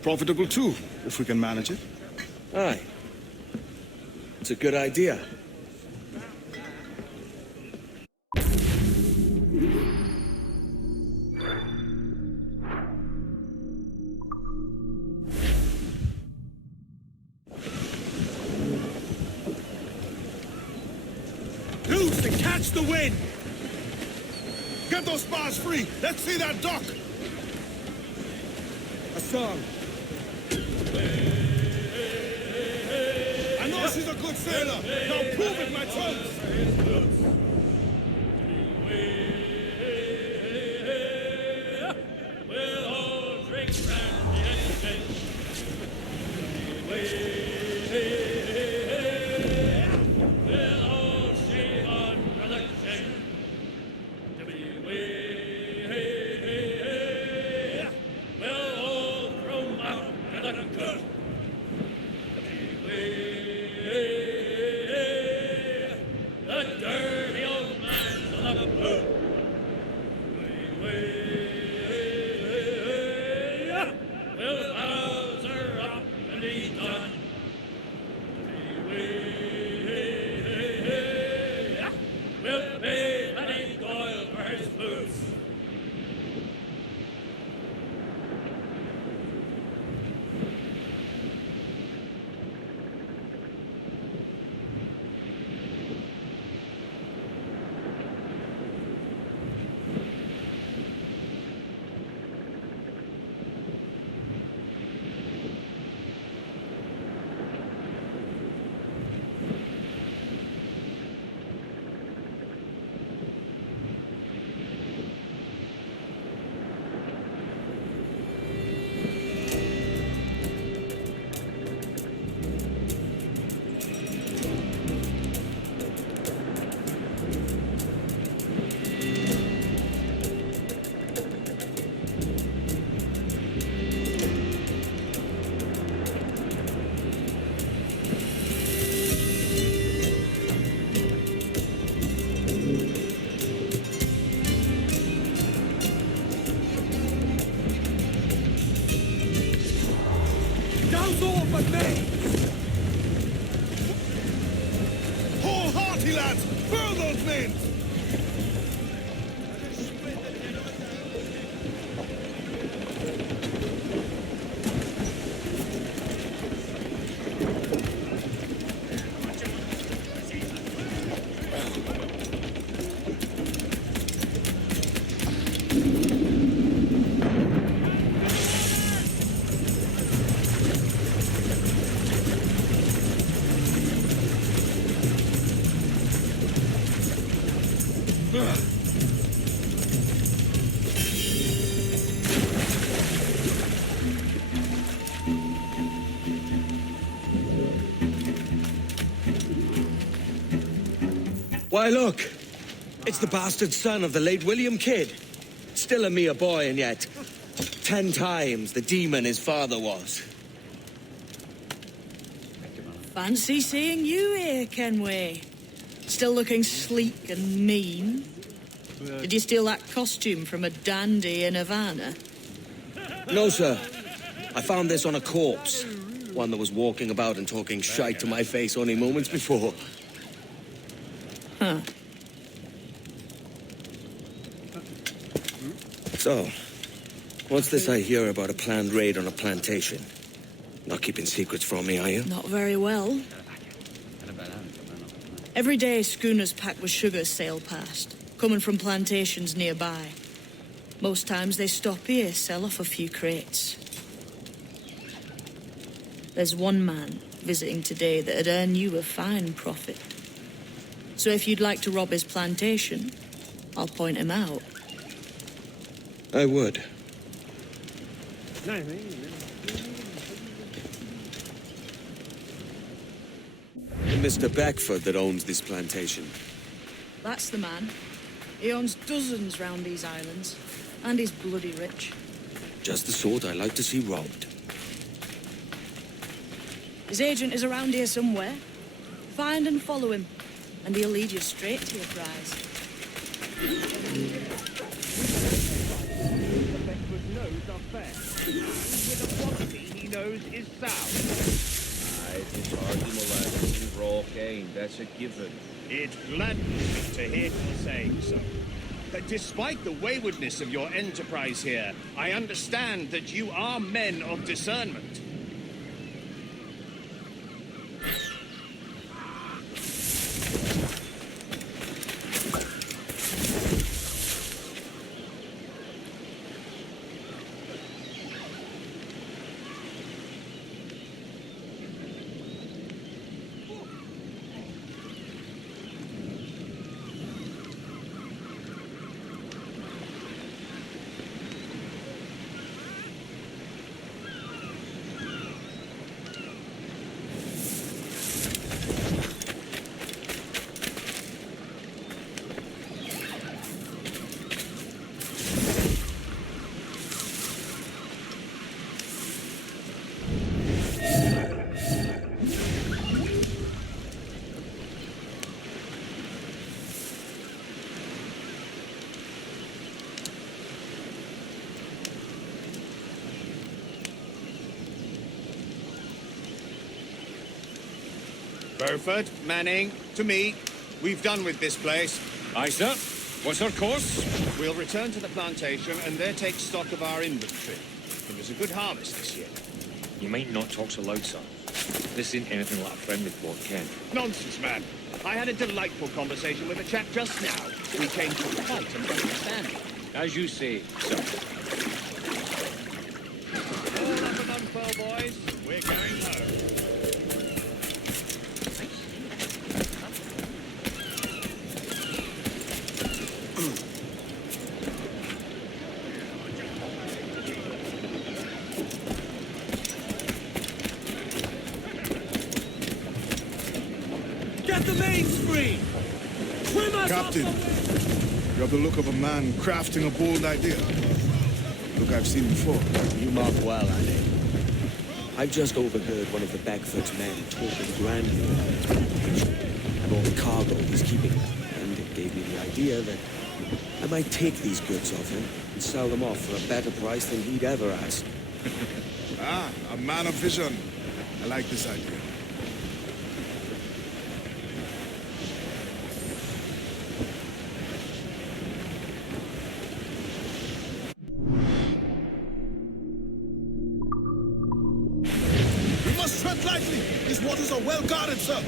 Profitable too, if we can manage it. Aye. It's a good idea. Loose and catch the wind! Get those spars free! Let's see that dock! A song. I know she's a good sailor! Now prove it, my chums! We'll all drink brandy and gin. We'll all shave on brother chin. We'll all throw out brother good. The dirty old man's on the boot. We'll Bowser up and be done. We'll pay Paddy Doyle for his boots. Down's all but me! Hold hearty, lads! Furl those men! Why, look! It's the bastard son of the late William Kidd. Still a mere boy, and yet 10 times the demon his father was. Fancy seeing you here, Kenway. Still looking sleek and mean. Did you steal that costume from a dandy in Havana? No, sir. I found this on a corpse. One that was walking about and talking shite to my face only moments before. Huh. So, what's this I hear about a planned raid on a plantation? Not keeping secrets from me, are you? Not very well. Every day, schooners packed with sugar sail past. coming from plantations nearby. Most times they stop here, sell off a few crates. There's one man visiting today that'd earn you a fine profit. So if you'd like to rob his plantation, I'll point him out. I would. Mr. Beckford that owns this plantation. That's the man. He owns dozens round these islands, and he's bloody rich. Just the sort I like to see robbed. His agent is around here somewhere. Find and follow him, and he'll lead you straight to your prize. He knows is sound. It's hardly molasses and raw cane, that's a given. It gladdens me to hear you saying so. But despite the waywardness of your enterprise here, I understand that you are men of discernment. Burford, Manning, to me. We've done with this place. Aye, sir. What's our course? We'll return to the plantation and there take stock of our inventory. It was a good harvest this year. You might not talk so loud, sir. This ain't anything like a friendly port, Ken. Nonsense, man. I had a delightful conversation with a chap just now. We came to a fight and understanding. As you say, sir. All up and unfurl, boys. We're going home. Get the mains free! Trim us Captain, you have the look of a man crafting a bold idea. Look I've seen before. You mark well, Andy. I've just overheard one of the Beckford's men talking grandly about his plantation and all the cargo he's keeping, and it gave me the idea that I might take these goods off him and sell them off for a better price than he'd ever ask. Ah, a man of vision. I like this idea. We must tread lightly. These waters are well guarded, sir.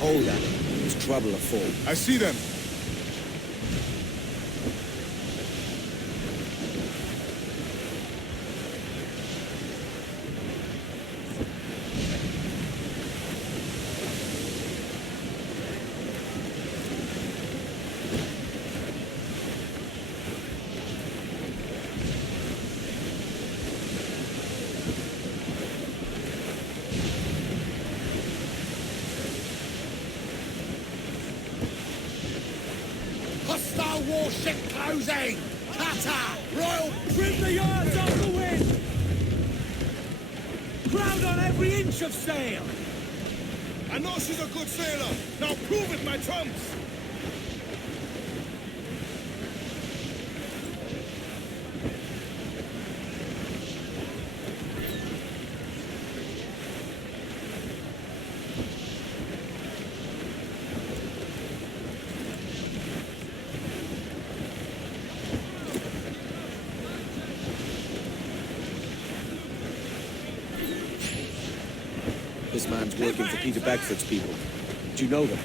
Hold on. There's trouble afoot. I see them. Hostile warship closing! Cutter! Royal... Trim the yards off the wind! Crowd on every inch of sail! I know she's a good sailor. Now prove it, my trumps! this man's working for Peter Beckford's people. Do you know them?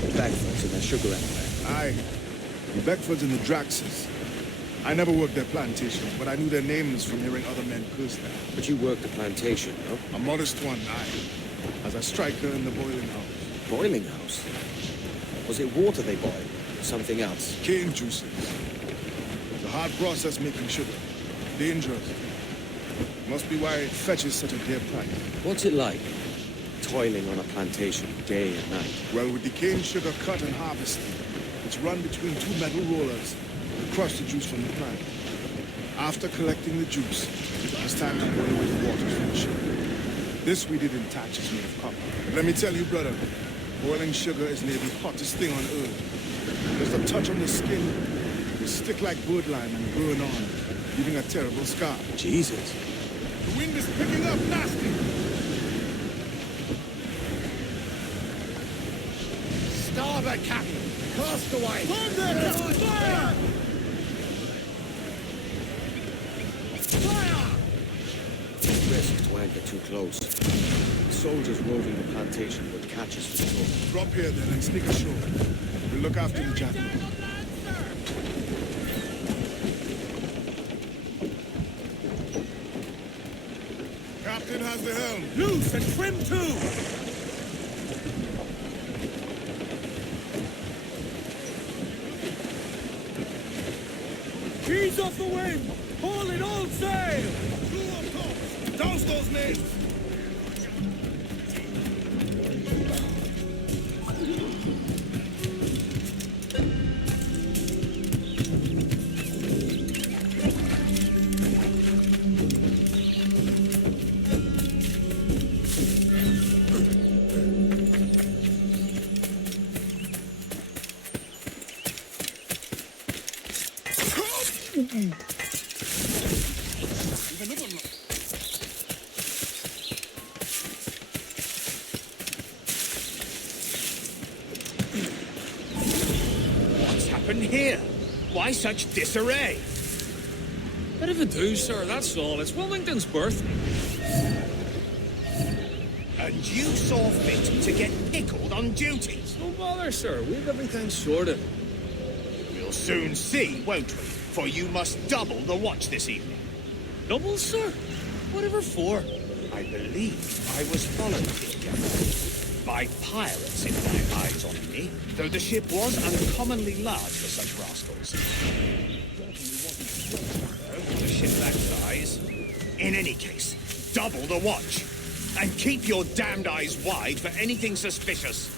The Beckfords and their sugar empire. Aye. The Beckfords and the Draxes. I never worked their plantations, but I knew their names from hearing other men curse them. But you worked the plantation, no? A modest one, aye. As a striker in the boiling house. Boiling house? Was it water they boiled? Or something else? Cane juices. It's a hard process making sugar. Dangerous. Must be why it fetches such a dear price. What's it like? Toiling on a plantation day and night? Well, with the cane sugar cut and harvested, it's run between two metal rollers to crush the juice from the plant. After collecting the juice, it's time to boil away the waters from the sugar. This we did in thatches made of copper. But let me tell you, brother, boiling sugar is near the hottest thing on earth. There's a touch on the skin, it stick like birdlime and burn on, leaving a terrible scar. Jesus. The wind is picking up nasty. Starboard, Captain! Cast away! Hold there, Captain! Fire! Fire! Risk to anchor too close. Soldiers roving the plantation would catch us for sure. Drop here then and sneak ashore. We'll look after the jackal. Captain has the helm. Loose and trim too! Keys off the wind! Haul it all sail! Crew up top! Douse those nails! What's happened here? Why such disarray? Bit of a do, sir, that's all. It's Wilmington's birthday. And you saw fit to get pickled on duty? No bother, sir. We've everything sorted. We'll soon see, won't we? For you must double the watch this evening. Double, sir? Whatever for? I believe I was followed here, Captain, by pirates in my eyes on me, though the ship was uncommonly large for such rascals. The ship that size. In any case, double the watch. And keep your damned eyes wide for anything suspicious.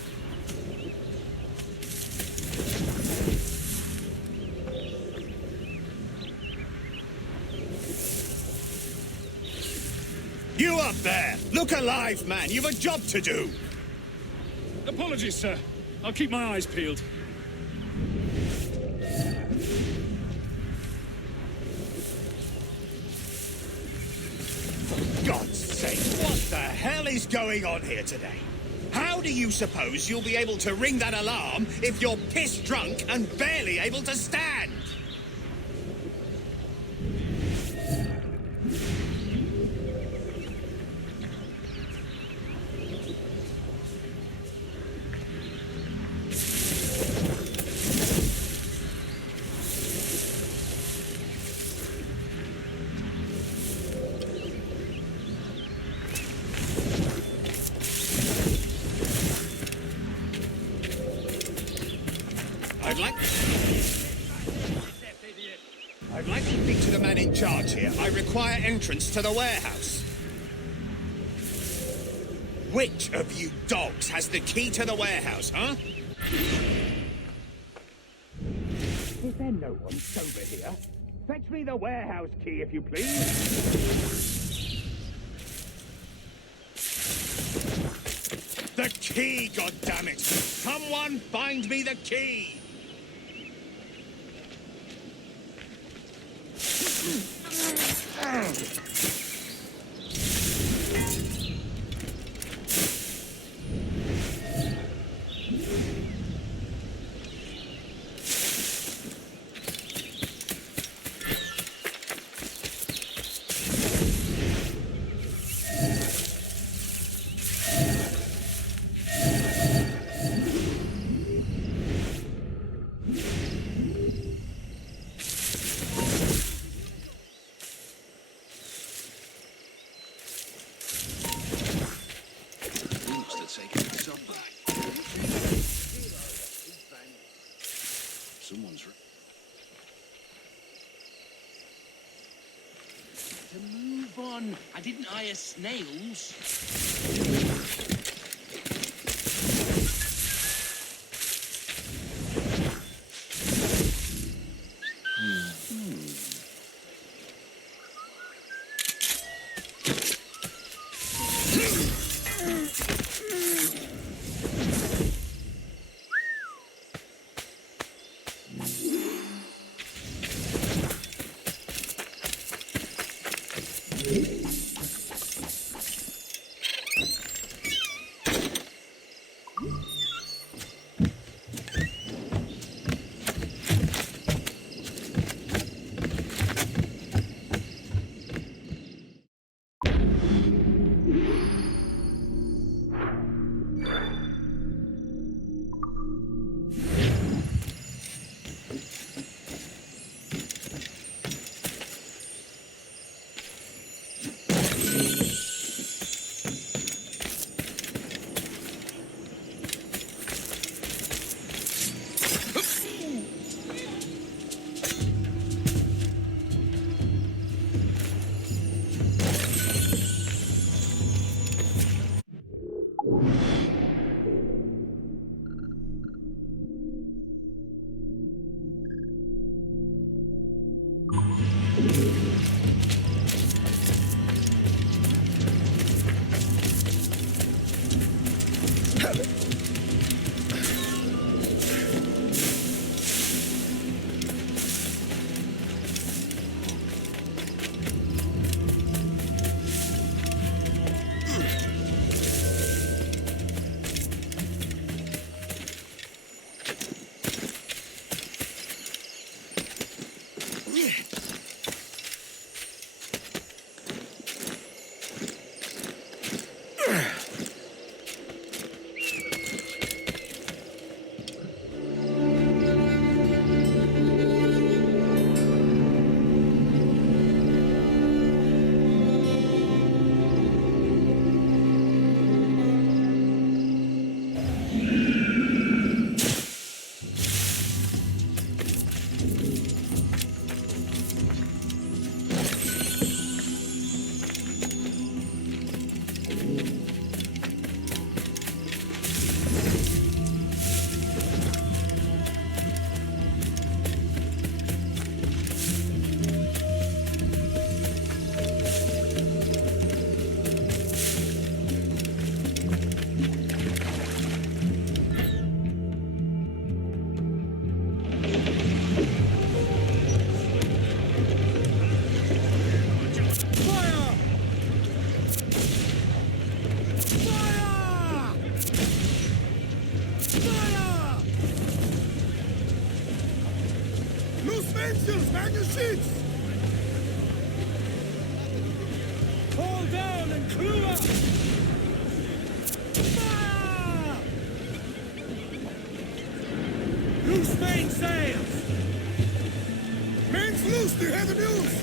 You up there! Look alive, man! You've a job to do! Apologies, sir. I'll keep my eyes peeled. For God's sake, what the hell is going on here today? How do you suppose you'll be able to ring that alarm if you're piss drunk and barely able to stand? I'd like to speak to the man in charge here. I require entrance to the warehouse. Which of you dogs has the key to the warehouse, huh? Is there no one sober here? Fetch me the warehouse key, if you please. The key, goddammit! Someone find me the key! Someone's... To move on. I didn't hire snails. Man your seats! Hold down and crew up! Fire! Loose mainsails! Mains loose, do you have the news?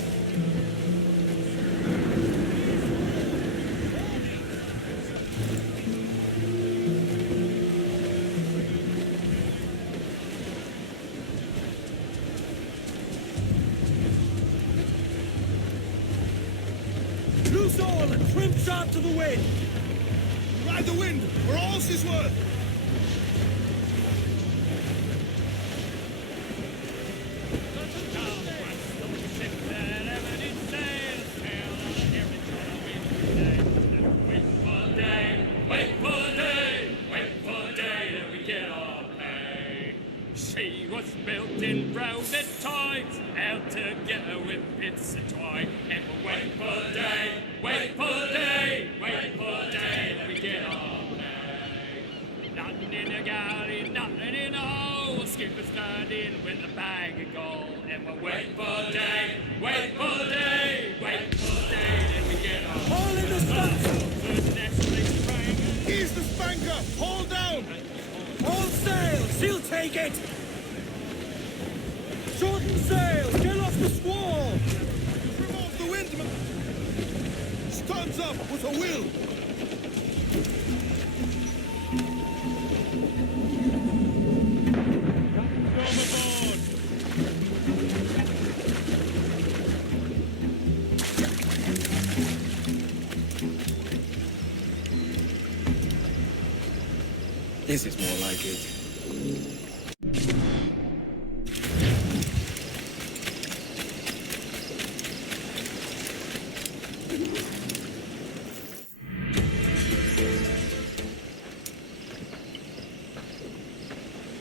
Loose all and trim sharp to the wind! Ride the wind, for all she's worth! She was built in browsed times, out together with bits of twine. And we'll wait for day, wait for day, wait for day, that we get our pay. Nothing in the galley, nothing in the hole. Skipper's turned in with a bag of gold. And we'll wait for day, wait for day, wait for day, that we get our pay. All in the stunsail! Ease the spanker! Hold down! All sails! She'll take it! Shorten sail! Get off the squall! Trim off the wind! Studs up with a will! Come aboard! This is more like it.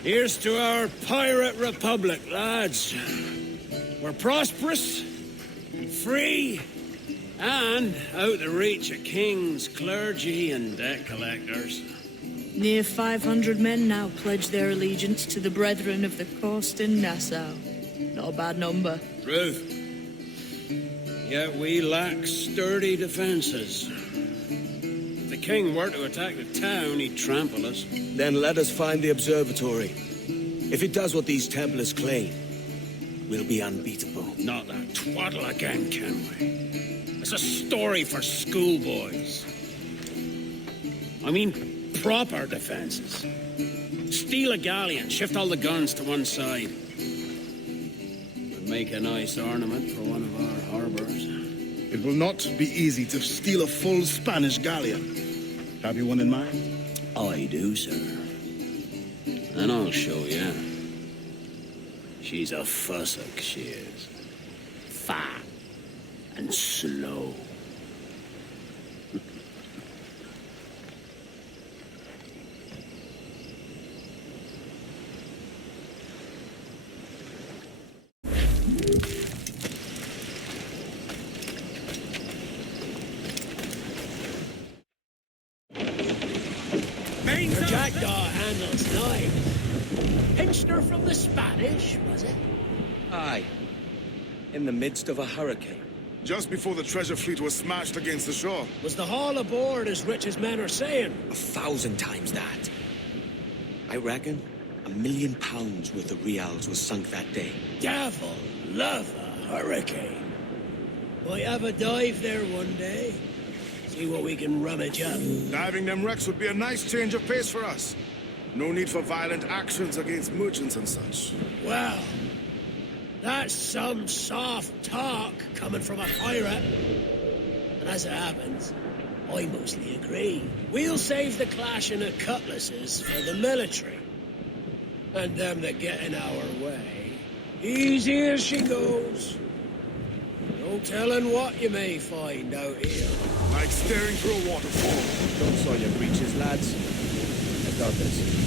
Here's to our pirate republic, lads. We're prosperous, free, and out the reach of kings, clergy, and debt collectors. Near 500 men now pledge their allegiance to the Brethren of the Coast in Nassau. Not a bad number. Truth. Yet we lack sturdy defenses. If the king were to attack the town, he'd trample us. Then let us find the observatory. If it does what these Templars claim, we'll be unbeatable. Not that twaddle again, Kenway. It's a story for schoolboys. I mean, proper defenses. Steal a galleon, shift all the guns to one side. Would make a nice ornament for one of our harbors. It will not be easy to steal a full Spanish galleon. Have you one in mind? I do, sir. And I'll show you. She's a fussock, she is. Fat and slow. Your jackdaw handles knife. Pinched her from the Spanish, was it? Aye. In the midst of a hurricane. Just before the treasure fleet was smashed against the shore. Was the haul aboard as rich as men are saying? 1,000 times that. I reckon £1 million worth of reals was sunk that day. Devil love a hurricane. Might have a dive there one day. See what we can rummage up. Diving them wrecks would be a nice change of pace for us. No need for violent actions against merchants and such. Well, that's some soft talk coming from a pirate. And as it happens, I mostly agree. We'll save the clashing of cutlasses for the military. And them that get in our way. Easy as she goes. No telling what you may find out here. Like staring through a waterfall. Don't soil your breeches, lads. I got this.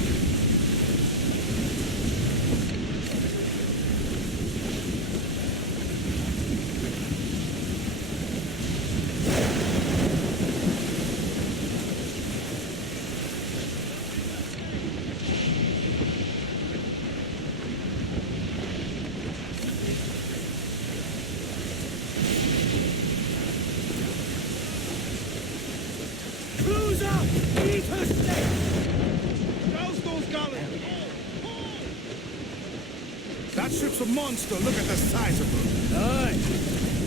That ship's a monster. Look at the size of her. Aye.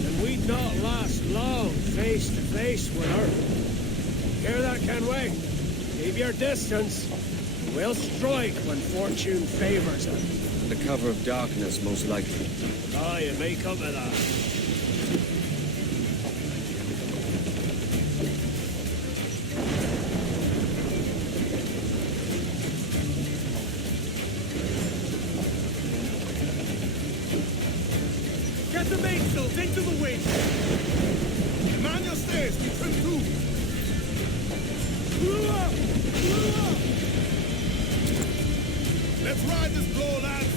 And we'd not last long face to face with her. Hear that, Kenway? Keep your distance. We'll strike when fortune favors us. The cover of darkness, most likely. Aye, it may come to that. Get the mainsails into the wind! Man your stays, we trim to! Crew up! Crew up! Let's ride this blow, lads!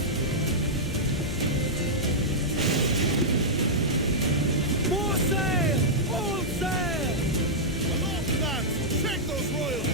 More sail! All sail! Aloft, lads! Shake those royals!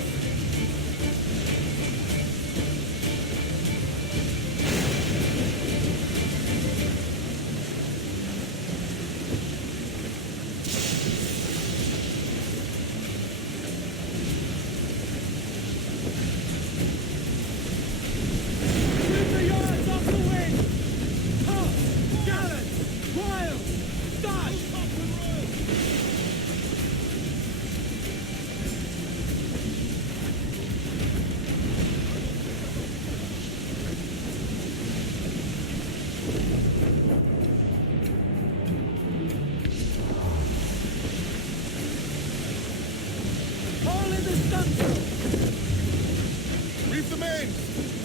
Reef the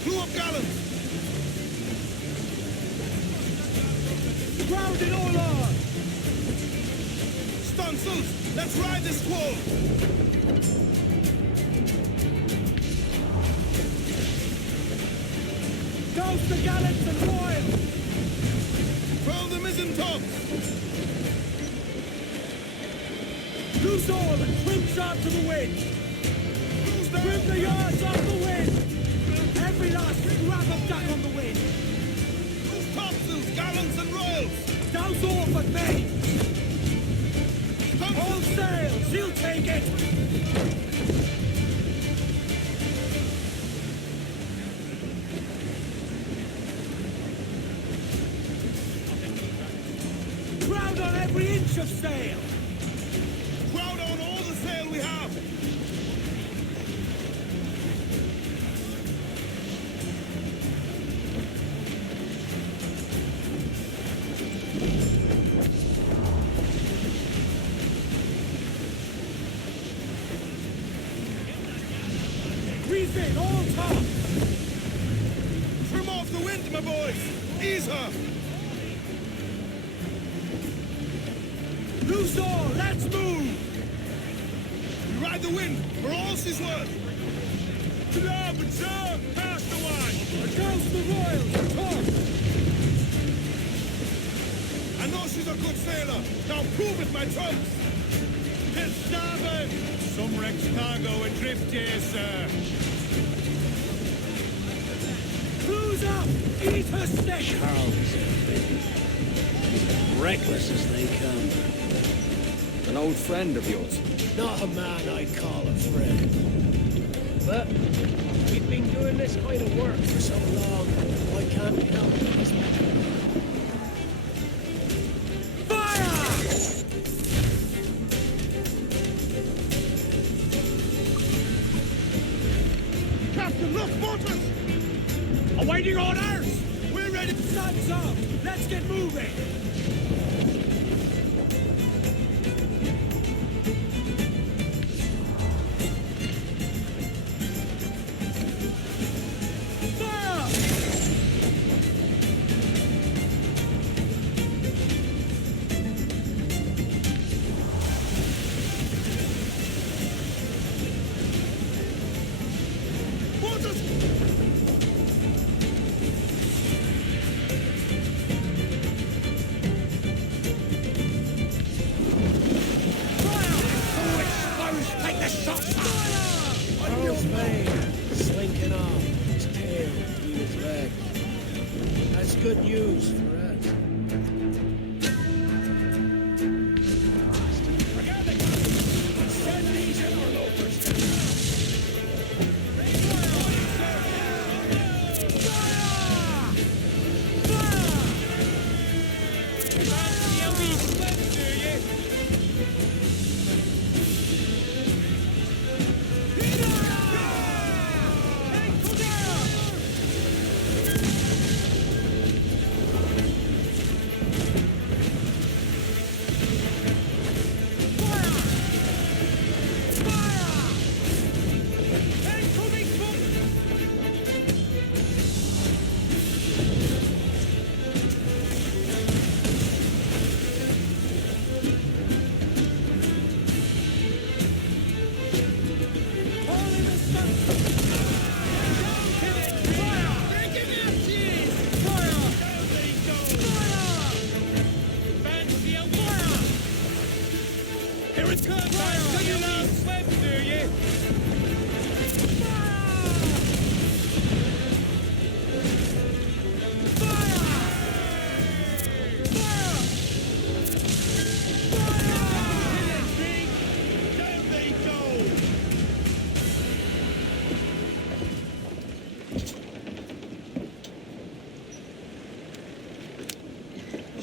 Clew up gallants! Crowded all on! Stunsels, let's ride this squall! Douse the gallants and royals! Furl the mizzen tops! Loose all and trim sharp to the wind! Trim the yards off the wind! Every last scrap of deck on the wind! Loose topsails, gallants and royals! Douse all but me! All sails, she'll take it! Crowd on every inch of sail! Crowd on all the sail we have! Reef in, all top! Trim off the wind, my boys! Ease her! Loose all, let's move! We ride the wind for all she's worth! To larboard, sir! Cast away! Against the royals, top! I know she's a good sailor! Now prove it, my trunks! To starboard! Some wrecked cargo adrift here, sir! Cruise up! Eat her stick! Charles, reckless as they come. An old friend of yours? Not a man I'd call a friend. But we've been doing this kind of work for so long, I can't help but respect him. Captain, look, mortars! Awaiting orders! We're ready! Sun's up! Let's get moving! Slinking off, his tail between his legs. That's good news for us. Send these interlopers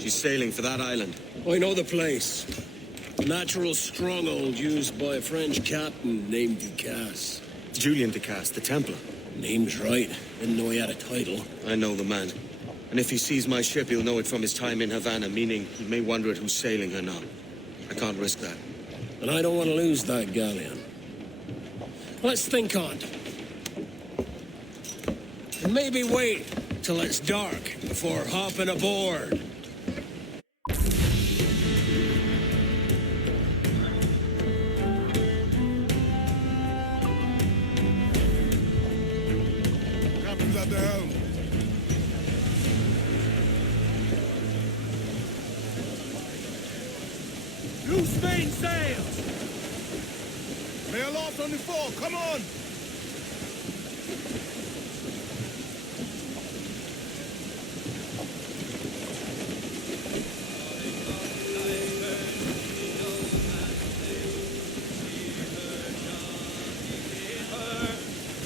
She's sailing for that island. I know the place. A natural stronghold used by a French captain named Ducasse. Julian Ducasse, the Templar. Name's right. Didn't know he had a title. I know the man. And if he sees my ship, he'll know it from his time in Havana, meaning he may wonder at who's sailing her now. I can't risk that. And I don't want to lose that galleon. Let's think on it. And maybe wait till it's dark before hopping aboard. Captain's at the helm. Loose main sails! Lay aloft on the fore, come on!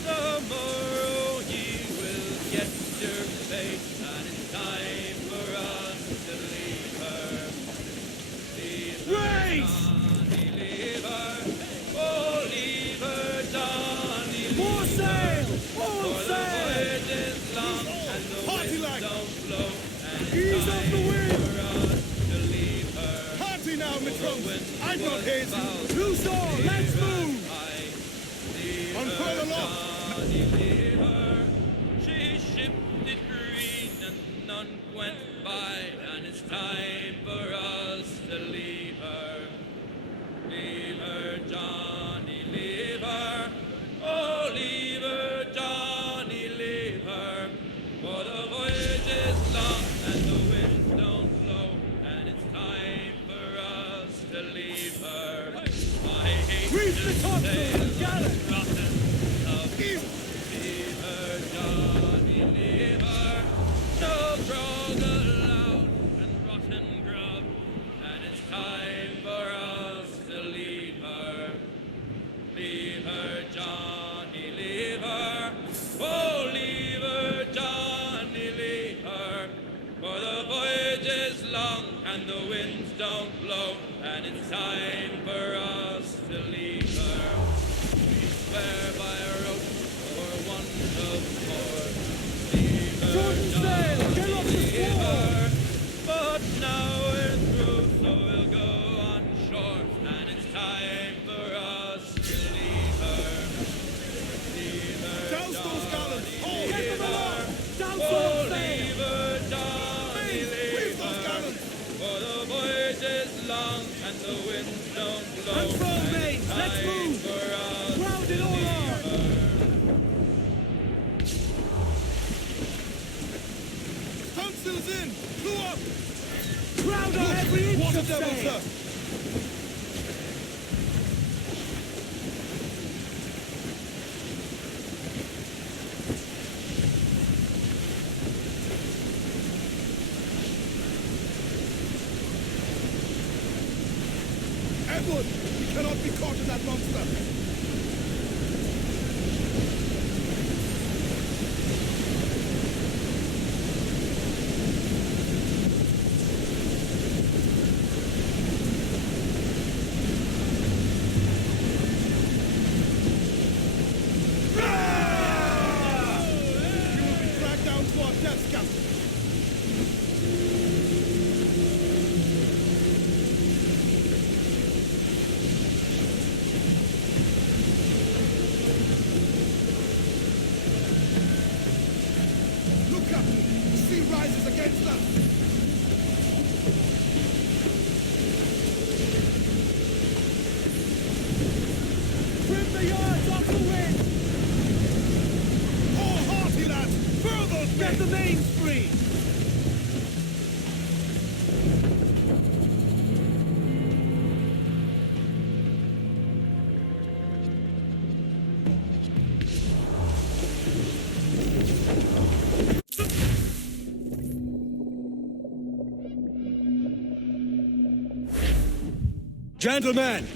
Tomorrow ye will get your fate, and it's time for us to leave her. Leave Race! Johnny, leave her. Oh, leave her, Johnny, More leave sail! her. All For the sail! voyage is long, and the Party winds like. don't blow, and Ease it's off the time wind! for us to leave her. Party now, my trunks! I'm not hazy! Loose all! Let's move! Unfurl aloft! She shipped it green and none went by, and it's time for us to leave her. Leave her, Johnny, leave her. Oh, leave her, Johnny, leave her. For the voyage is long and the winds don't blow, and it's time for us to leave her. I hate Reef to the topsail say and gallant! leave her, Johnny, leave her. No grog allowed and rotten grub, and it's time for us to leave her. Leave her, Johnny, leave her. Oh, leave her, Johnny, leave her. For the voyage is long and the winds don't blow, and it's time for us to leave her. We swear by a rope for want of more. Leave her, Jordan sail! Get off the leave squall! her. But now we're through, so we'll go on shore, and it's time for us to leave her. Leave her, Douse those gallants! Oh, Get them aloft! Down oh, all sail! leave her, Johnny, Weave leave those her. gallants! For the voyage is long and the winds don't blow. Unfurl and mains! it's Let's time move! for us Ground it all on! Stunsails in! Clew up! Ground on every inch What a of devil, sail! sir! Edward, we cannot be caught in that monster. We will be dragged down to our deaths, Captain. Look, Captain, the sea rises against us. Trim the yards off the wind! Oh, hearty, lads! Furl those Get the mains! mains free! Gentlemen,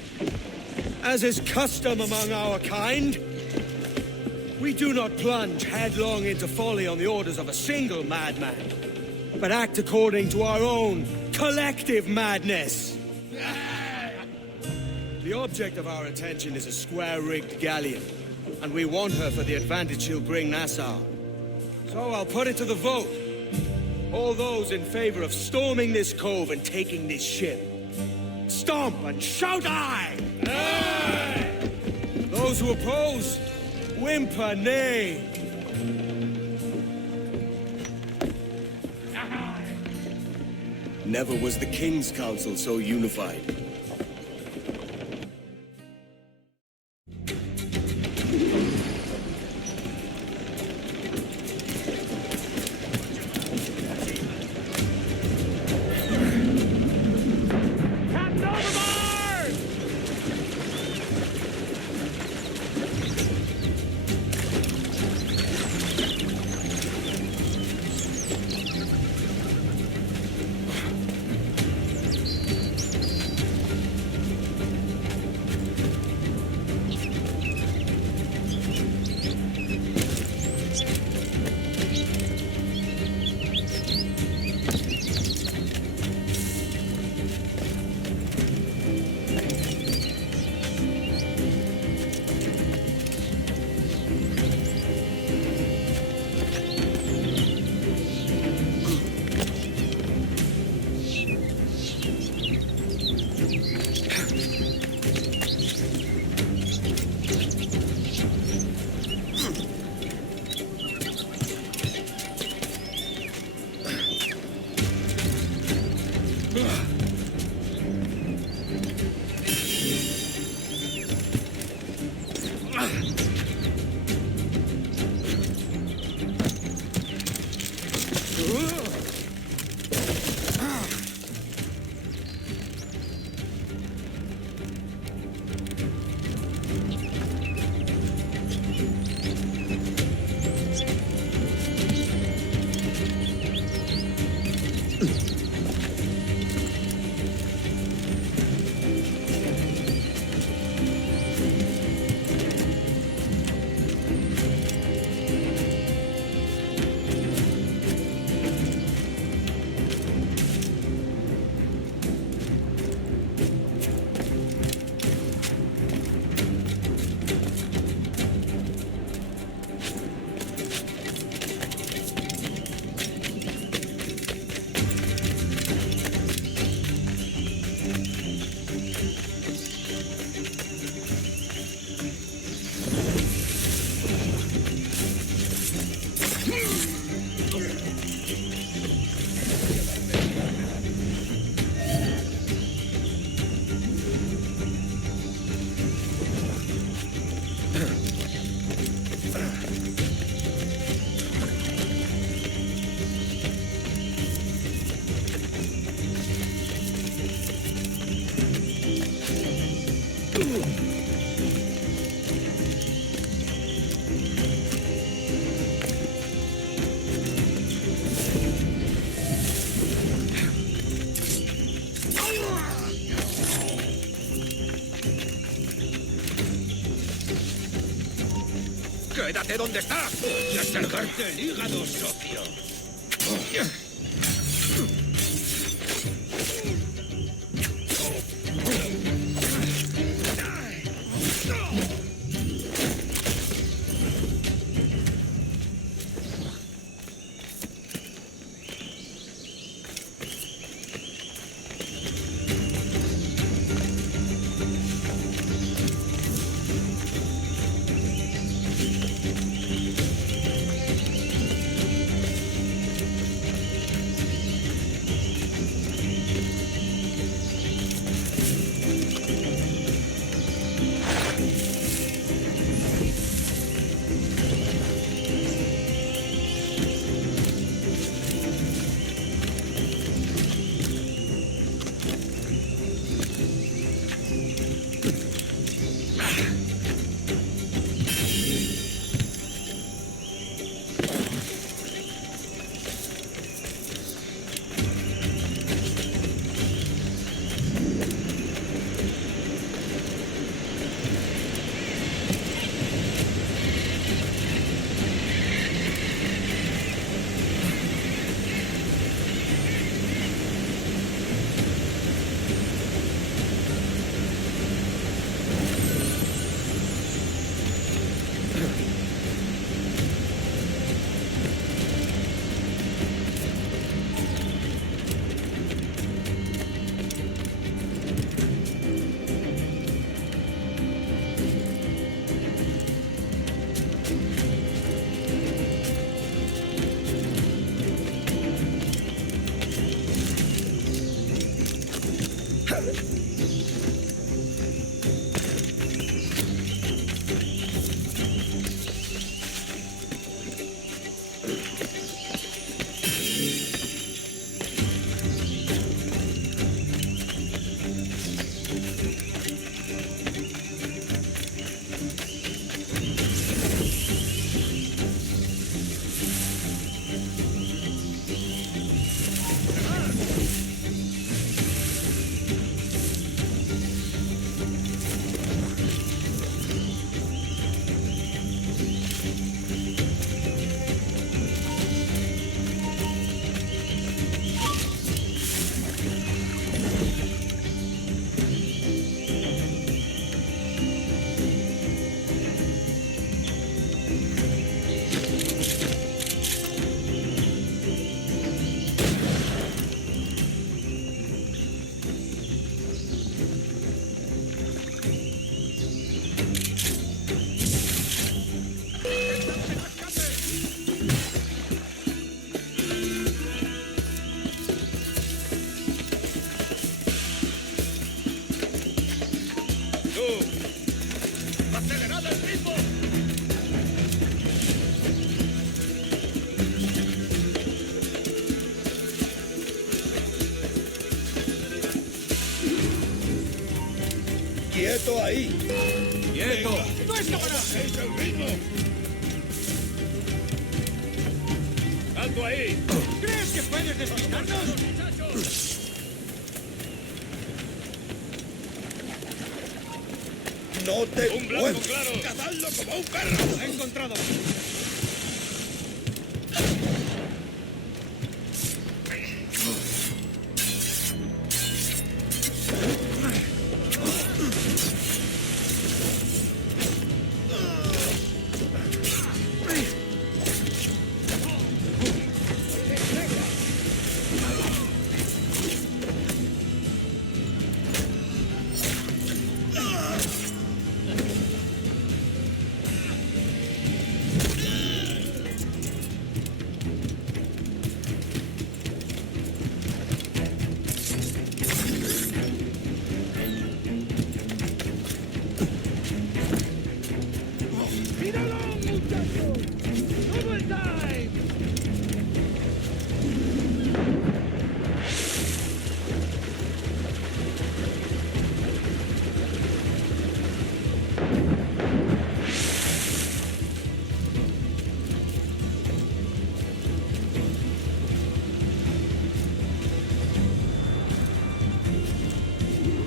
as is custom among our kind, we do not plunge headlong into folly on the orders of a single madman, but act according to our own collective madness. The object of our attention is a square-rigged galleon, and we want her for the advantage she'll bring Nassau. So I'll put it to the vote. All those in favor of storming this cove and taking this ship, stomp and shout aye! Aye! Those who oppose, whimper nay. Never was the King's Council so unified. ¡Quédate donde estás! ¡Y a cargarte el hígado, socio! ¡Quieto ahí! ¡Quieto! ¡No escaparás! ¡Es el ritmo! ¡Alto ahí! ¿Crees que puedes despistarnos? ¡No te ¡Un blanco muevas! claro! ¡Cazadlo como un perro! ¡Lo he encontrado!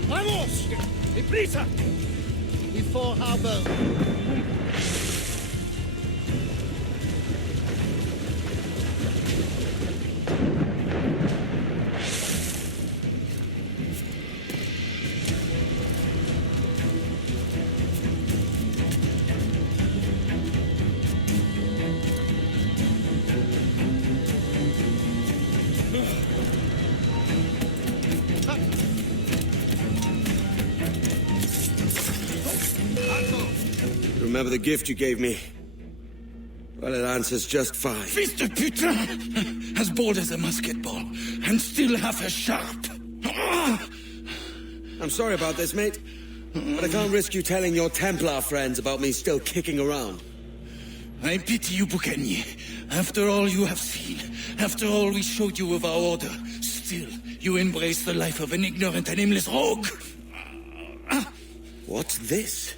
¡Vamos! ¡Deprisa! Before harbor. Remember the gift you gave me? Well, it answers just fine. Fils de putain! As bold as a musket ball, and still half as sharp. I'm sorry about this, mate. But I can't risk you telling your Templar friends about me still kicking around. I pity you, Boucanier. After all you have seen, after all we showed you of our order, still you embrace the life of an ignorant and aimless rogue. What's this?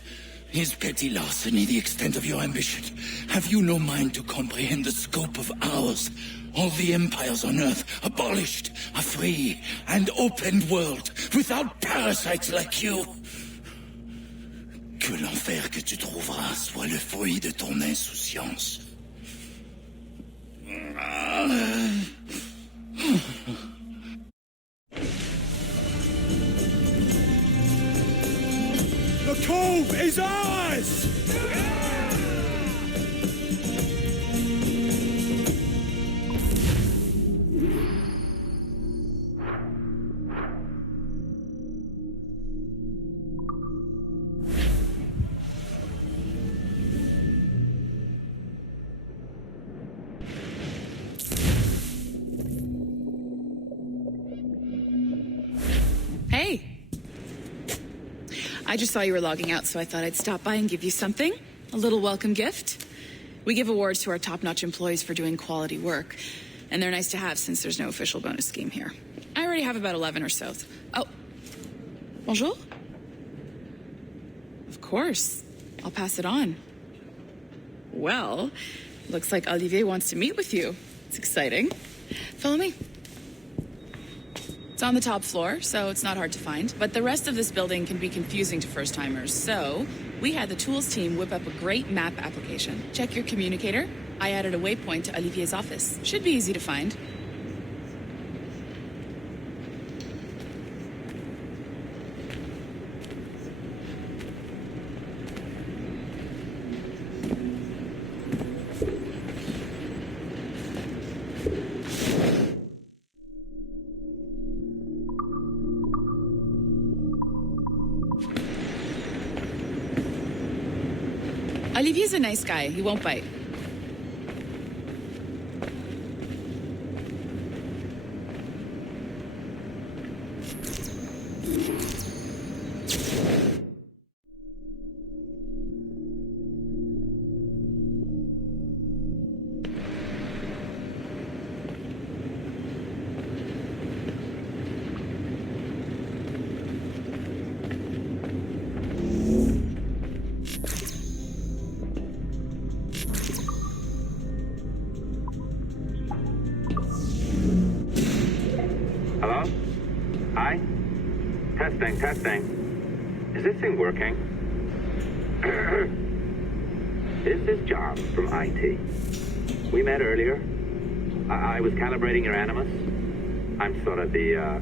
Is petty larceny the extent of your ambition? Have you no mind to comprehend the scope of ours? All the empires on Earth abolished, a free and open world, without parasites like you. Que l'enfer que tu trouveras soit le fruit de ton insouciance. The cove is ours! Hey, I just saw you were logging out, so I thought I'd stop by and give you something. A little welcome gift. We give awards to our top-notch employees for doing quality work, and they're nice to have since there's no official bonus scheme here. I already have about 11 or so. Oh, bonjour? Of course. I'll pass it on. Well, looks like Olivier wants to meet with you. It's exciting. Follow me. It's on the top floor, so it's not hard to find. But the rest of this building can be confusing to first-timers, so we had the tools team whip up a great map application. Check your communicator. I added a waypoint to Olivier's office. Should be easy to find. Olivier's a nice guy. He won't bite. Testing. Is this thing working? This is John from IT. We met earlier. I was calibrating your Animus. I'm sort of the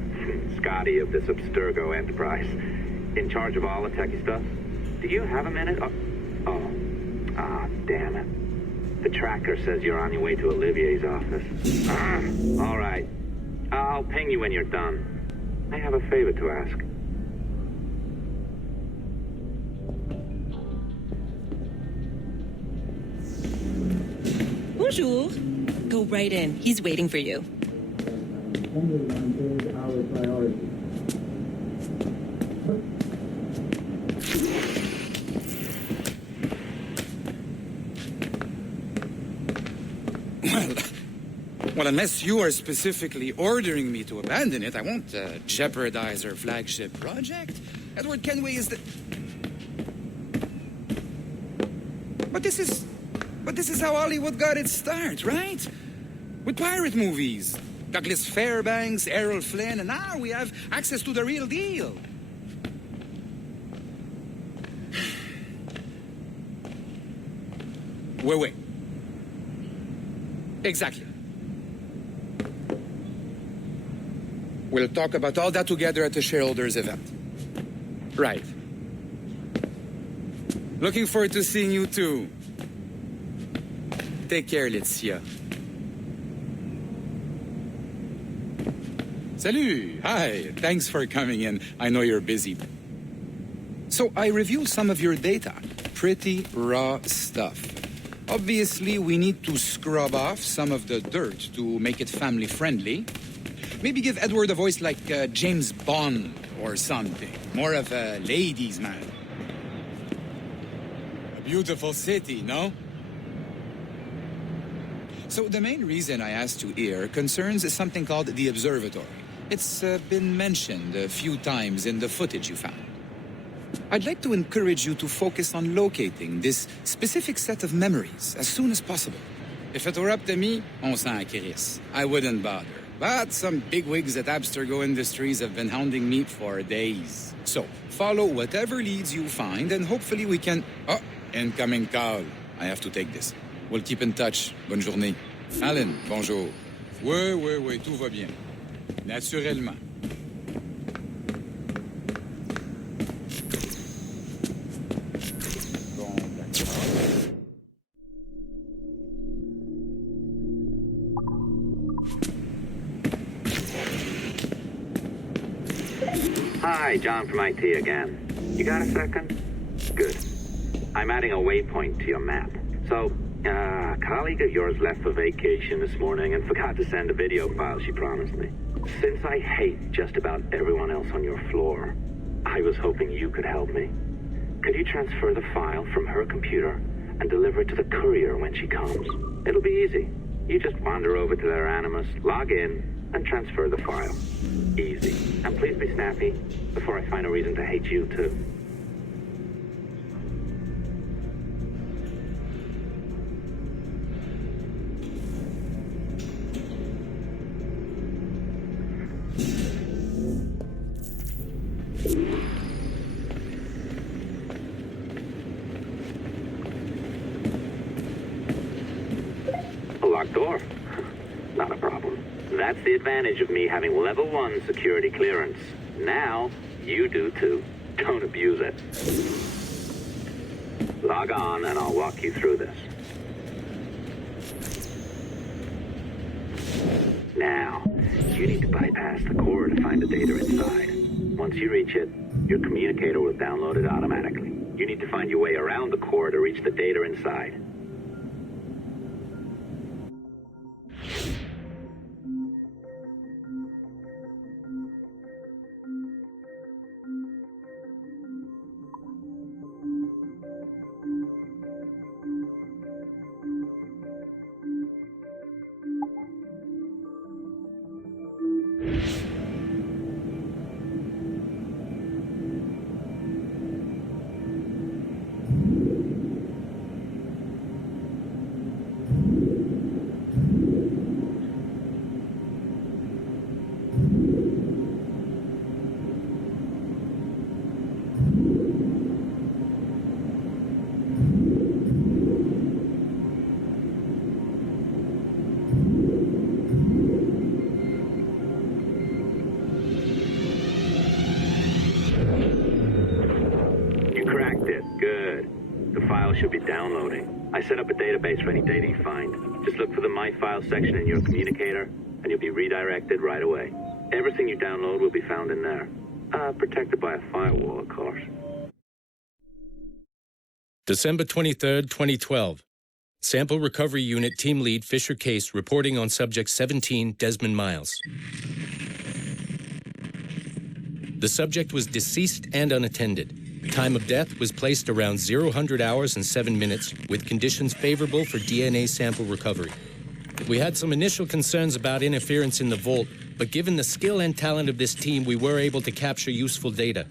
Scotty of this Abstergo enterprise, in charge of all the techie stuff. Do you have a minute? Damn it. The tracker says you're on your way to Olivier's office. All right. I'll ping you when you're done. I have a favor to ask. Bonjour. Go right in. He's waiting for you. Well, unless you are specifically ordering me to abandon it, I won't jeopardize our flagship project. Edward Kenway is the... But this is how Hollywood got its start, right? With pirate movies. Douglas Fairbanks, Errol Flynn, and now we have access to the real deal. Wait. Exactly. We'll talk about all that together at the shareholders event. Right. Looking forward to seeing you too. Take care, Laetitia. Salut! Hi, thanks for coming in. I know you're busy. So I reviewed some of your data. Pretty raw stuff. Obviously, we need to scrub off some of the dirt to make it family-friendly. Maybe give Edward a voice like James Bond or something. More of a ladies' man. A beautiful city, no? So the main reason I asked you here concerns something called the Observatory. It's been mentioned a few times in the footage you found. I'd like to encourage you to focus on locating this specific set of memories as soon as possible. If it were up to me, on s'en crisse. I wouldn't bother. But some bigwigs at Abstergo Industries have been hounding me for days. So, follow whatever leads you find, and hopefully we can... Oh, incoming call. I have to take this. We'll keep in touch. Bonne journée. Alan, bonjour. Oui, tout va bien. Naturellement. Hi, John from IT again. You got a second? Good. I'm adding a waypoint to your map. So, a colleague of yours left for vacation this morning and forgot to send a video file she promised me. Since I hate just about everyone else on your floor, I was hoping you could help me. Could you transfer the file from her computer and deliver it to the courier when she comes? It'll be easy. You just wander over to their Animus, log in, and transfer the file. Easy. And please be snappy before I find a reason to hate you too. A locked door? Not a problem. That's the advantage of me having level 1 security clearance. Now, you do too. Don't abuse it. Log on and I'll walk you through this. Now, you need to bypass the core to find the data inside. Once you reach it, your communicator will download it automatically. You need to find your way around the core to reach the data inside. Should be downloading. I set up a database for any data you find. Just look for the My Files section in your communicator, and you'll be redirected right away. Everything you download will be found in there. Protected by a firewall, of course. December 23rd, 2012. Sample Recovery Unit Team Lead Fisher Case reporting on Subject 17, Desmond Miles. The subject was deceased and unattended. Time of death was placed around 00 hours and 7 minutes, with conditions favorable for DNA sample recovery. We had some initial concerns about interference in the vault, but given the skill and talent of this team, we were able to capture useful data.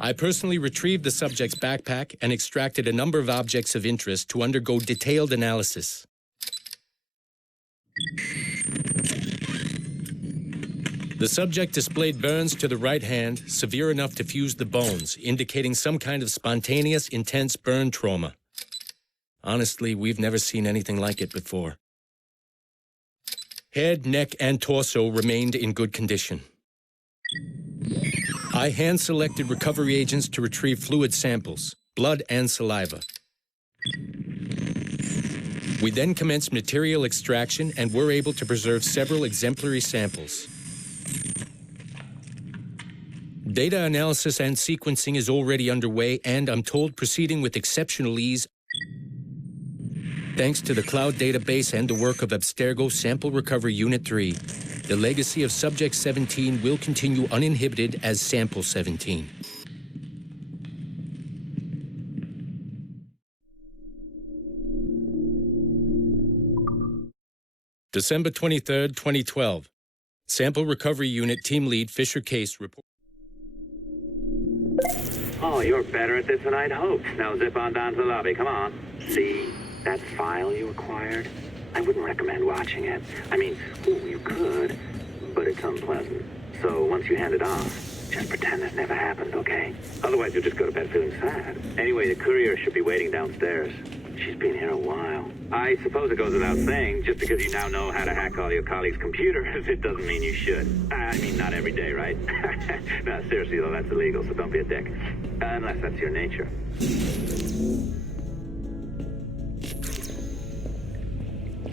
I personally retrieved the subject's backpack and extracted a number of objects of interest to undergo detailed analysis. The subject displayed burns to the right hand, severe enough to fuse the bones, indicating some kind of spontaneous, intense burn trauma. Honestly, we've never seen anything like it before. Head, neck, and torso remained in good condition. I hand-selected recovery agents to retrieve fluid samples, blood and saliva. We then commenced material extraction and were able to preserve several exemplary samples. Data analysis and sequencing is already underway, and I'm told proceeding with exceptional ease. Thanks to the cloud database and the work of Abstergo Sample Recovery Unit 3, the legacy of Subject 17 will continue uninhibited as Sample 17. December 23rd, 2012. Sample Recovery Unit Team Lead Fisher Case report. Oh, you're better at this than I'd hoped. Now zip on down to the lobby. Come on. See that file you acquired? I wouldn't recommend watching it. I mean, you could, but it's unpleasant. So once you hand it off, just pretend this never happened, okay? Otherwise, you'll just go to bed feeling sad. Anyway, the courier should be waiting downstairs. She's been here a while. I suppose it goes without saying, just because you now know how to hack all your colleagues' computers, it doesn't mean you should. I mean, not every day, right? No, seriously, though, that's illegal, so don't be a dick. Unless that's your nature.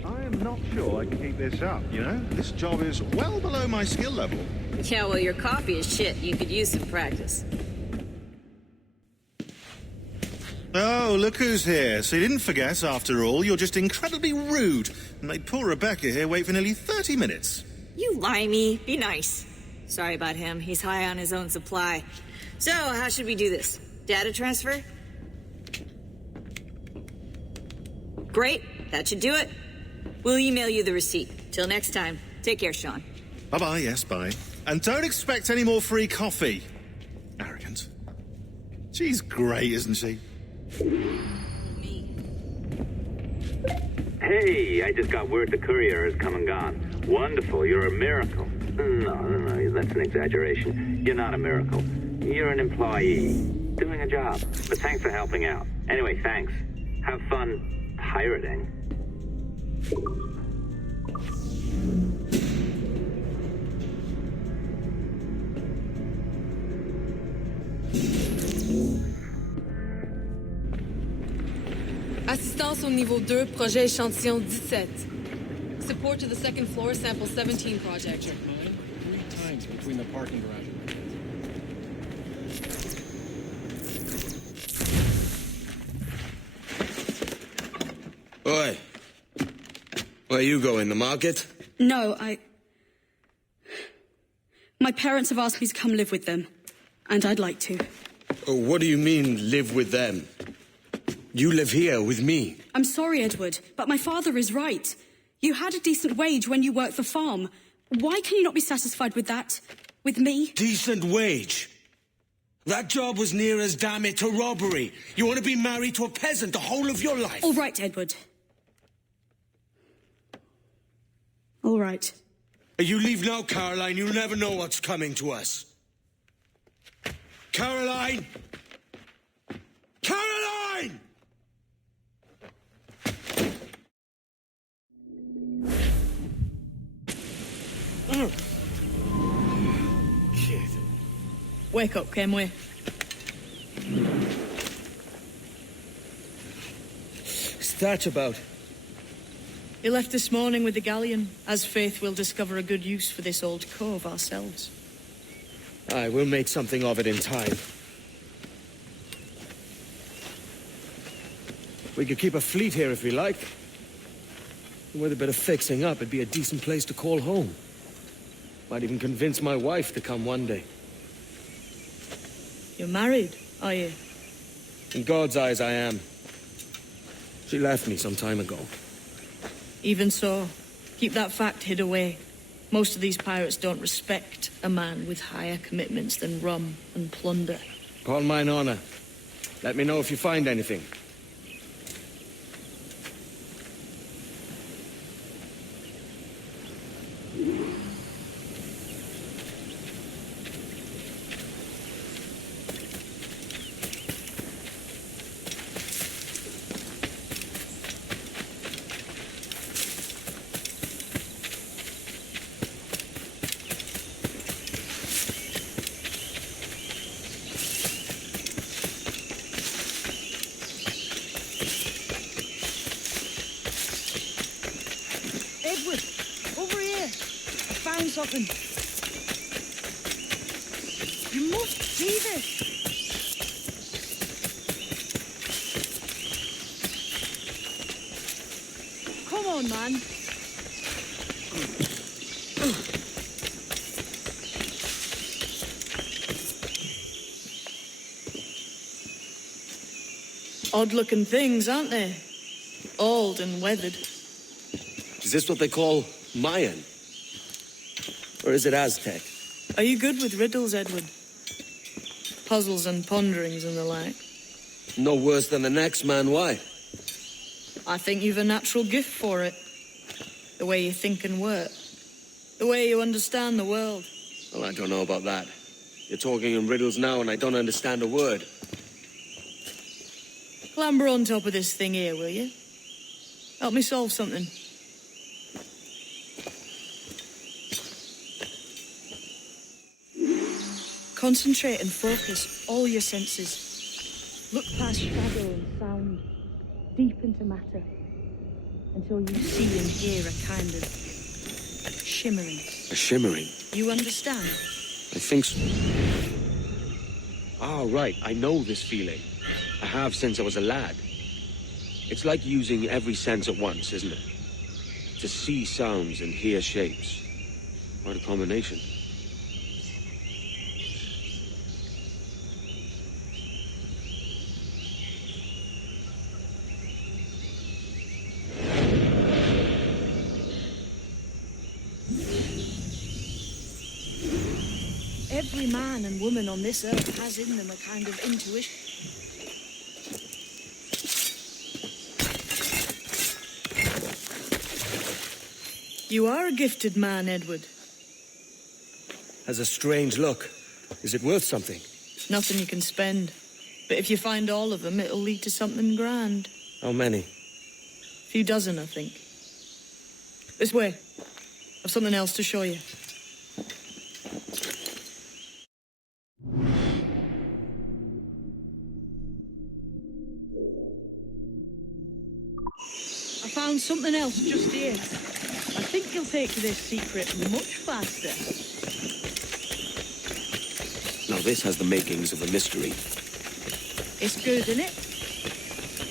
I am not sure I can keep this up, you know? This job is well below my skill level. Yeah, well, your coffee is shit. You could use some practice. Oh, look who's here. So you didn't forget, after all, you're just incredibly rude and made poor Rebecca here wait for nearly 30 minutes. You limey. Be nice. Sorry about him. He's high on his own supply. So, how should we do this? Data transfer? Great. That should do it. We'll email you the receipt. Till next time. Take care, Sean. Bye-bye, yes, bye. And don't expect any more free coffee. Arrogant. She's great, isn't she? Hey, I just got word the courier has come and gone. Wonderful, you're a miracle. No, that's an exaggeration. You're not a miracle. You're an employee, doing a job. But thanks for helping out. Anyway, thanks. Have fun pirating. Assistance au niveau 2, projet échantillon 17. Support to the second floor, sample 17 project. Check mine 3 times between the parking garage. Oi. Where you going, the market? No, My parents have asked me to come live with them, and I'd like to. Oh, what do you mean, live with them? You live here with me. I'm sorry, Edward, but my father is right. You had a decent wage when you worked the farm. Why can you not be satisfied with that? With me? Decent wage? That job was near as, damn it, to robbery. You want to be married to a peasant the whole of your life? All right, Edward. All right. You leave now, Caroline. You'll never know what's coming to us. Caroline! Caroline! Kid. Wake up, Kenway. What's that about? He left this morning with the galleon, as faith we'll discover a good use for this old cove ourselves. Aye, we'll make something of it in time. We could keep a fleet here if we like. With a bit of fixing up, it'd be a decent place to call home. Might even convince my wife to come one day. You're married, are you? In God's eyes, I am. She left me some time ago. Even so, keep that fact hid away. Most of these pirates don't respect a man with higher commitments than rum and plunder. Call mine honor. Let me know if you find anything. Edward, over here. I found something. You must see this. Come on, man. Odd-looking things, aren't they? Old and weathered. Is this what they call Mayan? Or is it Aztec? Are you good with riddles, Edward? Puzzles and ponderings and the like? No worse than the next man, why? I think you've a natural gift for it. The way you think and work. The way you understand the world. Well, I don't know about that. You're talking in riddles now and I don't understand a word. Clamber on top of this thing here, will you? Help me solve something. Concentrate and focus all your senses. Look past shadow and sound, deep into matter, until you see and hear a kind of shimmering. A shimmering? You understand? I think so. Ah, right. I know this feeling. I have since I was a lad. It's like using every sense at once, isn't it? To see sounds and hear shapes. What a combination. Every man and woman on this earth has in them a kind of intuition. You are a gifted man, Edward. Has a strange look. Is it worth something? Nothing you can spend. But if you find all of them, it'll lead to something grand. How many? A few dozen, I think. This way. I've something else to show you. I found something else just here. I think you'll take to this secret much faster. Now this has the makings of a mystery. It's good, isn't it?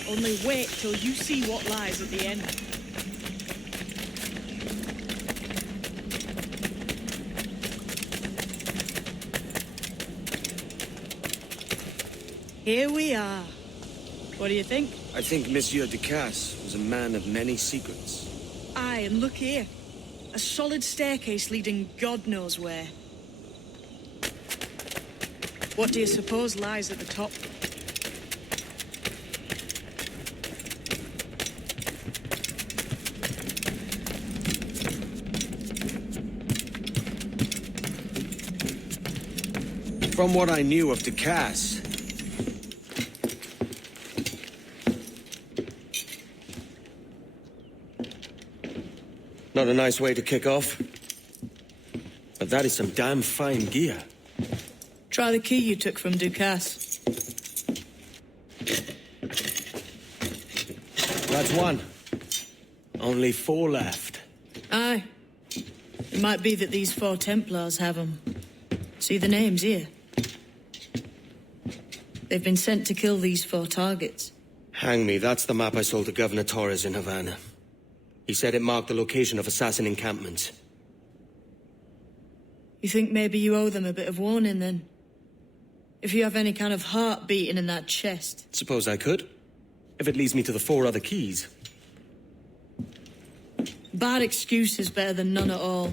Only wait till you see what lies at the end. Here we are. What do you think? I think Monsieur Ducasse was a man of many secrets. Aye, and look here. A solid staircase leading God knows where. What do you suppose lies at the top? From what I knew of Ducasse, not a nice way to kick off. But that is some damn fine gear. Try the key you took from Ducasse. That's one. Only 4 left. Aye. It might be that these 4 Templars have them. See the names here? They've been sent to kill these 4 targets. Hang me, that's the map I sold to Governor Torres in Havana. He said it marked the location of assassin encampments. You think maybe you owe them a bit of warning, then? If you have any kind of heart beating in that chest. Suppose I could. If it leads me to the 4 other keys. Bad excuse is better than none at all.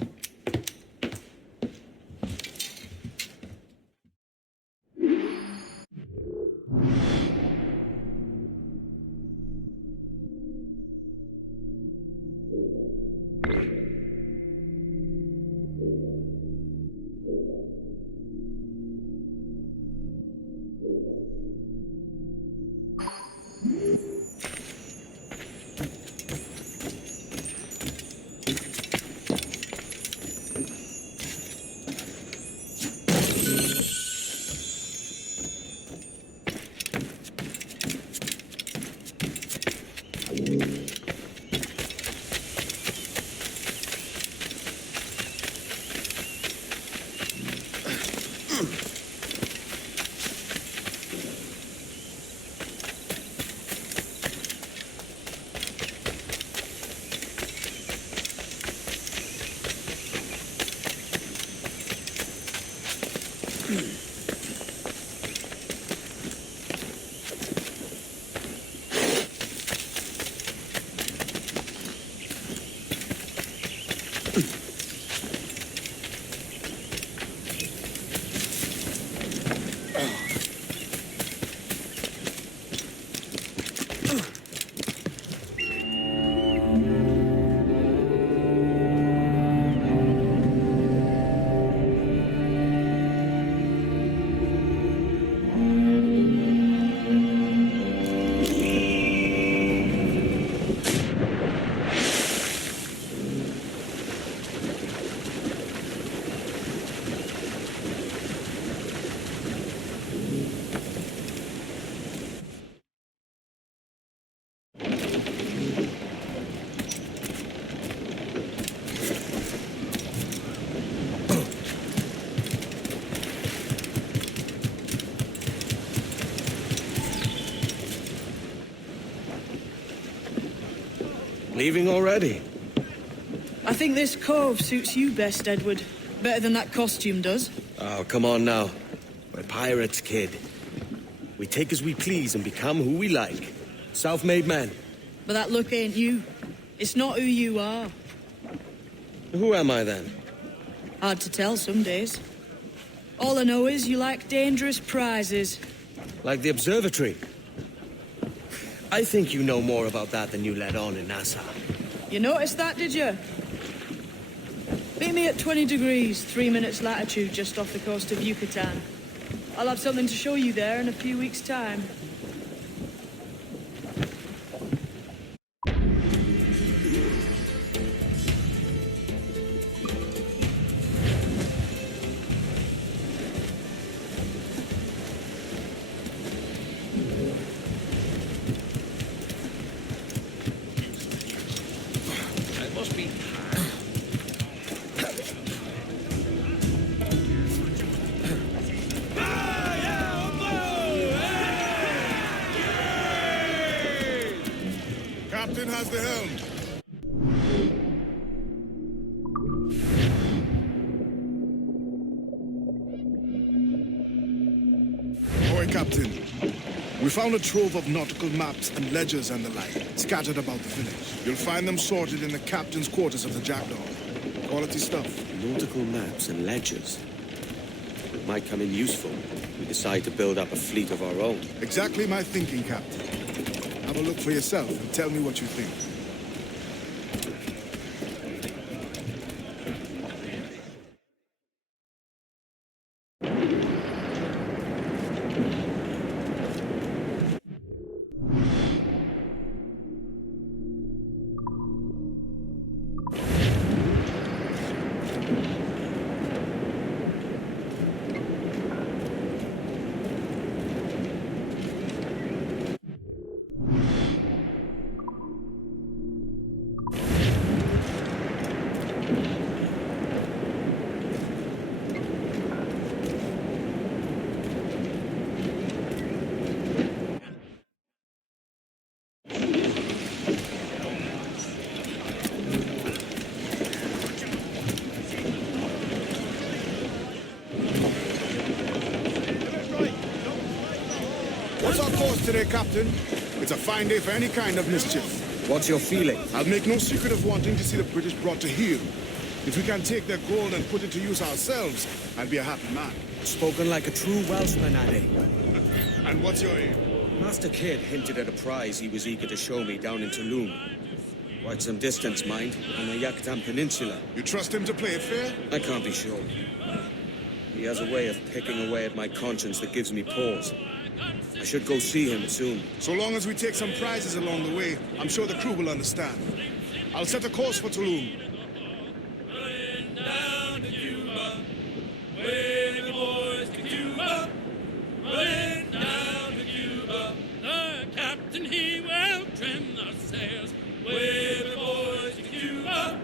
Leaving already? I think this cove suits you best, Edward. Better than that costume does. Oh, come on now. We're pirates, kid. We take as we please and become who we like. Self-made men. But that look ain't you. It's not who you are. Who am I then? Hard to tell some days. All I know is you like dangerous prizes. Like the observatory. I think you know more about that than you let on in Nassau. You noticed that, did you? Meet me at 20 degrees, 3 minutes latitude, just off the coast of Yucatan. I'll have something to show you there in a few weeks' time. It must be. Captain has the helm. Ahoy, Captain. We found a trove of nautical maps and ledgers and the like, scattered about the village. You'll find them sorted in the captain's quarters of the Jackdaw. Quality stuff. Nautical maps and ledgers. It might come in useful if we decide to build up a fleet of our own. Exactly my thinking, Captain. Have a look for yourself and tell me what you think. What's our course today, Captain? It's a fine day for any kind of mischief. What's your feeling? I'll make no secret of wanting to see the British brought to heel. If we can take their gold and put it to use ourselves, I'll be a happy man. Spoken like a true Welshman, Addy. And what's your aim? Master Kidd hinted at a prize he was eager to show me down in Tulum. Quite some distance, mind, on the Yucatan Peninsula. You trust him to play it fair? I can't be sure. He has a way of picking away at my conscience that gives me pause. I should go see him soon. So long as we take some prizes along the way, I'm sure the crew will understand. I'll set a course for Tulum. Down to Cuba, way the boys to Cuba, running down to Cuba. The captain, he will trim the sails, way the boys to Cuba,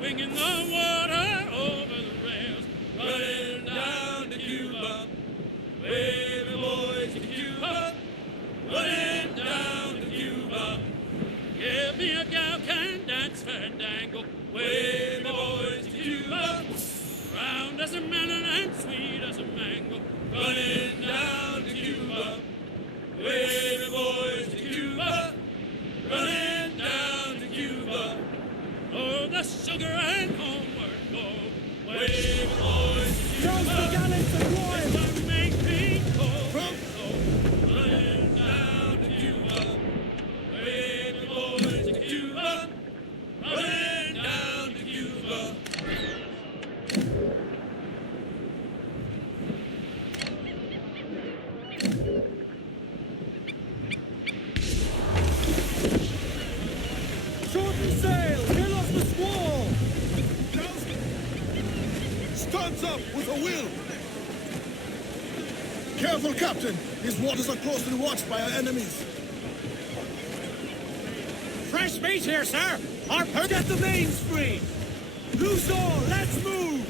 winging the water over the rails, running down to Cuba, way the boys to Cuba, running down to Cuba. Give me a gal can dance fandango, way the boys to Cuba, round as a melon and sweet as a mango, running down to Cuba, way the boys to Cuba, running down to Cuba, oh the sugar and homeward go, way the boys to Cuba, the gallants and royals, make me cold, running down to Cuba, way the boys to Cuba, running down to Cuba. Shorten sail! Fill off the squall! Studs up with a will! Careful, Captain! These waters are closely watched by our enemies. Fresh meat here, sir! Our Get the mains free! Loose all! Let's move!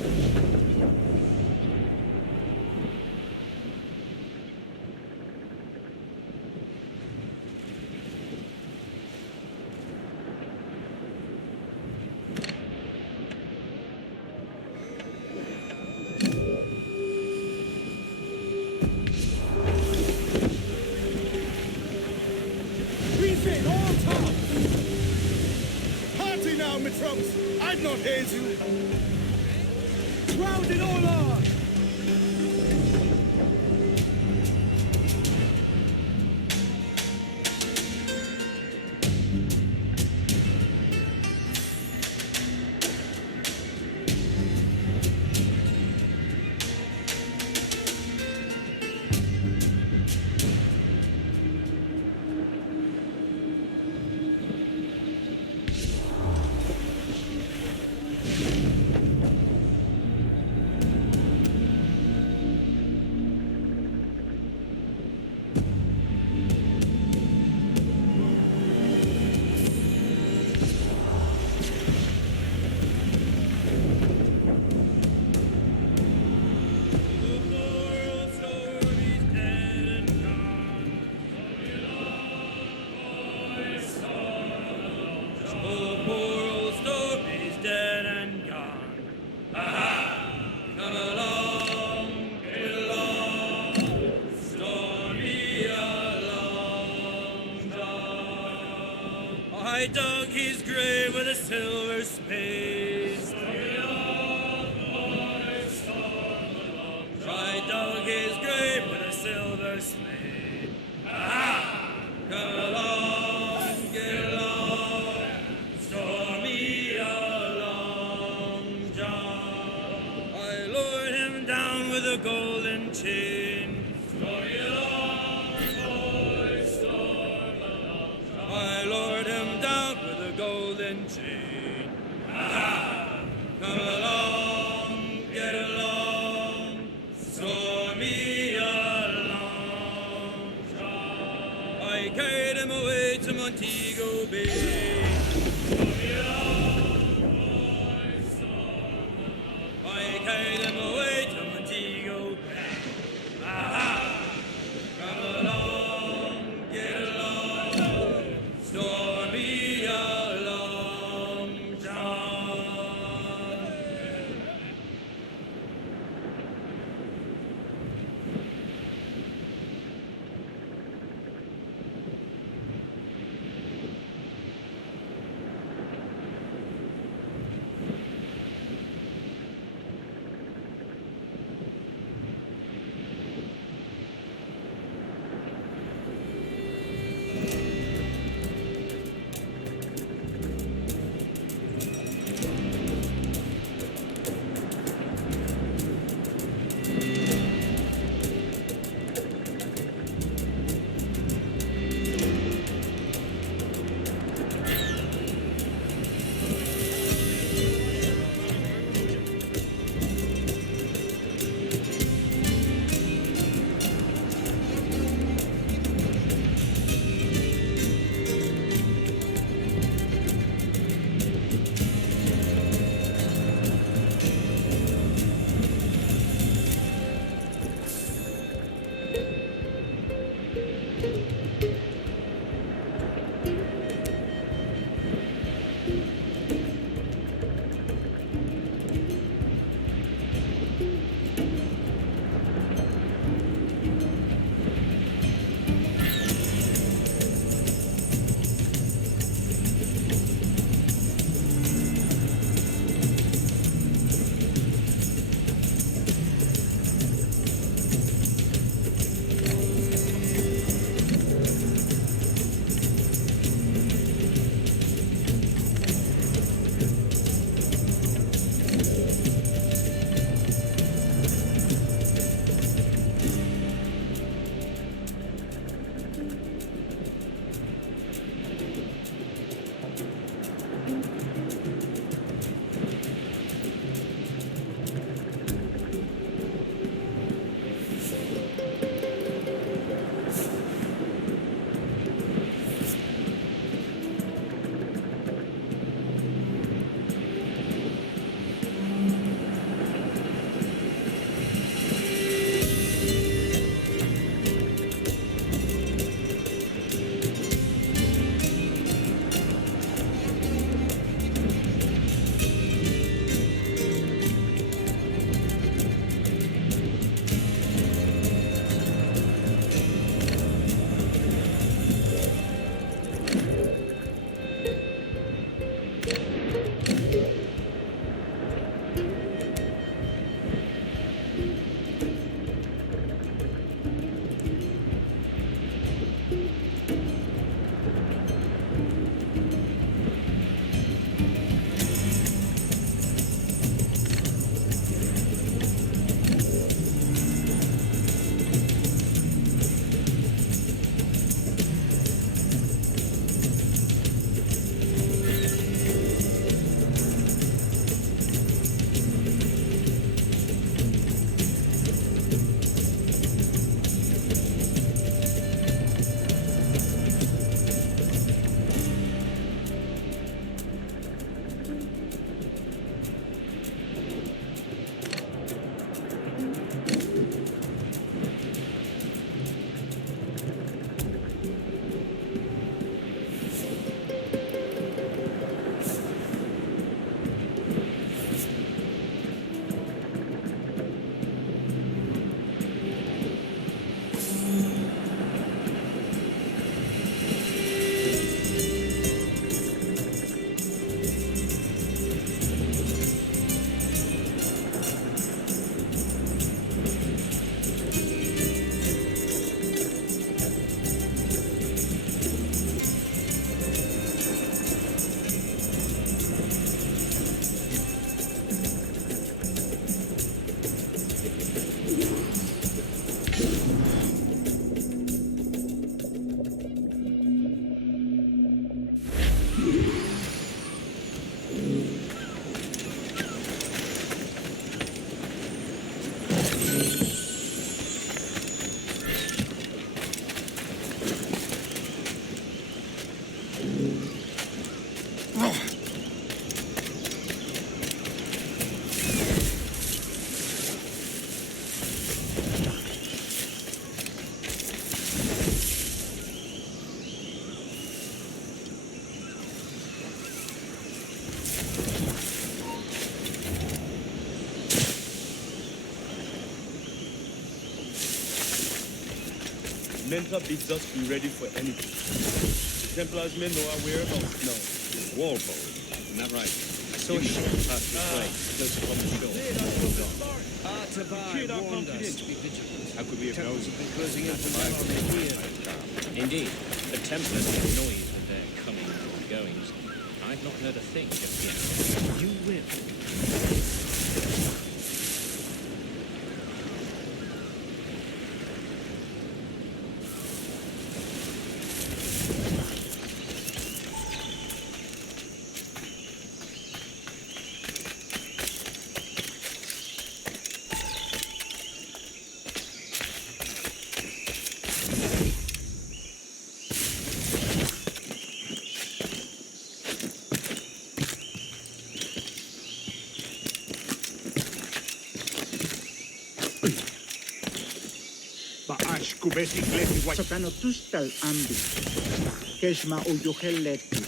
Reefing all tops! Party now, me trunks! I'd not haze you! Grounded all on! your sleigh. Ah, come along, get along, stormy along, John. I lowered him down with a golden chain. Stormy along, boys, storm along, John. I lowered him down with a golden chain. Ah, come along, get along, stormy along, John. I carried him away to Montego Bay. Stormy along, boys, storm along. I carried him away to Montego Bay. Aha! Come along, get along, stormy along, John. Menta bids us be ready for anything. The Templars men know our whereabouts now. Walpole, isn't that right? I saw a ship pass this way, close upon the shore. Artabai warned us to be vigilant. How could we have known? Temples have been closing in from last here. Indeed, the Templars make noise with their comings and goings. I've not heard a thing just yet. You will. Sakanotustal ambi. Keshma uyoheletu.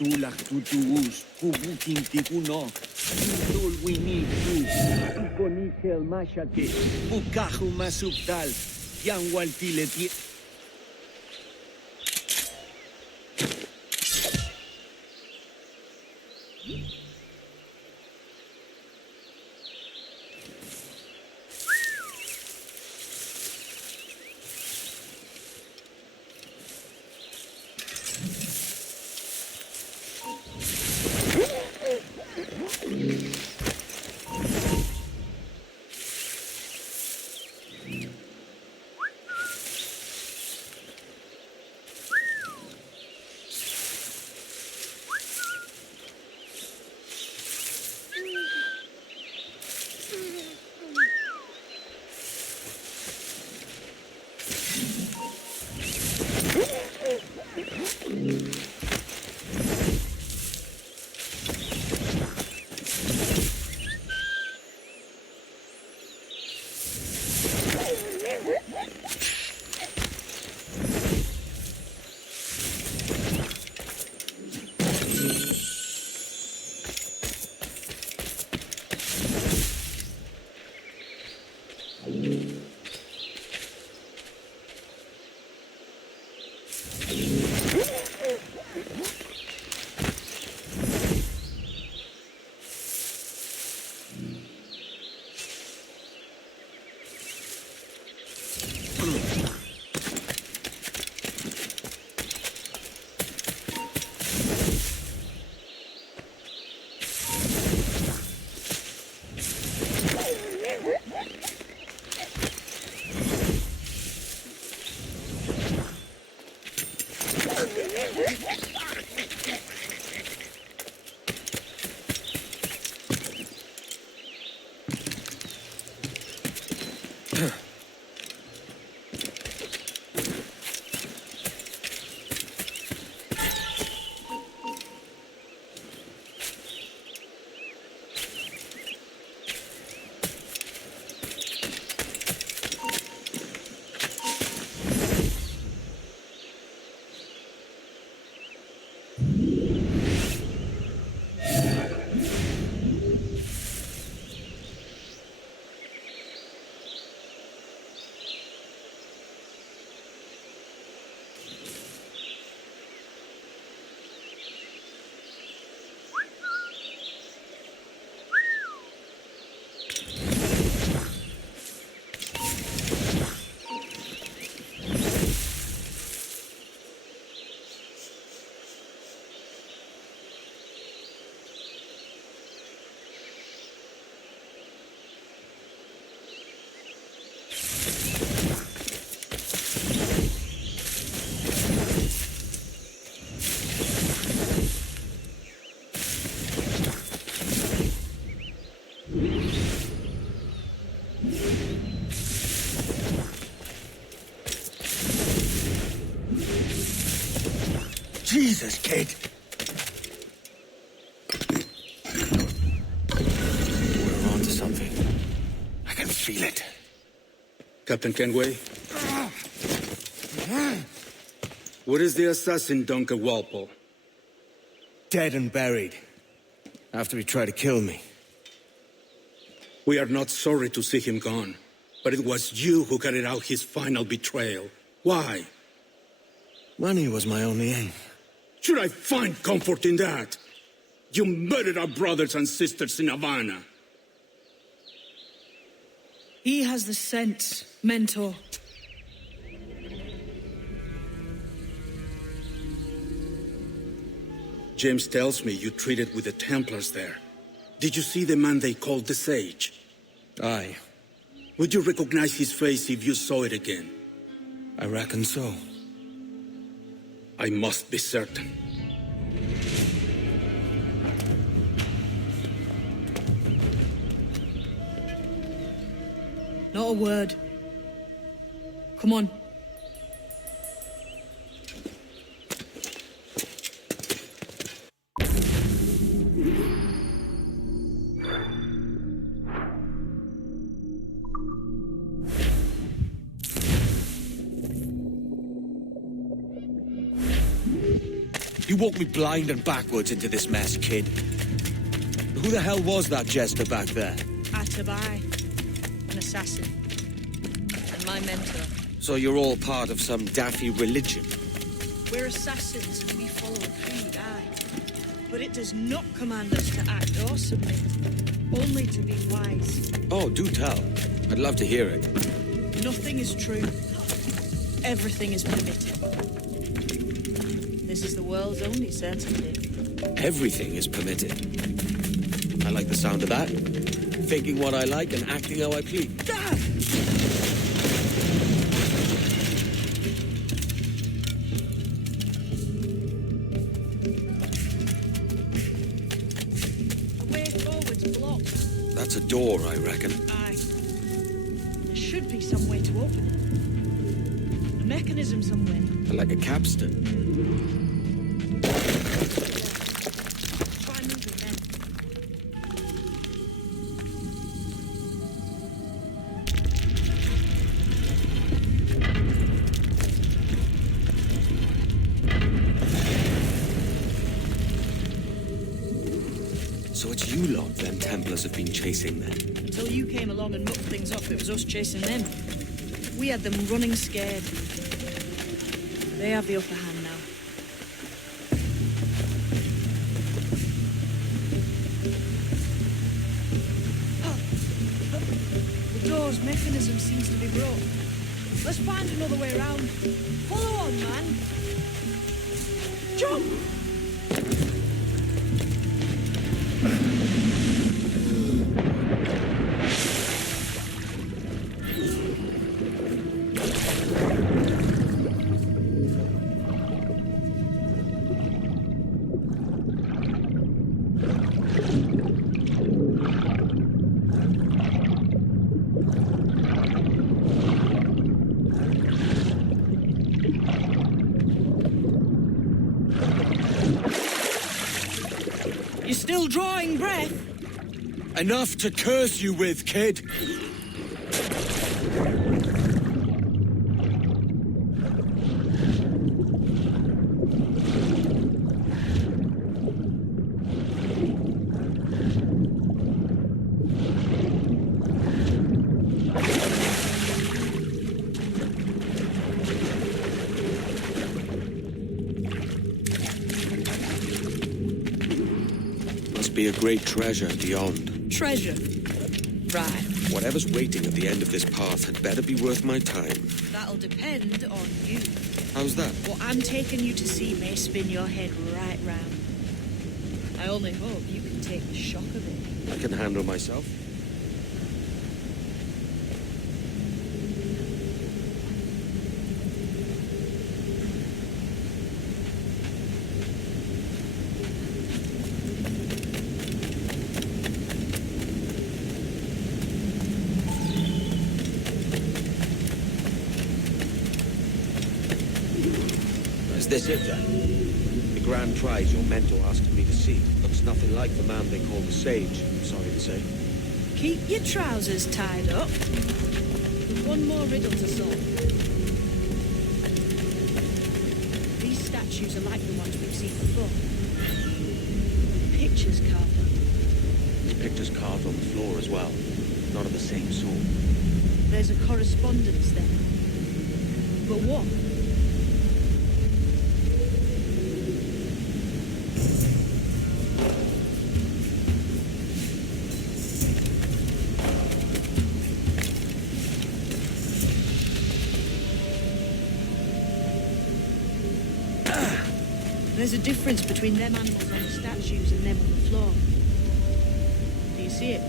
Tulak tutuus, kubukin tikuno. Tul winitu, ikonikel mashake, ukahu masuptal, yang waltileti. Jesus, kid. We're on to something. I can feel it. Captain Kenway? Where is the assassin, Duncan Walpole? Dead and buried. After he tried to kill me. We are not sorry to see him gone, but it was you who carried out his final betrayal. Why? Money was my only aim. Should I find comfort in that? You murdered our brothers and sisters in Havana. He has the sense, Mentor. James tells me you treated with the Templars there. Did you see the man they called the Sage? Aye. Would you recognize his face if you saw it again? I reckon so. I must be certain. Not a word. Come on. You walked me blind and backwards into this mess, kid. Who the hell was that jester back there? Atabai, an assassin, and my mentor. So you're all part of some daffy religion? We're assassins and we follow a creed, aye. But it does not command us to act or submit, only to be wise. Oh, do tell. I'd love to hear it. Nothing is true. Everything is permitted. This is the world's only certainty. Everything is permitted. I like the sound of that. Thinking what I like and acting how I please. The way forward's blocked. That's a door, I reckon. Aye. There should be some way to open it. A mechanism somewhere. Like a capstan. Try moving then. So it's you lot them Templars have been chasing then? Until you came along and mucked things up, it was us chasing them. We had them running scared. They have the upper hand now. The door's mechanism seems to be broke. Let's find another way around. Follow on, man. Jump! You're still drawing breath? Enough to curse you with, kid! Be a great treasure beyond. Treasure? Right. Whatever's waiting at the end of this path had better be worth my time. That'll depend on you. How's that? What I'm taking you to see may spin your head right round. I only hope you can take the shock of it. I can handle myself. this it, then? The grand prize your mentor asked me to see looks nothing like the man they call the Sage, I'm sorry to say. Keep your trousers tied up. There's one more riddle to solve. These statues are like the ones we've seen before. Pictures carved on them. There's pictures carved on the floor as well. Not of the same sort. There's a correspondence there. But what? There's a difference between them animals on the statues and them on the floor. Do you see it?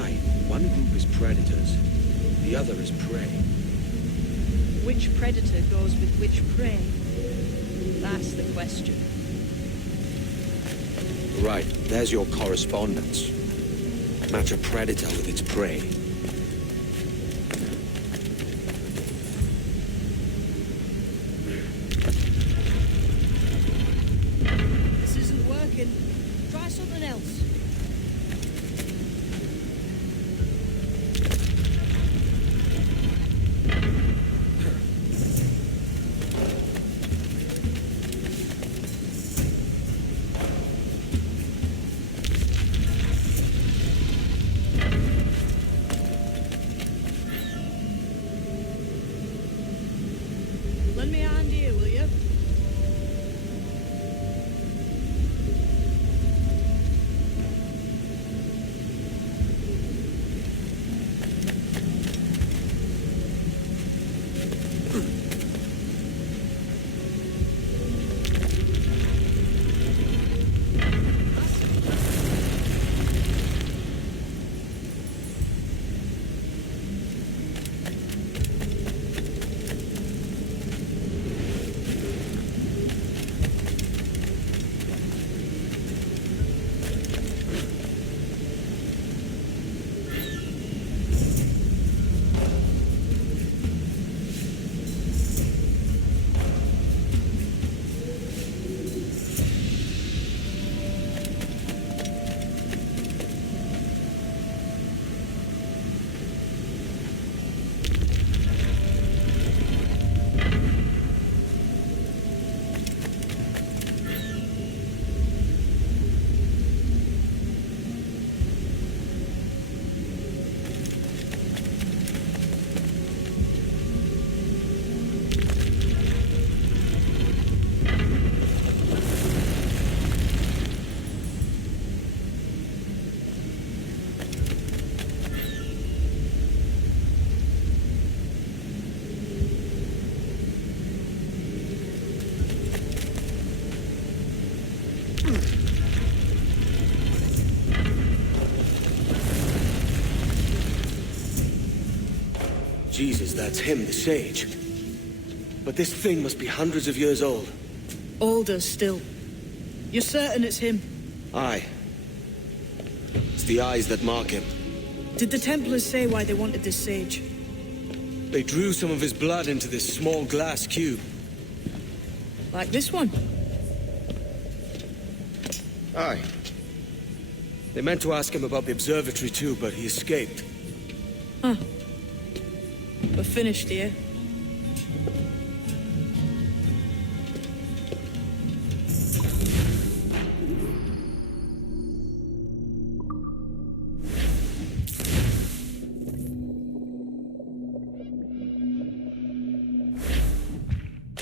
Aye, one group is predators, the other is prey. Which predator goes with which prey? That's the question. Right, there's your correspondence. Match a predator with its prey. This isn't working. Try something else. Lend me a hand here, will you? Jesus, that's him, the Sage. But this thing must be hundreds of years old. Older still. You're certain it's him? Aye. It's the eyes that mark him. Did the Templars say why they wanted this sage? They drew some of his blood into this small glass cube. Like this one? Aye. They meant to ask him about the observatory too, but he escaped. Huh. We're finished here.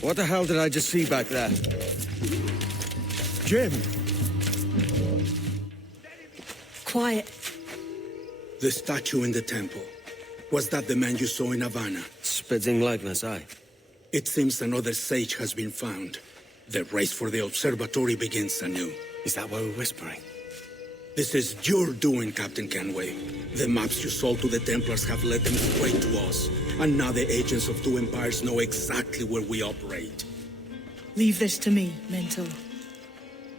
What the hell did I just see back there? Jim! Quiet. The statue in the temple. Was that the man you saw in Havana? Spitting likeness, aye. It seems another sage has been found. The race for the observatory begins anew. Is that why we're whispering? This is your doing, Captain Kenway. The maps you sold to the Templars have led them straight to us. And now the agents of two empires know exactly where we operate. Leave this to me, Mentor.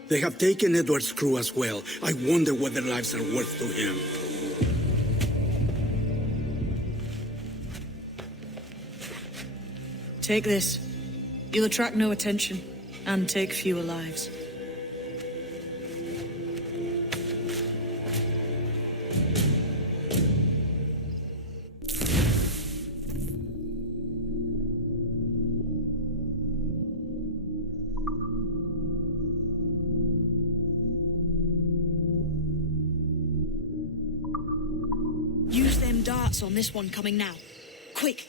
They have taken Edward's crew as well. I wonder what their lives are worth to him. Take this. You'll attract no attention and take fewer lives. Use them darts on this one coming now. Quick!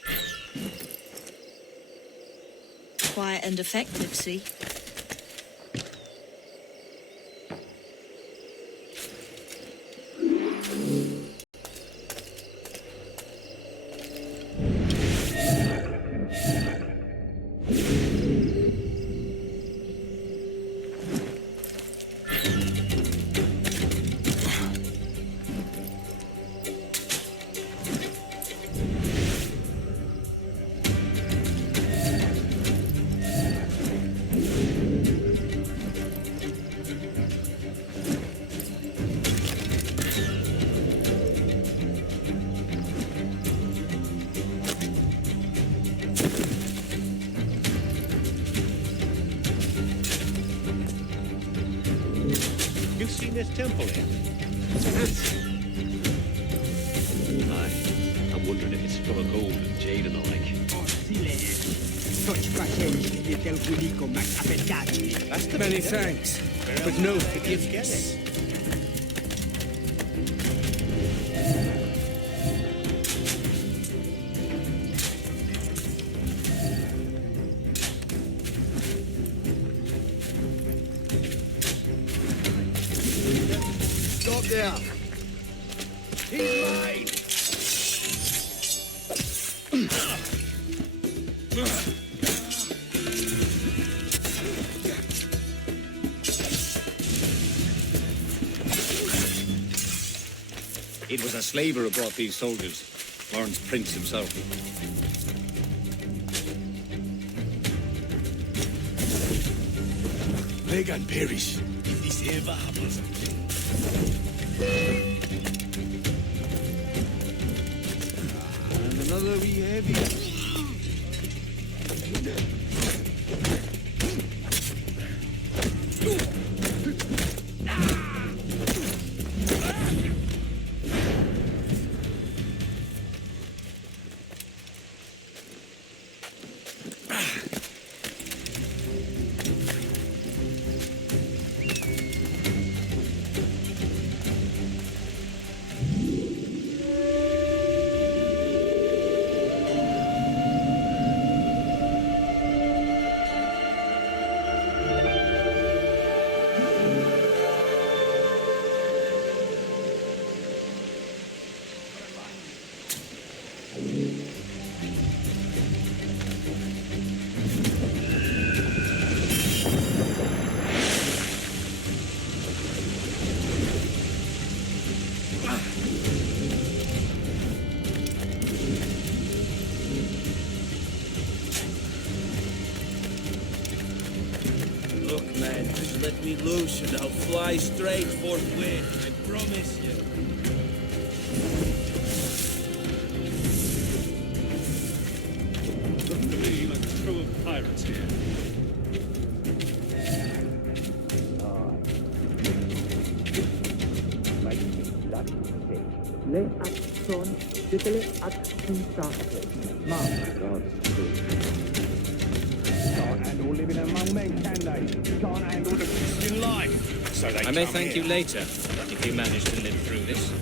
Quiet and effective, see? You've seen this temple here? Aye. I'm wondering if it's full of gold and jade and the like. That's the many thanks, but no forgiveness. Stop there. He's mine. It was a slaver who brought these soldiers. Lawrence Prince himself. Megan perish if this ever happens And another wee heavy. Look, man, just let me loose and I'll fly straight forthwith. I promise you. Look to me like a crew of pirates here. Le action, ditele action sake. God's Can't handle living among men, can they? Can't handle the Christian life. So they I may come thank here. you later, if you manage to live through this.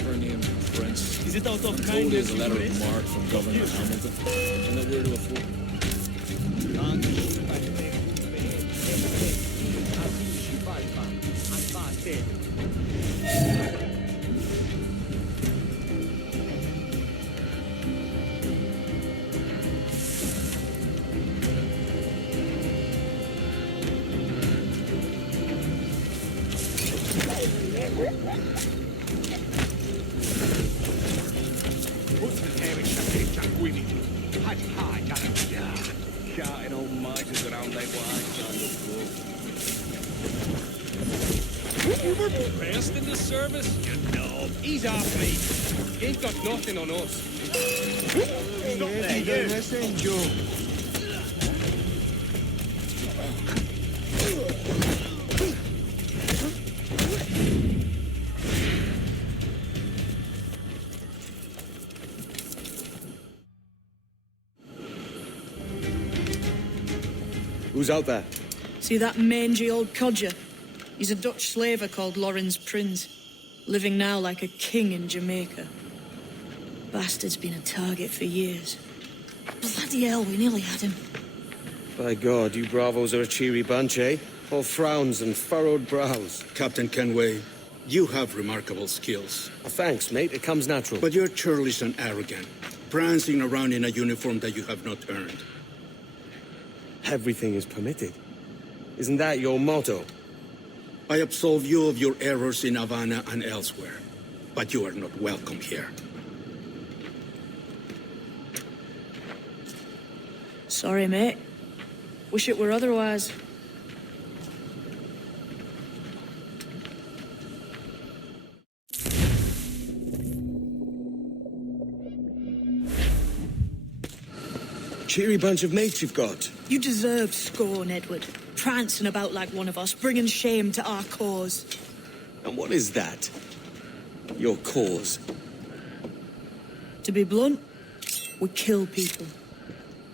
slaver named Prince. Is it out of I'm told kindness there's a you letter do of this? marque from Governor Hamilton. And that we're to afford. Shouting old misers around like what I signed up for. You were pressed in this service? You know, he's off me. He ain't got nothing on us. Stop there, you. Who's out there? See that mangy old codger? He's a Dutch slaver called Lawrence Prins, living now like a king in Jamaica. Bastard's been a target for years. Bloody hell, we nearly had him. By God, you bravos are a cheery bunch, eh? All frowns and furrowed brows. Captain Kenway, you have remarkable skills. Thanks, mate. It comes natural. But you're churlish and arrogant, prancing around in a uniform that you have not earned. Everything is permitted. Isn't that your motto? I absolve you of your errors in Havana and elsewhere, but you are not welcome here. Sorry, mate. Wish it were otherwise. Cheery bunch of mates you've got. You deserve scorn, Edward. Prancing about like one of us, bringing shame to our cause. And what is that? Your cause? To be blunt, we kill people.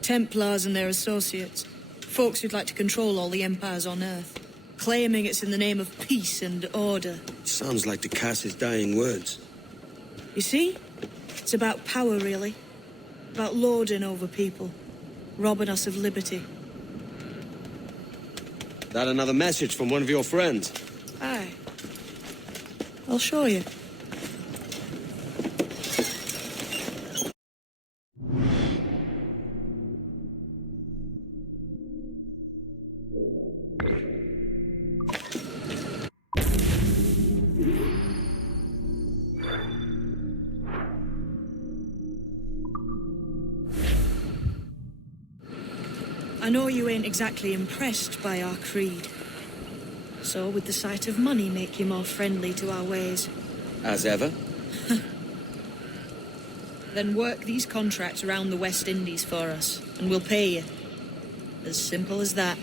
Templars and their associates. Folks who'd like to control all the empires on Earth. Claiming it's in the name of peace and order. Sounds like Ducas's dying words. You see? It's about power, really. About lording over people. Robbing us of liberty. That another message from one of your friends? Aye. I'll show you. I know you ain't exactly impressed by our creed. So would the sight of money make you more friendly to our ways? As ever. Then work these contracts around the West Indies for us, and we'll pay you. As simple as that.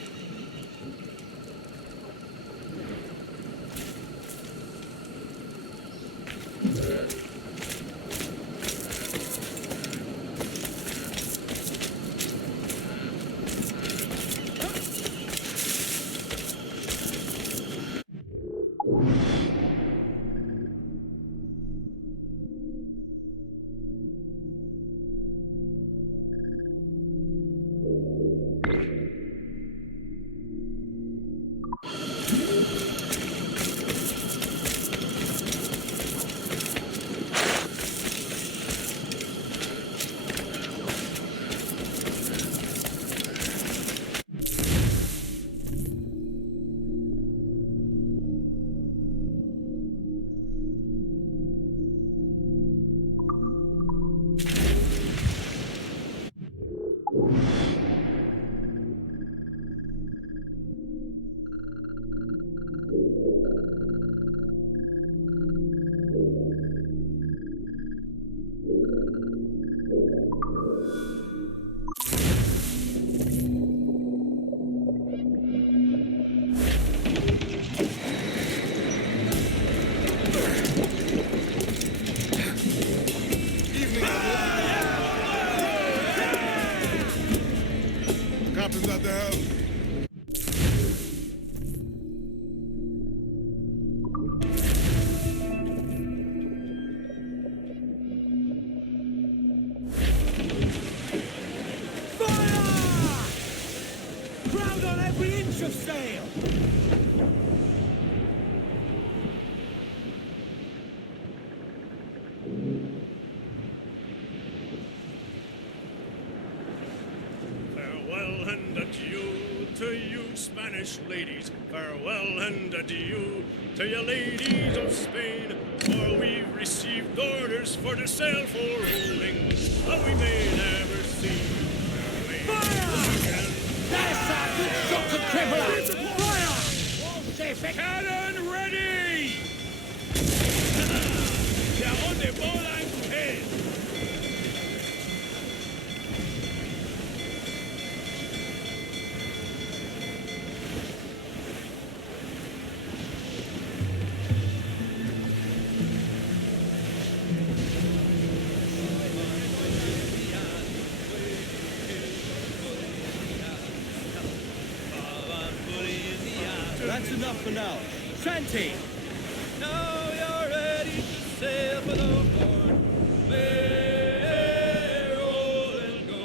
on every inch of sail! Farewell and adieu to you Spanish ladies. Farewell and adieu to you ladies of Spain. For we've received orders for to sail for rolling, but we may never see. Fire! That's a good shot to cripple! Fire! All safe! Cannon ready! Yeah, on the ball and head! That's enough for now. Shanty! Now you're ready to sail for the port. Way roll and go.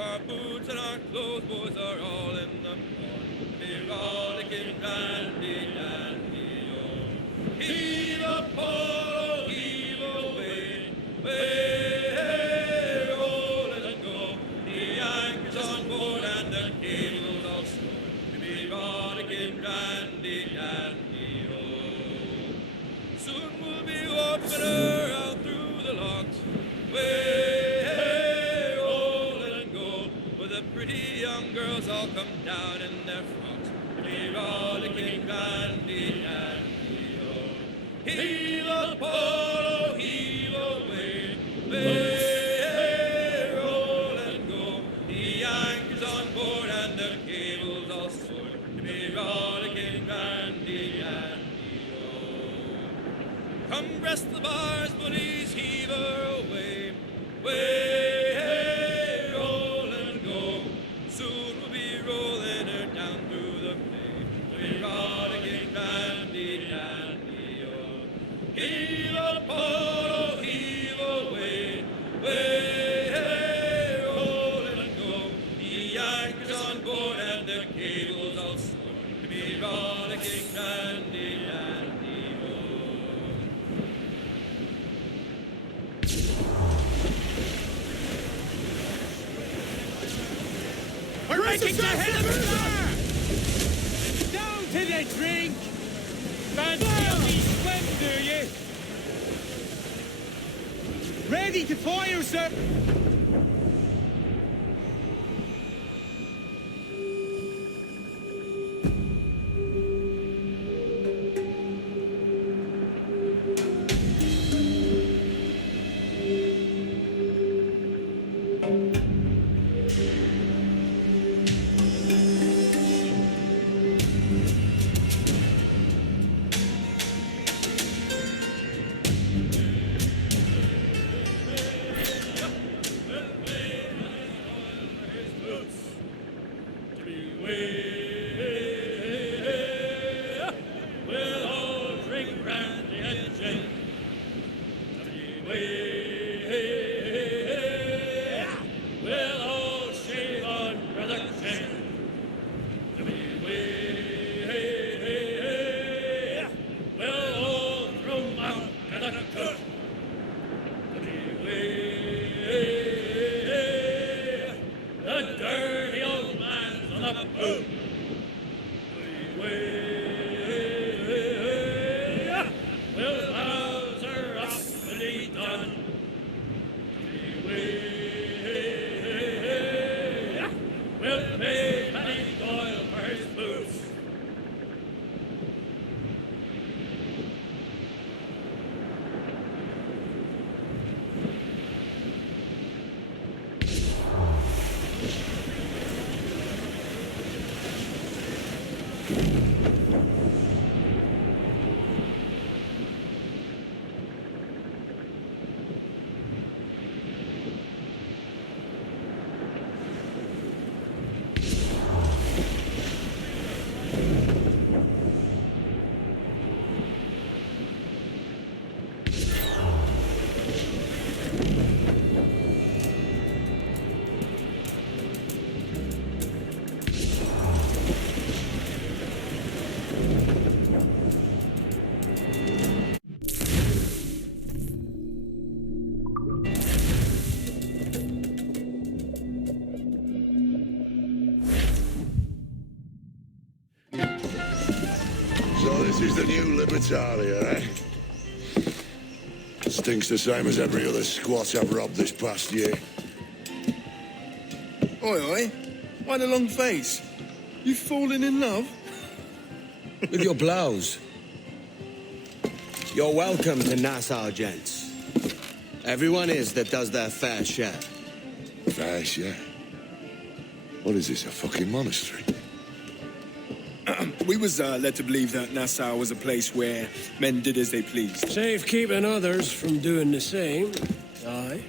Our boots and our clothes, boys, are all in the port. Be rollicking dandy, dandy, oh. Heave a pole, heave away. Way roll and go. The anchor's on board and the cable's all stored. Be rollicking dandy, dandy, oh. Soon we'll be opening her out through the locks. Way, roll and go. With the pretty young girls all come down in their frocks. Be rollicking dandy, dandy, oh. Heave a pole, heave away. Way, roll and go. The anchor's on board and the cable's all stored. Be rollicking dandy, dandy, oh. Come breast the bars, buddies, heave her away. Way, roll and go. Soon we'll be rolling her down through the bay. Be rollicking dandy, dandy, oh. Heave a pole, heave away. Way, roll and go. The anchor's on board and the cable's all stored. Be rollicking dandy, dandy, oh. We're making the head of the down to the drink! Fancy a wee swim, do you? Ready to fire, sir! We'll all drink brandy and gin. We'll all shave under the chin. We'll all throw out to the cook. The dirty old man's on the boot. We'll house her up when he's done. We'll pay Paddy Doyle for his boots. this is the new Libertalia, eh? Stinks the same as every other squat I've robbed this past year. Oi, oi. Why the long face? You falling in love? With your blouse. You're welcome to Nassau, gents. Everyone is that does their fair share. Fair share? What is this, a fucking monastery? We was led to believe that Nassau was a place where men did as they pleased. Safe keeping others from doing the same. Aye.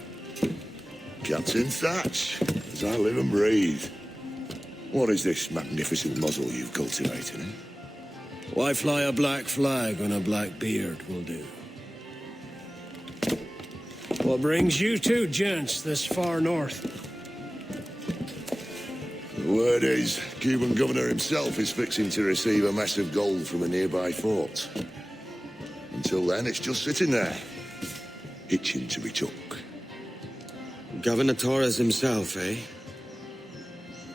Captain Thatch, as I live and breathe. What is this magnificent muzzle you've cultivated, eh? Why fly a black flag when a black beard will do? What brings you two gents this far north? The word is, Cuban governor himself is fixing to receive a mess of gold from a nearby fort. Until then, it's just sitting there, itching to be took. Governor Torres himself, eh?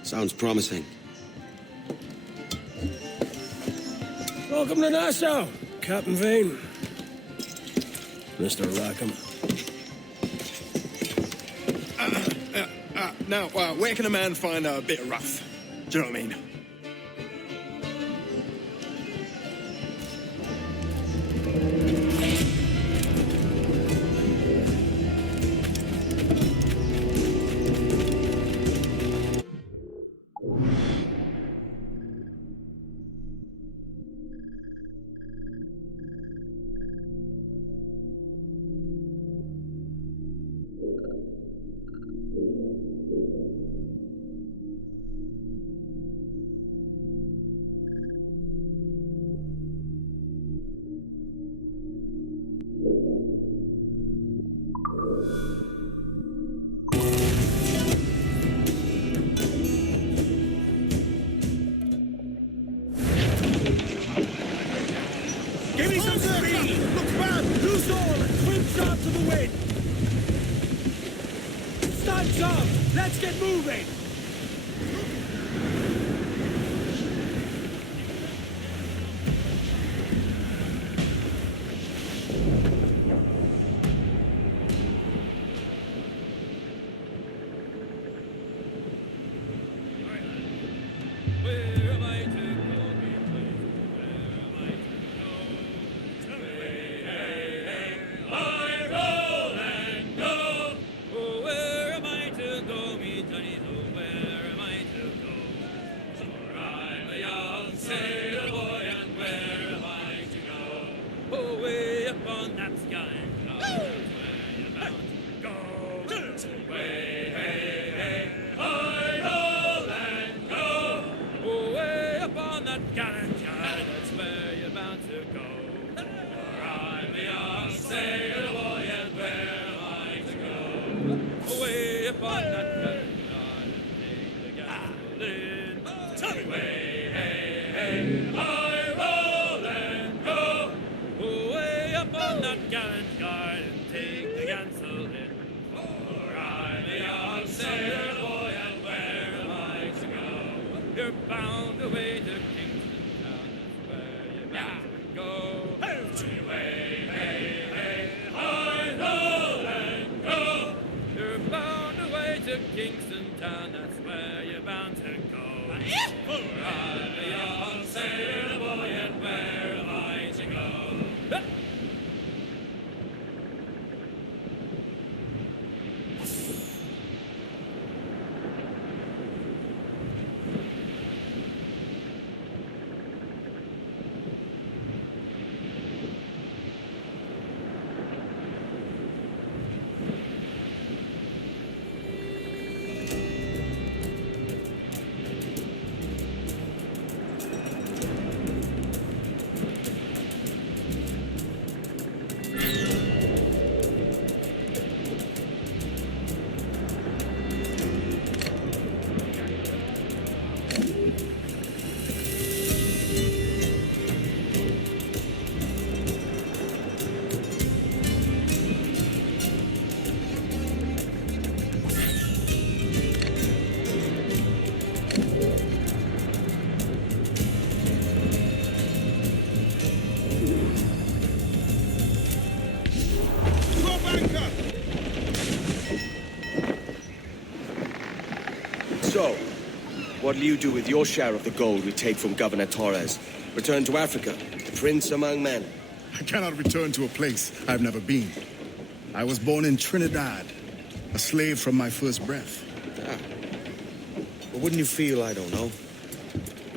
Sounds promising. Welcome to Nassau, Captain Vane. Mr. Rackham. Now, where can a man find a bit of rough? Do you know what I mean? Give me some speed! Look back! Loose all! Swim sharp to the wind! Stand up! Let's get moving! Kingston Town, that's where you're bound to go. For I'll be on sail What'll you do with your share of the gold we take from Governor Torres? Return to Africa, prince among men? I cannot return to a place I've never been. I was born in Trinidad, a slave from my first breath. Ah. But wouldn't you feel, I don't know,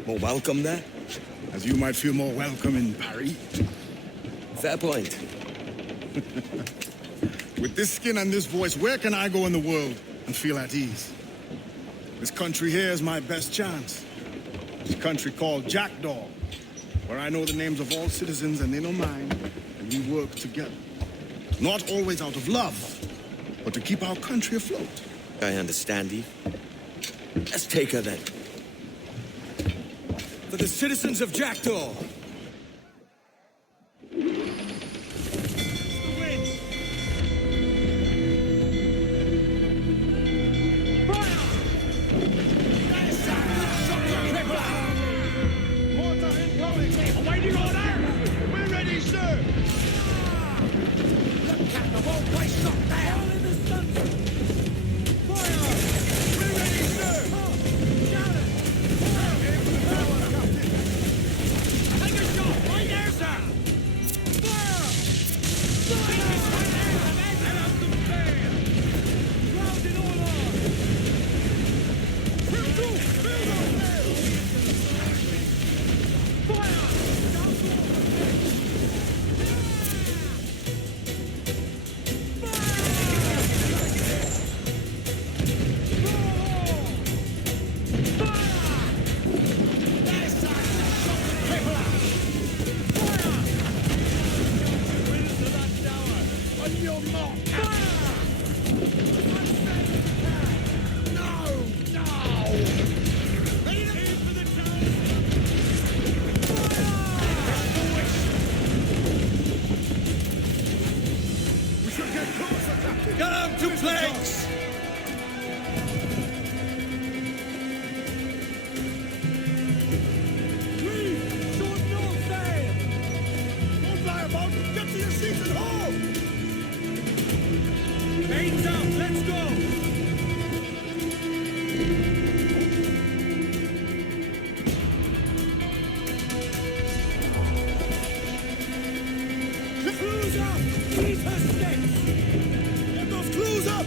more welcome there? As you might feel more welcome in Paris. Fair point. With this skin and this voice, where can I go in the world and feel at ease? This country here is my best chance. This country called Jackdaw, where I know the names of all citizens and they know mine, and we work together. Not always out of love, but to keep our country afloat. I understand, Eve. Let's take her then. For the citizens of Jackdaw! Awaiting order! We're ready, sir! Look at the whole place up there! All in the sunset! Fire! We're ready, sir! Shout it! Take a shot! Right there, sir! Fire! Fire! Let up the fan! Crowd in order! Trim to! Build up! Fire! Come to planks! Get to your seats and hold! Mains out, let's go! Clues up! Freeze her sticks! Get those clues up!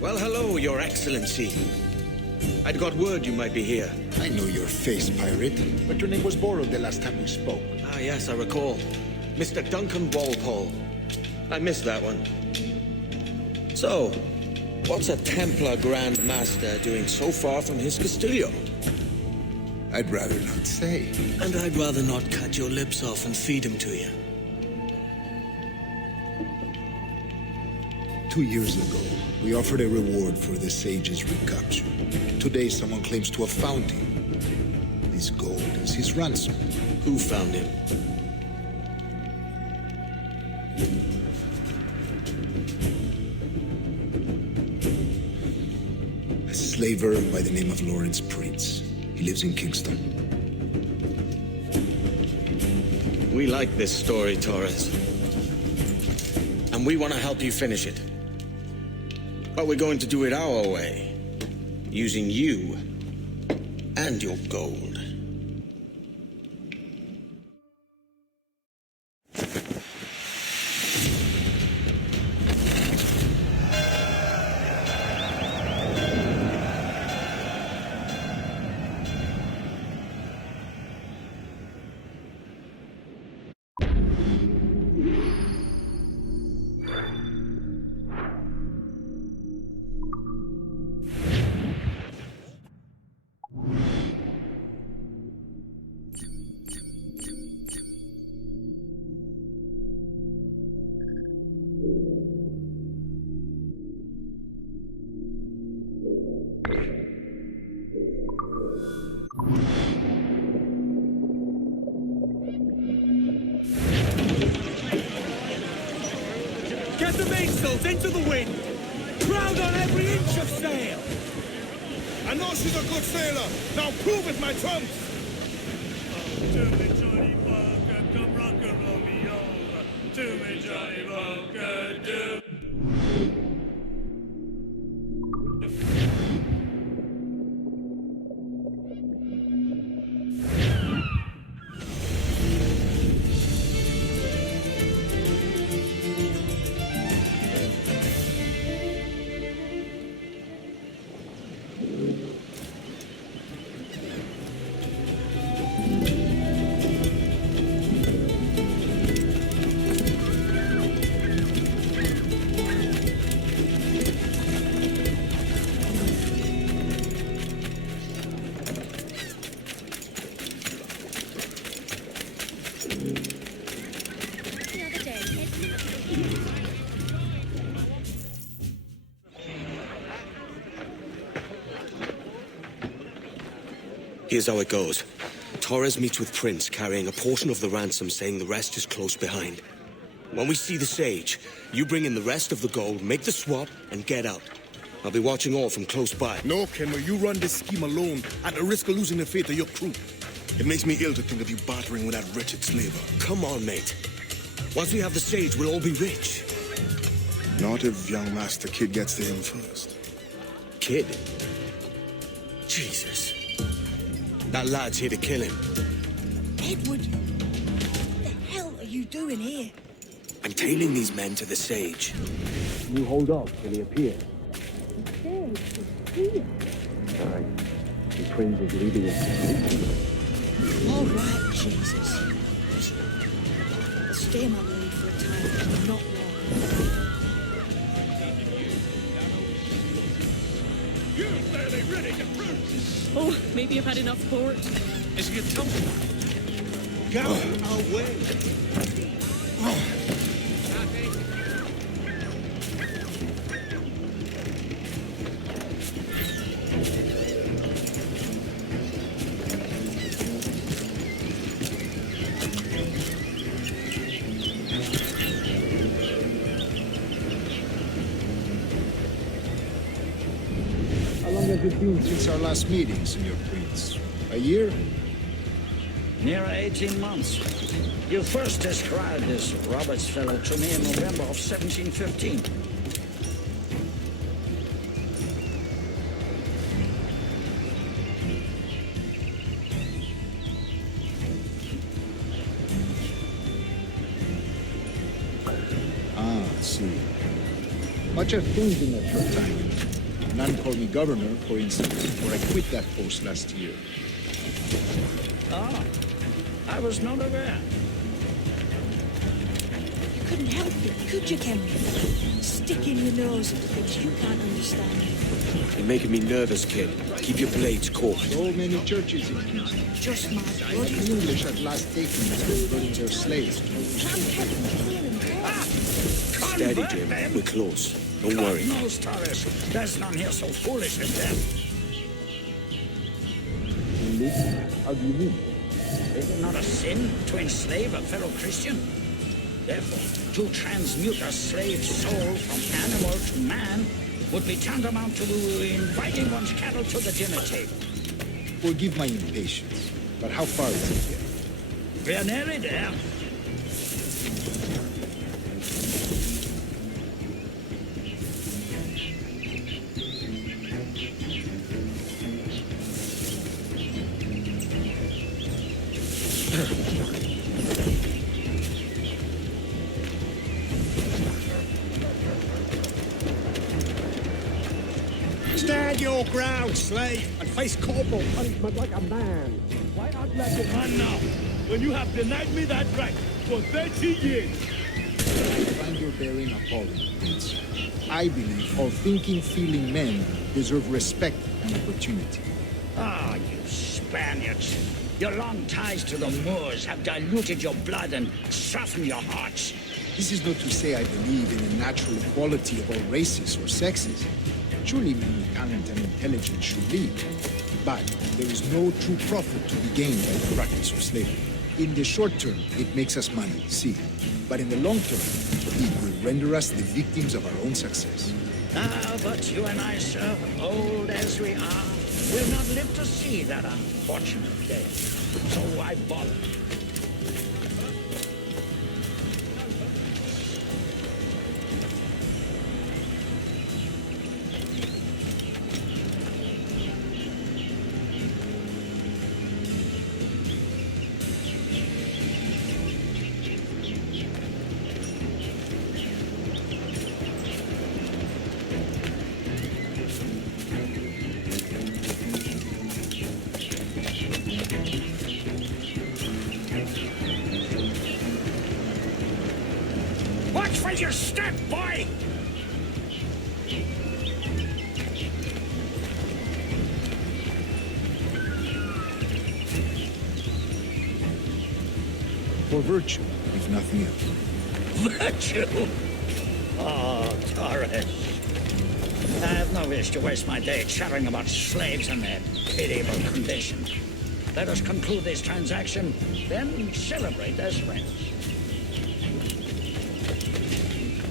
Well, hello, Your Excellency. I'd got word you might be here. I know your face, pirate, but your name was borrowed the last time we spoke. Ah, yes, I recall. Mr. Duncan Walpole. I missed that one. So, what's a Templar Grand Master doing so far from his Castillo? I'd rather not say. And I'd rather not cut your lips off and feed him to you. 2 years ago, we offered a reward for the sage's recapture. Today, someone claims to have found him. This gold is his ransom. Who found him? A slaver by the name of Lawrence Prince. He lives in Kingston. We like this story, Torres. And we want to help you finish it. But we're going to do it our way. Using you and your gold. Get the mainsails into the wind! Crowd on every inch of sail! I know she's a good sailor. Now prove it, my trumps. To me, Johnny Walker, come rock and roll me over. To me, Johnny Walker, do. Here's how it goes. Torres meets with Prince, carrying a portion of the ransom, saying the rest is close behind. When we see the Sage, you bring in the rest of the gold, make the swap, and get out. I'll be watching all from close by. No, Kenway, you run this scheme alone at the risk of losing the faith of your crew. It makes me ill to think of you bartering with that wretched slaver. Come on, mate. Once we have the Sage, we'll all be rich. Not if young Master Kid gets to him first. Kid? Jesus. That lad's here to kill him. Edward, what the hell are you doing here? I'm tailing these men to the Sage. You hold off till he appears. The Sage is here. Aye. The Prince is leading us. All right, Jesus. I'll stay in my belief for a time, but not long. You're fairly ready to prove. Oh, maybe I've had enough port. Is he a tumble? Get out our way. How long have it been since our last meeting, Senor Prince? A year? Near 18 months. You first described this Roberts fellow to me in November of 1715. Ah, I see. Much have changed in that short time. None called me governor, for instance, before I quit that post last year. Ah, I was not aware. You couldn't help it, could you, Kenway? Sticking your nose into things you can't understand. You're making me nervous, kid. Keep your blades cool. So many churches in Houston. Just my blood. The English at last taken and burning their slaves. Steady, Jim. We're close. Don't worry. God knows, Torres. There's none here so foolish as them. How do you mean? Is it not a sin to enslave a fellow Christian? Therefore, to transmute a slave soul from animal to man would be tantamount to inviting one's cattle to the dinner table. Forgive my impatience, but how far is it yet? We're nearly there. Stand your ground, slave, and face corporal punishment like a man. Why act like a Man now, when you have denied me that right for 30 years. I find your bearing appalling, Prince. I believe all thinking, feeling men deserve respect and opportunity. Ah, you Spaniards. Your long ties to the Moors have diluted your blood and softened your hearts. This is not to say I believe in the natural equality of all races or sexes. Surely men with talent and intelligence should lead. But there is no true profit to be gained by the practice of slavery. In the short term, it makes us money, see. But in the long term, it will render us the victims of our own success. Ah, but you and I, sir, old as we are, will not live to see that unfortunate day. So why bother? Watch for your step, boy! For virtue, if nothing else. Virtue? Oh, Torres. I have no wish to waste my day chattering about slaves and their pitiable condition. Let us conclude this transaction, then celebrate as friends.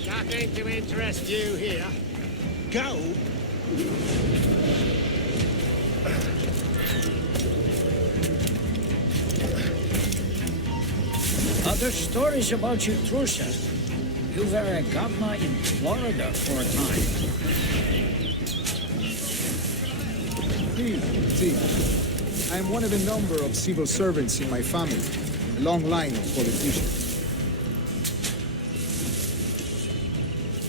Nothing to interest you here. Go. Other stories about you, too, sir. You were a governor in Florida for a time. See, I am one of a number of civil servants in my family, a long line of politicians.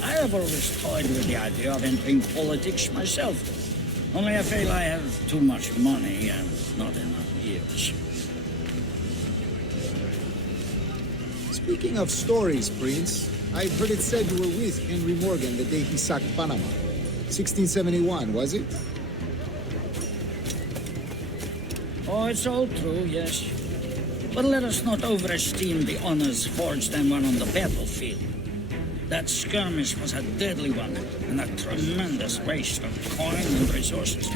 I have always toyed with the idea of entering politics myself. Only I feel I have too much money and not enough years. Speaking of stories, Prince, I've heard it said you were with Henry Morgan the day he sacked Panama. 1671, was it? Oh, it's all true, yes. But let us not overesteem the honors forged and won on the battlefield. That skirmish was a deadly one, and a tremendous waste of coin and resources.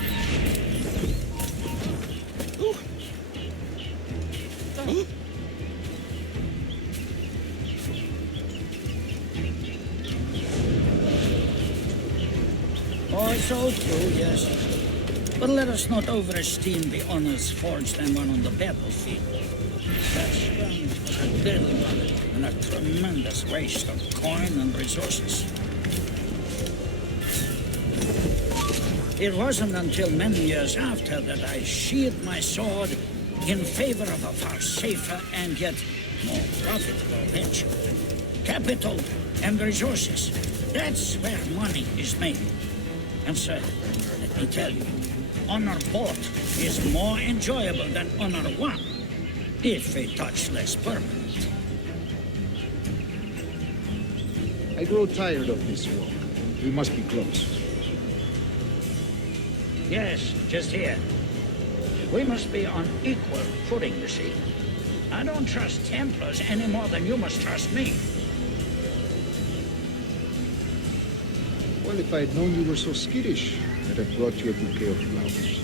Oh, it's all true, yes. But let us not overesteem the honors forged and won on the battlefield. That skirmish was a deadly one, and a tremendous waste of coin and resources. It wasn't until many years after that I sheathed my sword in favor of a far safer and yet more profitable venture. Capital and resources. That's where money is made. And sir, let me tell you, honor bought is more enjoyable than honor won, if a touch less permanent. I grow tired of this walk. We must be close. Yes, just here. We must be on equal footing, you see. I don't trust Templars any more than you must trust me. Well, if I had known you were so skittish, I'd have brought you a bouquet of flowers.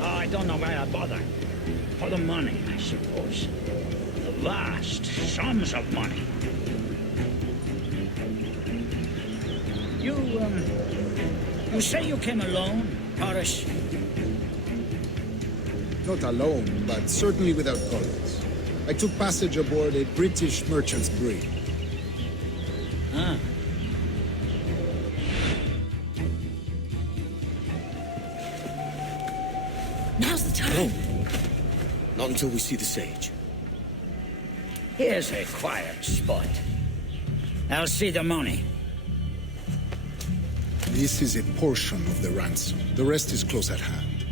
Oh, I don't know why I bother. For the money, I suppose. The vast sums of money. You say you came alone, Horace? Not alone, but certainly without colleagues. I took passage aboard a British merchant's brig. Ah. Now's the time. Not until we see the sage. Here's a quiet spot. I'll see the money. This is a portion of the ransom. The rest is close at hand.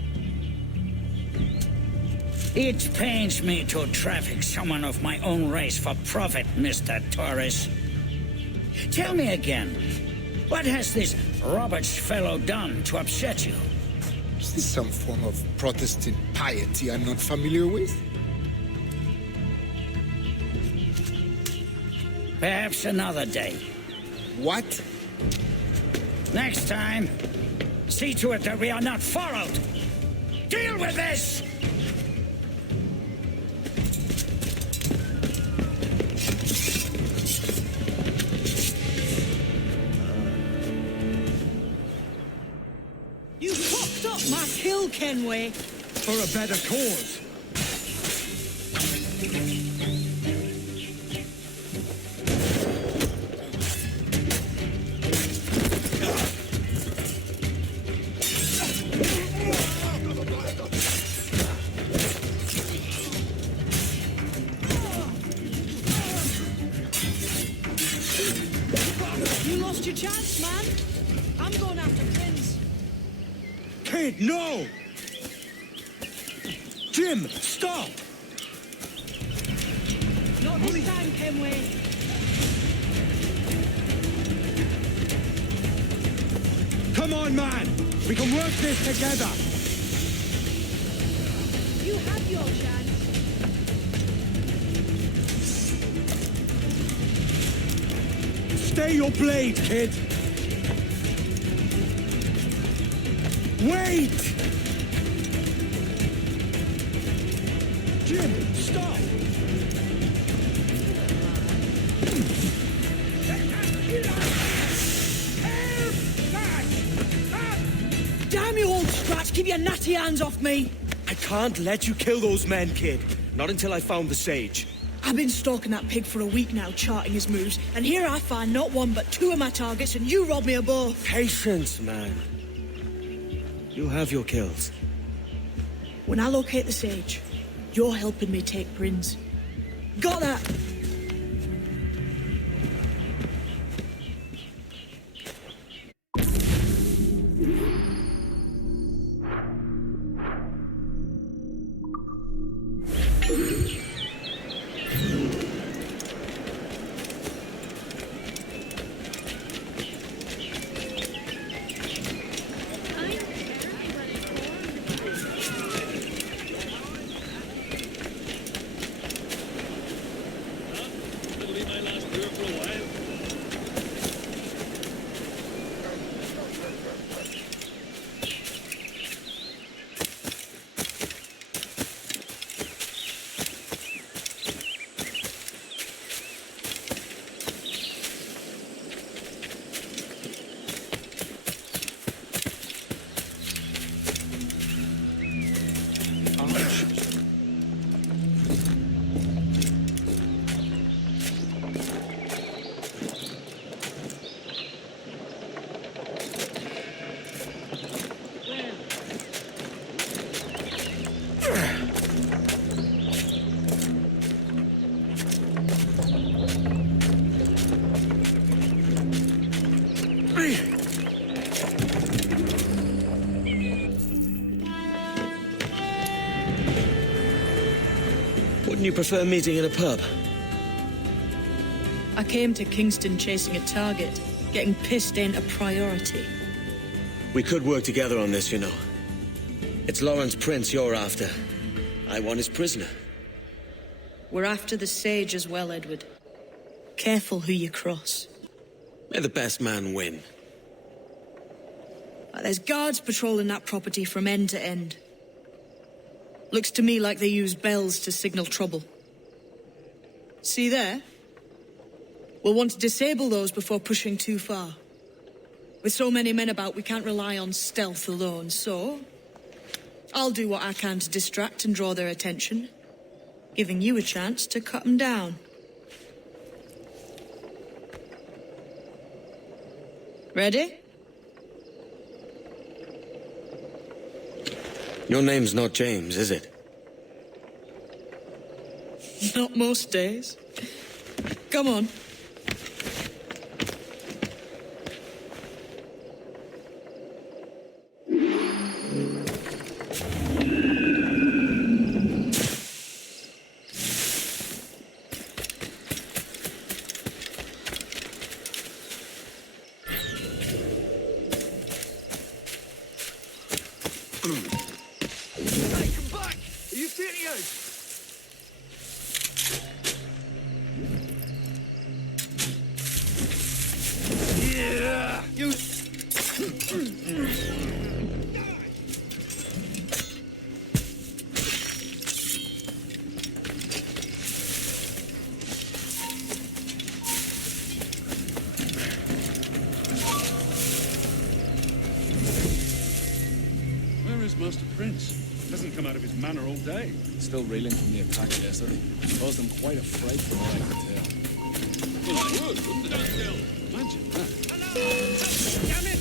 It pains me to traffic someone of my own race for profit, Mr. Torres. Tell me again, what has this Roberts fellow done to upset you? Is this some form of Protestant piety I'm not familiar with? Perhaps another day. What? Next time, see to it that we are not followed. Deal with this! Kenway. For a better cause. You lost your chance, man. I'm going after Prince. Kid, no! Jim, stop! Not this time, Kenway. Come on, man! We can work this together! You had your chance. Stay your blade, kid! Wait! Jim, stop! Damn you, old scratch! Keep your natty hands off me! I can't let you kill those men, kid. Not until I found the sage. I've been stalking that pig for a week now, charting his moves, and here I find not one but two of my targets, and you rob me of both. Patience, man. You have your kills. When I locate the sage, you're helping me take Prince. Got that? It'll be my last tour for a while. Wouldn't you prefer meeting in a pub? I came to Kingston chasing a target. Getting pissed ain't a priority. We could work together on this, you know. It's Lawrence Prince you're after. I want his prisoner. We're after the sage as well, Edward. Careful who you cross. May the best man win. There's guards patrolling that property from end to end. Looks to me like they use bells to signal trouble. See there? We'll want to disable those before pushing too far. With so many men about, we can't rely on stealth alone, so I'll do what I can to distract and draw their attention, giving you a chance to cut them down. Ready? Your name's not James, is it? Not most days. Come on. hasn't come out of his manor all day. Still reeling from the attack yesterday. Caused him quite a fright from what I can tell. Imagine that. Damn it!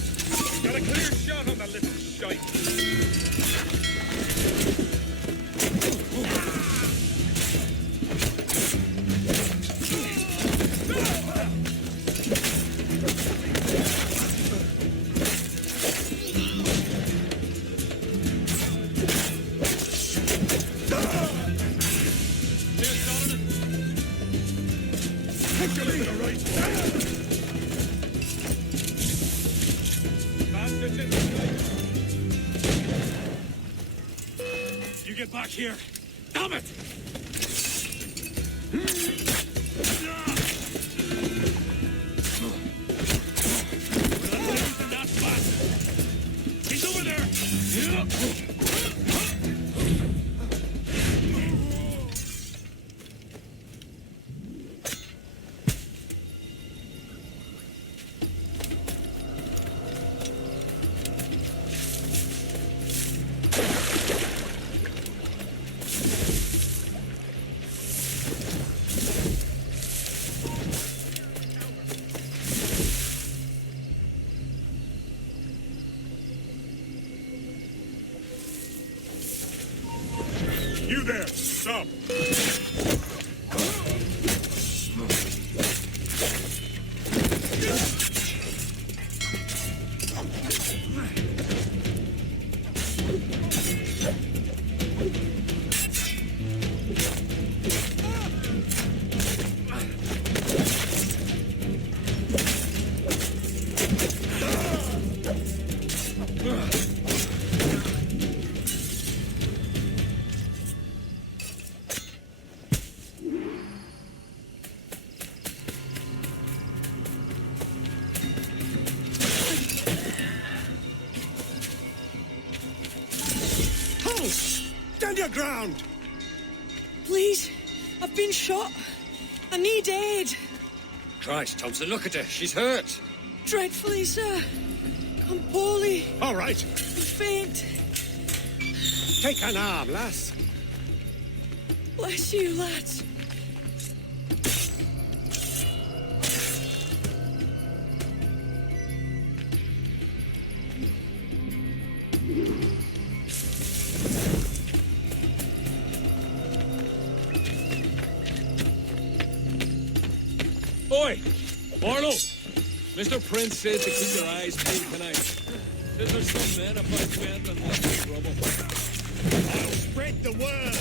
Got a clear shot on that little shite. You get back here. Damn it! He's over there! You there! Stop! Stand your ground! Please, I've been shot. I need aid. Christ, Thompson, look at her. She's hurt. Dreadfully, sir. I'm poorly. All right. I'm faint. Take an arm, lass. Bless you, lads. Oi! Barlow! Mr. Prince says to keep your eyes peeled tonight. Says there's some men about Gwent and lots of trouble. I'll spread the word.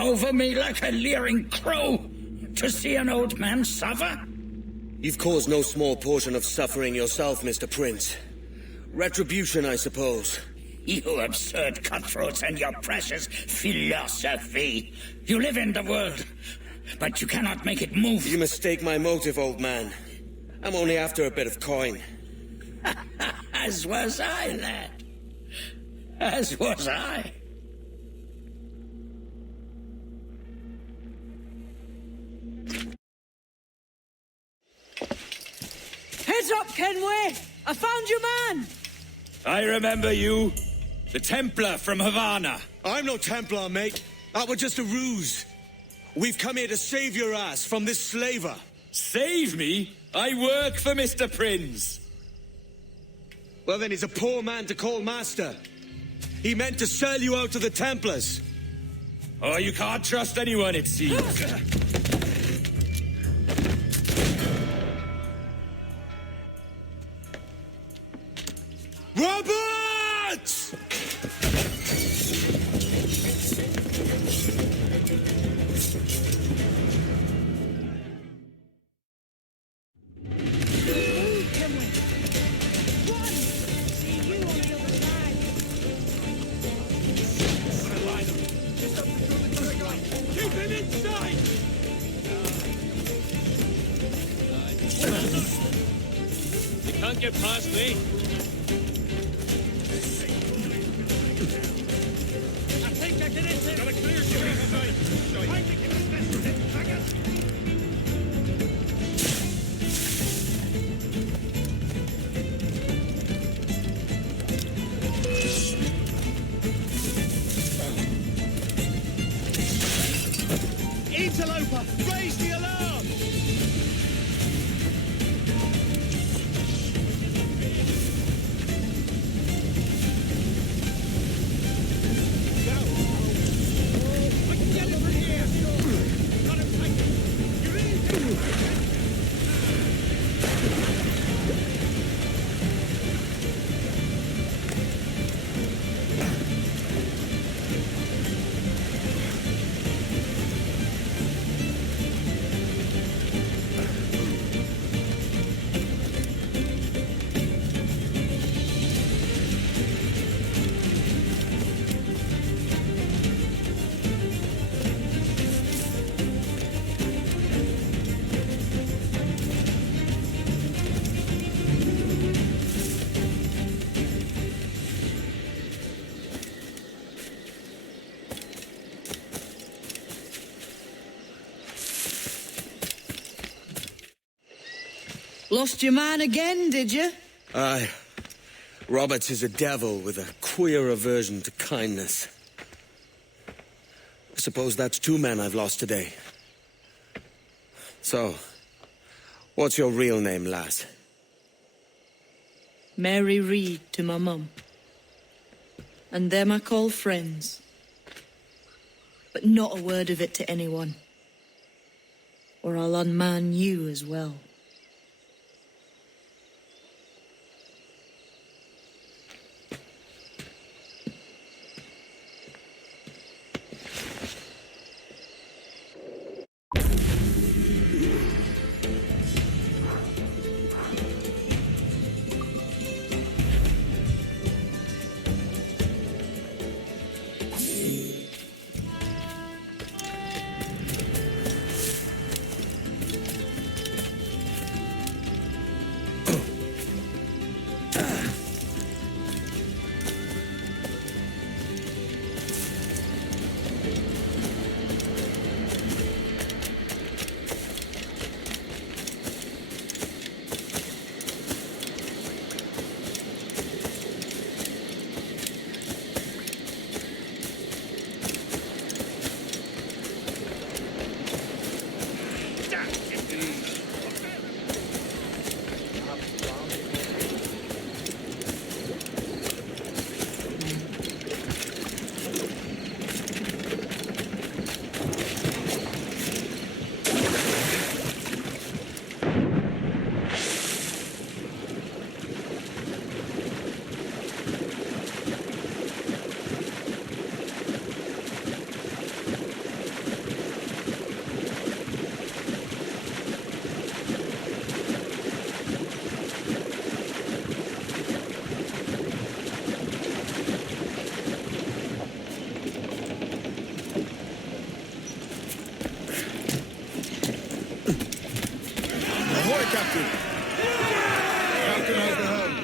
over me like a leering crow to see an old man suffer? You've caused no small portion of suffering yourself, Mr. Prince. Retribution, I suppose. You absurd cutthroats and your precious philosophy. You live in the world, but you cannot make it move. You mistake my motive, old man. I'm only after a bit of coin. As was I, lad. As was I. Heads up, Kenway! I found your man! I remember you. The Templar from Havana. I'm no Templar, mate. That was just a ruse. We've come here to save your ass from this slaver. Save me? I work for Mr. Prince. Well, then he's a poor man to call master. He meant to sell you out to the Templars. Oh, you can't trust anyone, it seems. Robert! Keep him inside! You can't get past me. I think I can hit him! Got a clear shot! I think it was best to hit Taggart! Interloper, raise the alarm! I can get him from here! Got him taken! You're in! Lost your man again, did you? Aye. Roberts is a devil with a queer aversion to kindness. I suppose that's two men I've lost today. So, what's your real name, lass? Mary Reed to my mum. And them I call friends. But not a word of it to anyone. Or I'll unman you as well. Captain. Captain has the helm.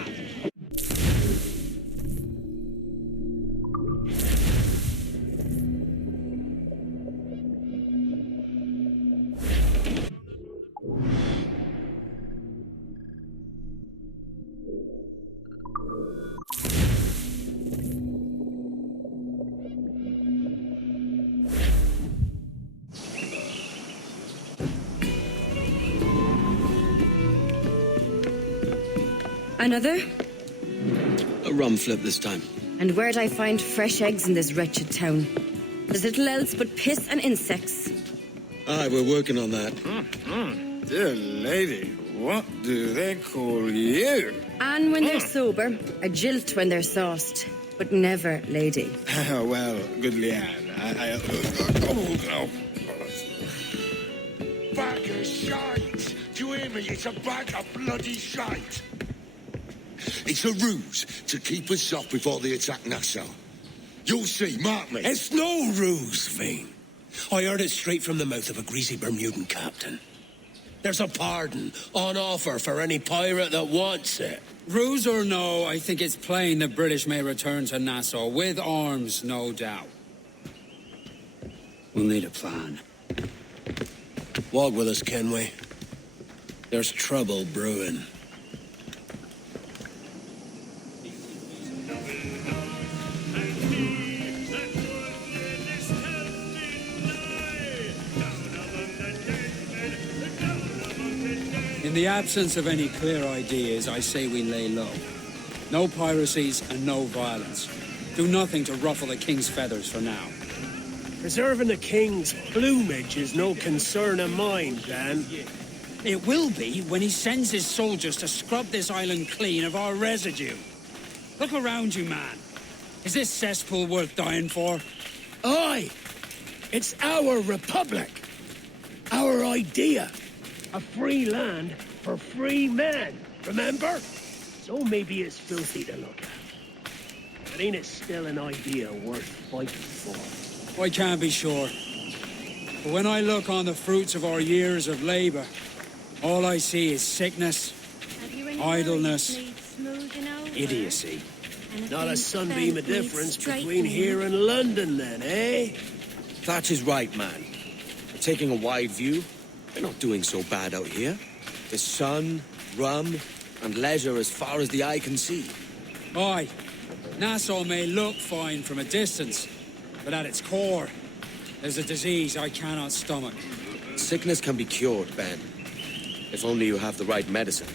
Another? A rum flip this time. And where'd I find fresh eggs in this wretched town? There's little else but piss and insects. Aye, we're working on that. Dear lady, what do they call you? And when they're sober, a jilt when they're sauced, but never lady. Well, good Leanne, oh. Bag of shite! Do you hear me? It's a bag of bloody shite! It's a ruse to keep us off before they attack Nassau. You'll see, mark me. It's no ruse, Fiend. I heard it straight from the mouth of a greasy Bermudan captain. There's a pardon on offer for any pirate that wants it. Ruse or no, I think it's plain the British may return to Nassau, with arms, no doubt. We'll need a plan. Walk with us, Kenway. There's trouble brewing. In the absence of any clear ideas, I say we lay low. No piracies and no violence. Do nothing to ruffle the king's feathers for now. Preserving the king's plumage is no concern of mine, Dan. It will be when he sends his soldiers to scrub this island clean of our residue. Look around you, man. Is this cesspool worth dying for? Aye! It's our republic! Our idea! A free land for free men, remember? So maybe it's filthy to look at. But ain't it still an idea worth fighting for? I can't be sure. But when I look on the fruits of our years of labor, all I see is sickness, idleness, idiocy. Not a sunbeam of difference between here and London, then, eh? Thatch is right, man. We're taking a wide view. We're not doing so bad out here. There's sun, rum, and leisure as far as the eye can see. Aye. Nassau may look fine from a distance, but at its core, there's a disease I cannot stomach. Sickness can be cured, Ben. If only you have the right medicine.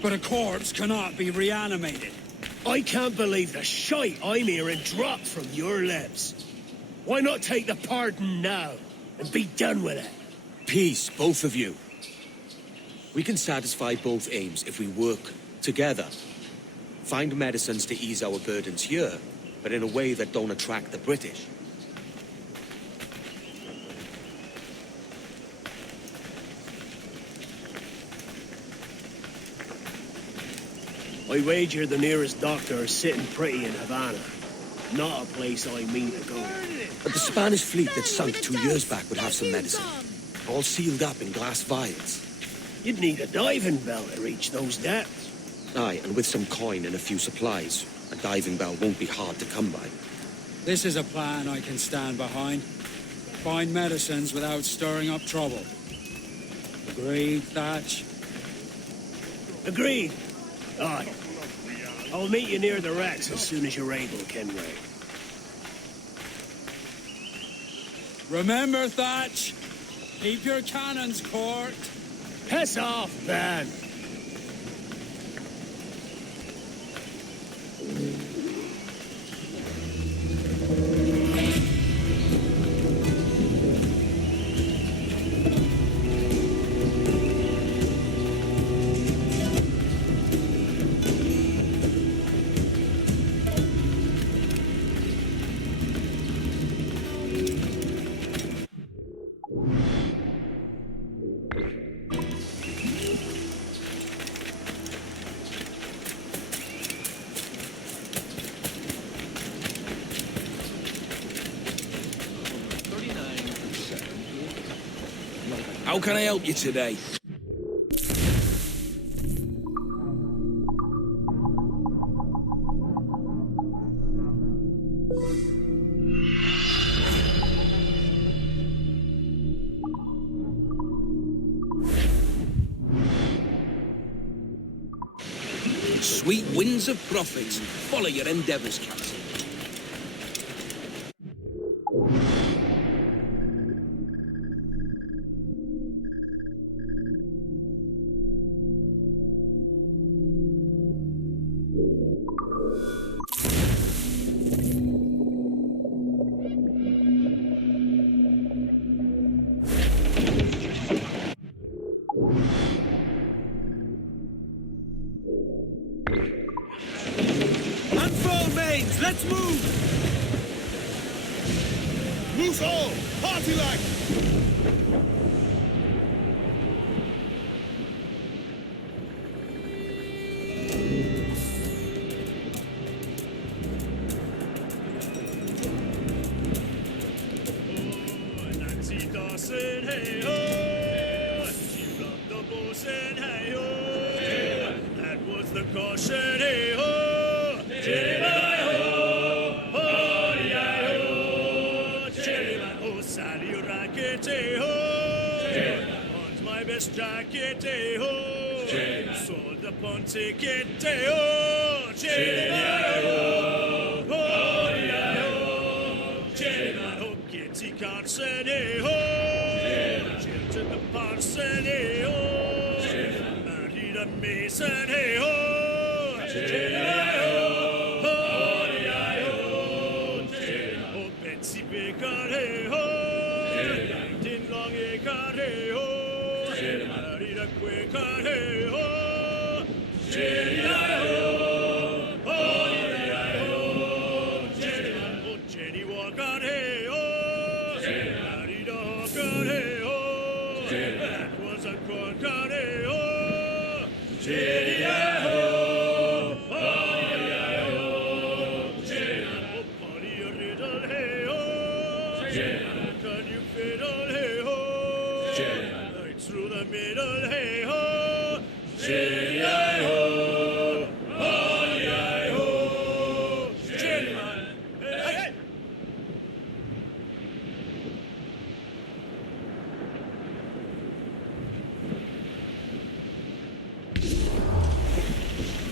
But a corpse cannot be reanimated. I can't believe the shite I'm hearing drop from your lips. Why not take the pardon now and be done with it? Peace, both of you. We can satisfy both aims if we work together. Find medicines to ease our burdens here, but in a way that don't attract the British. I wager the nearest doctor is sitting pretty in Havana. Not a place I mean to go. But the Spanish fleet that sunk 2 years back would have some medicine. All sealed up in glass vials. You'd need a diving bell to reach those depths. Aye, and with some coin and a few supplies, a diving bell won't be hard to come by. This is a plan I can stand behind. Find medicines without stirring up trouble. Agreed, Thatch? Agreed. Aye. I'll meet you near the wrecks as soon as you're able, Kenway. Remember, Thatch, keep your cannons court. Piss off, Ben. How can I help you today? Sweet winds of profit. Follow your endeavours, Captain. Unfold, mates! Let's move! Loose all! Party like! Nancy Dawson, hey ho! She loved the bosun, hey ho! That was the caution, hey ho! Chitty hi ho! Ho-dee hi ho! Chitty man, oh Sally Racket, hey ho! On's my best jacket, hey ho! Sold the pawn ticket, hey ho! Chitty hi ho! Ho-dee hi ho! Chitty man, oh Kitty Carson, hey ho! Chill to the parson, hey ho! Married a mason, hey ho! Chitty hi ho! Ho-dee hi ho! Oh Betsy Baker, hey ho! Tin Long Acre, hey ho! Married a Quaker, hey ho! Chitty hi ho! Ho-dee hi ho! Oh Jenny Walker, hey ho! Married a hawker, hey ho! That was a corker, hey ho! Chitty hi ho! Ho-dee hi ho! Oh Polly a riddle, hey ho! Can you fiddle, hey ho! Right through the middle, hey ho! Chitty hi ho! Ho-dee hi ho! Chitty man! Hey!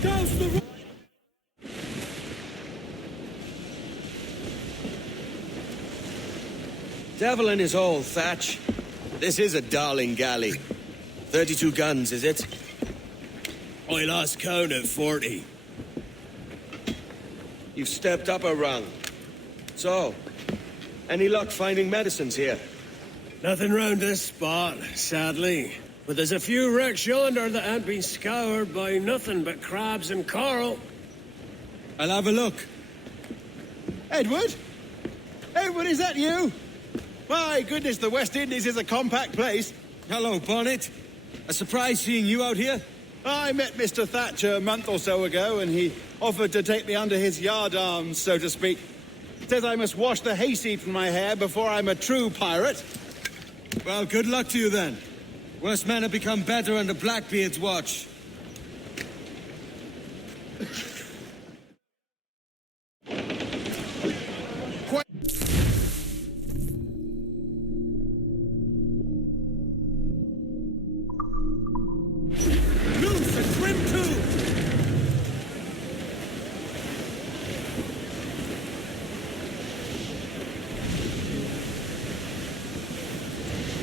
Douse the... Devil in his hole, Thatch. This is a darling galley. 32 guns, is it? I lost count at 40. You've stepped up a rung. So, any luck finding medicines here? Nothing round this spot, sadly. But there's a few wrecks yonder that ain't been scoured by nothing but crabs and coral. I'll have a look. Edward? Edward, is that you? My goodness, the West Indies is a compact place. Hello, Bonnet. A surprise seeing you out here. I met Mr. Thatcher a month or so ago, and he offered to take me under his yardarms, so to speak. Says I must wash the hayseed from my hair before I'm a true pirate. Well, good luck to you then. Worse men have become better under Blackbeard's watch. Loose and swim too!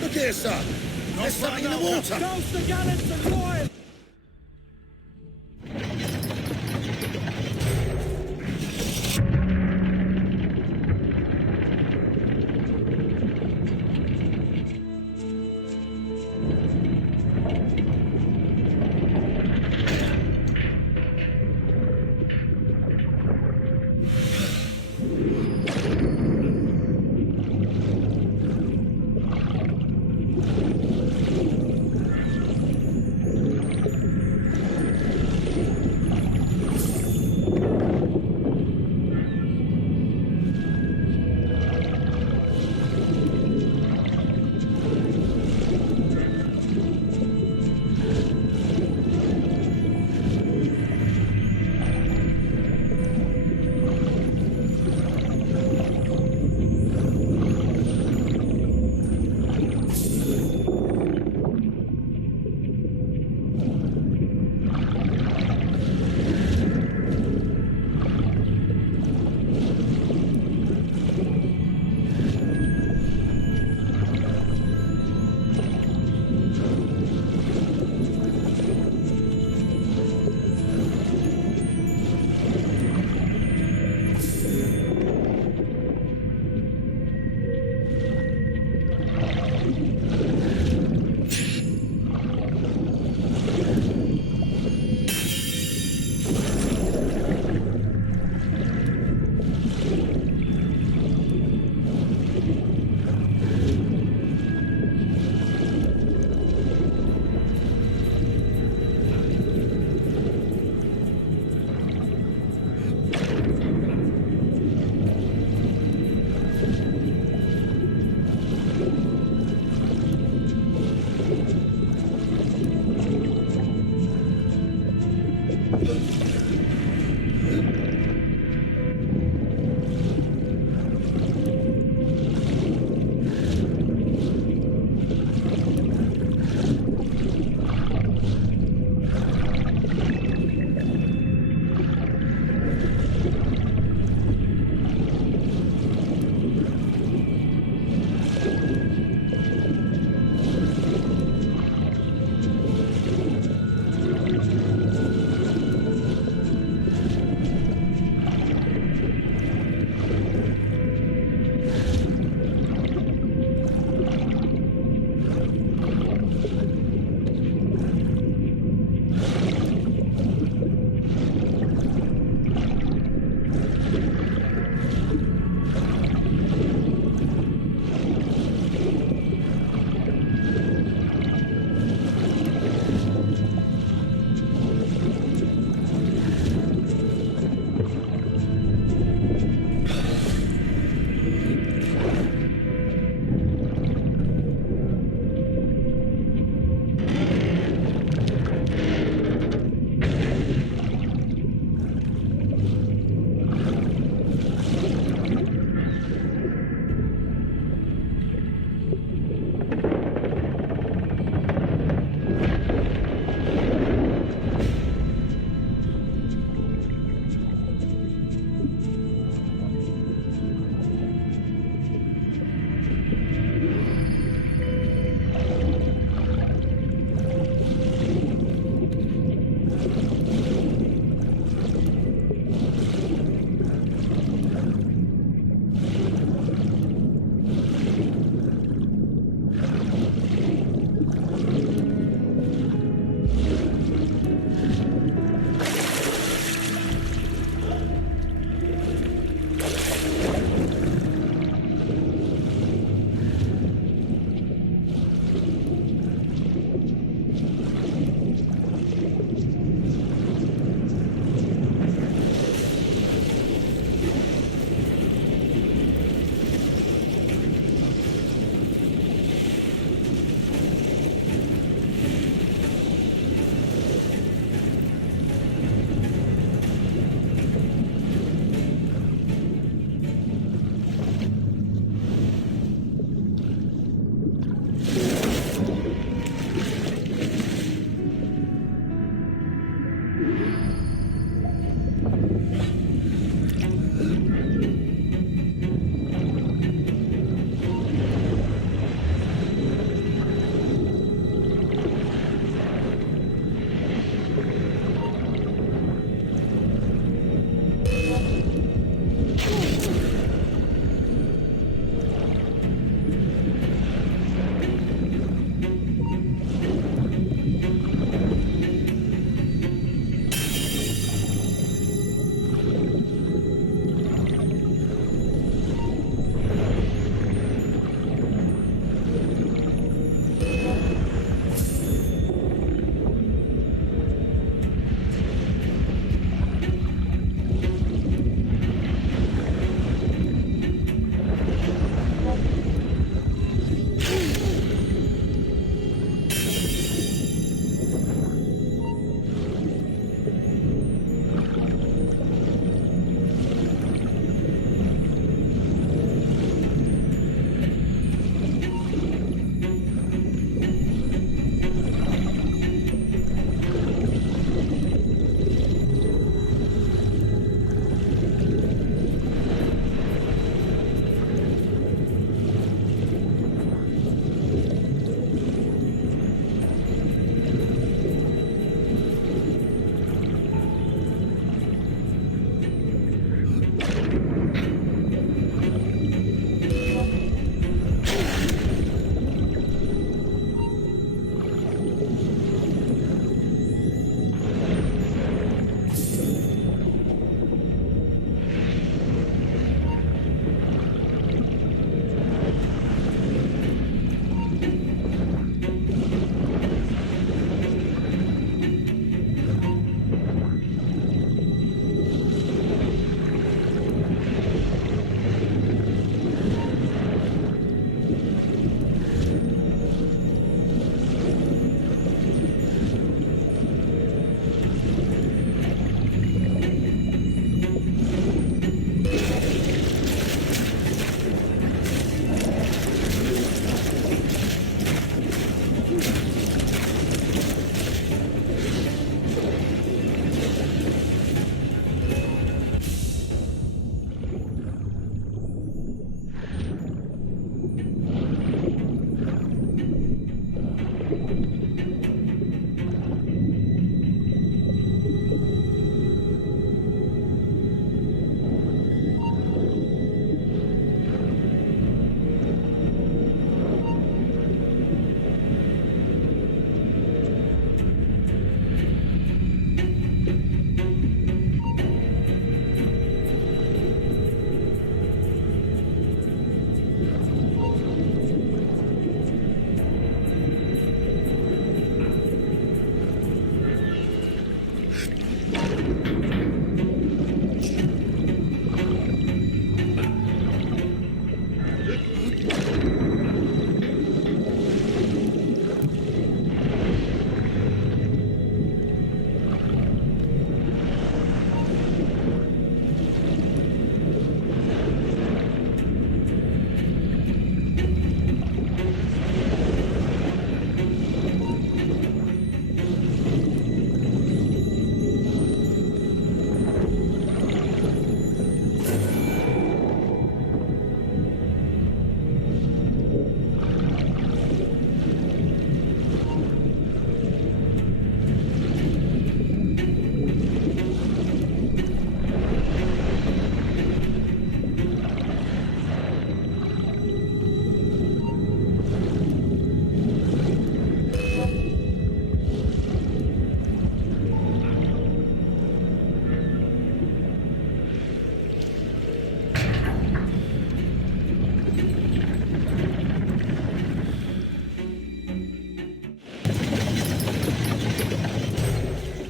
Look here, sir. There's something in the water. Douse the gallants and royal!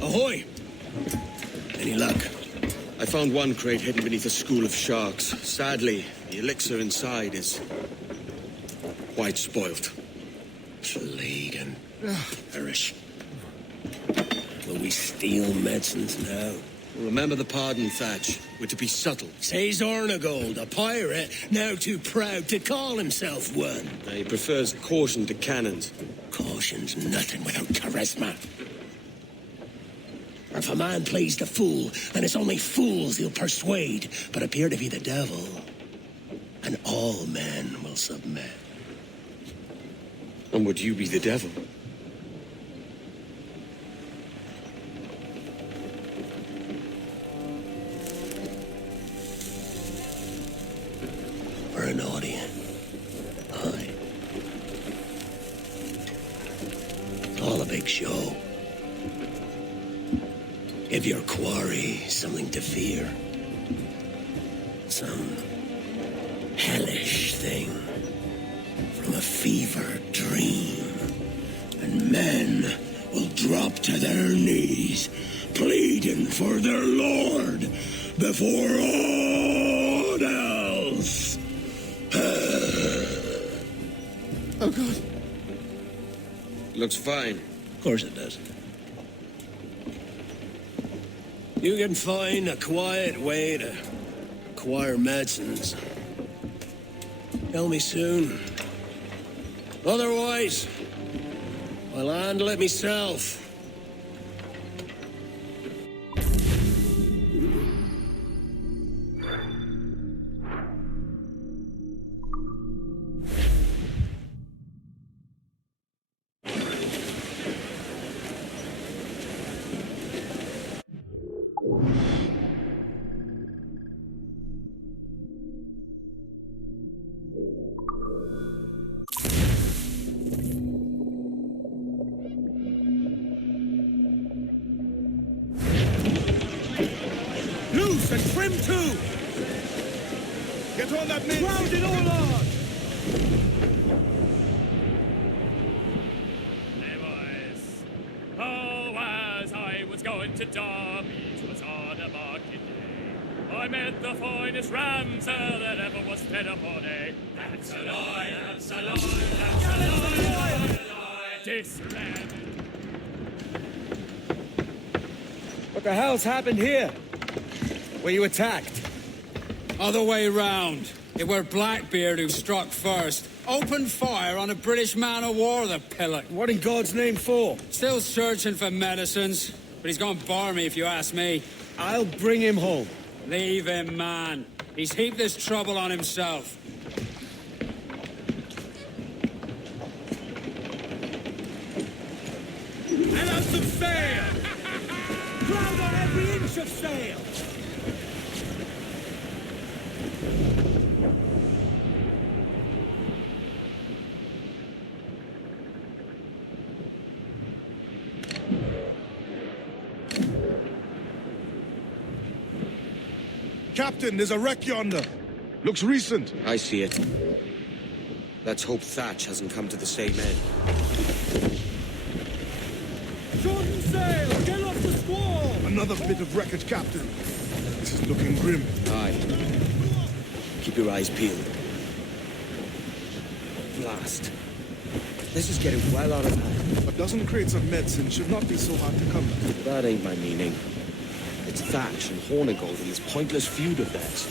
Ahoy! Any luck? I found one crate hidden beneath a school of sharks. Sadly, the elixir inside is quite spoilt. Plague and perish. Will we steal medicines now? Remember the pardon, Thatch. We're to be subtle. Says Ornagold, a pirate, now too proud to call himself one. He prefers caution to cannons. Caution's nothing without charisma. Or if a man plays the fool, then it's only fools he'll persuade, but appear to be the devil. And all men will submit. And would you be the devil? Or an audience. Aye. It's all a big show. Give your quarry something to fear. Some hellish thing from a fevered dream. And men will drop to their knees, pleading for their lord before all else. Oh, God. Looks fine. Of course it does. You can find a quiet way to acquire medicines. Tell me soon. Otherwise, I'll handle it myself. Loose and trim too! Get on that main! Round it all on! Hey boys, oh, as I was going to Derby, 'twas on a market day, I met the finest ramsel that ever was fed upon a. That's a lie, that's a lie, that's a lie, that's a lie. This land. What the hell's happened here? Were you attacked? Other way round. It were Blackbeard who struck first. Opened fire on a British man-o'-war, the pillock. What in God's name for? Still searching for medicines, but he's gone barmy if you ask me. I'll bring him home. Leave him, man. He's heaped this trouble on himself. sail! Crowd on every inch of sail! Captain, there's a wreck yonder. Looks recent. I see it. Let's hope Thatch hasn't come to the same end. Shorten sail! Get off the squall! Another bit of wreckage, Captain. This is looking grim. Aye. Keep your eyes peeled. Blast. This is getting well out of hand. A dozen crates of medicine should not be so hard to come by. That ain't my meaning. It's Thatch and Hornigold and this pointless feud of theirs.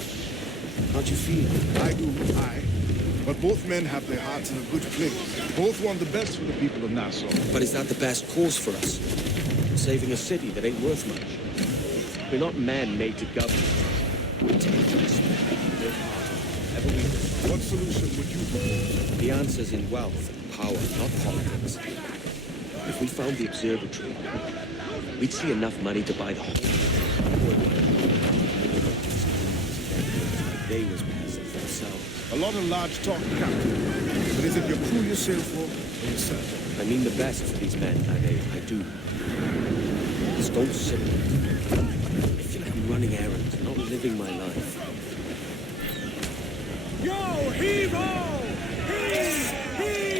Can't you feel it? I do, aye. But both men have their hearts in a good place. Both want the best for the people of Nassau. But is that the best course for us? Saving a city that ain't worth much? We're not men made to govern. We're dangerous. They're hard. Ever we will. What solution would you propose? The answer's in wealth and power, not politics. If we found the observatory, we'd see enough money to buy the whole. They was peasants themselves. A lot of large talk, Captain. But is it your crew you sail for, or yourself? I mean the best for these men, I do. Just don't sit there. I feel like I'm running errands, not living my life. Yo, heave-ho! Heave! Heave!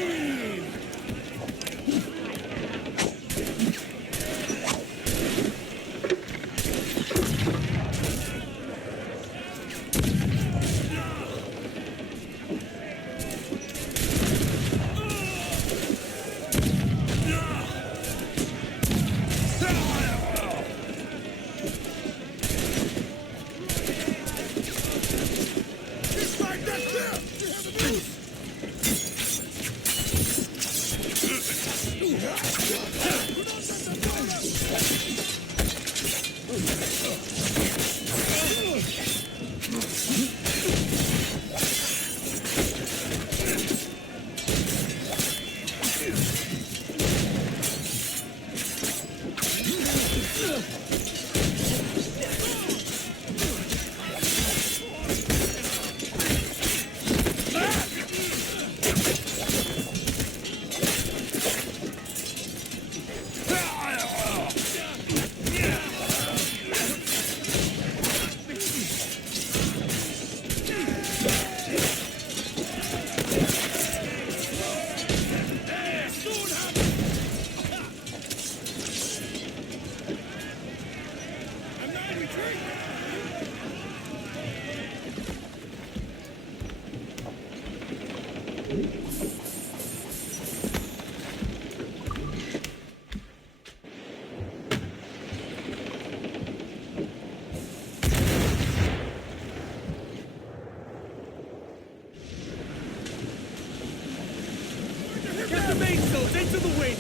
Get the mainsails into the wind!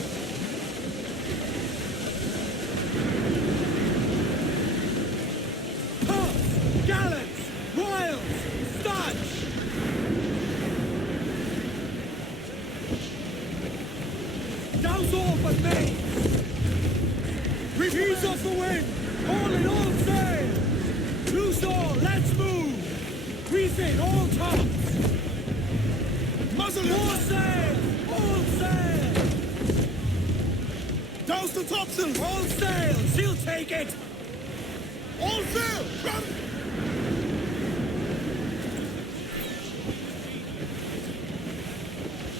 Tops! Gallants! Royals! Studs! Douse all but mains! Ease off the wind! All in all sail! Loose all, let's move! Reef in all tops! Muzzle it! All sail! All sail! Douse the topsail! All sail! She'll take it! All sail! Run!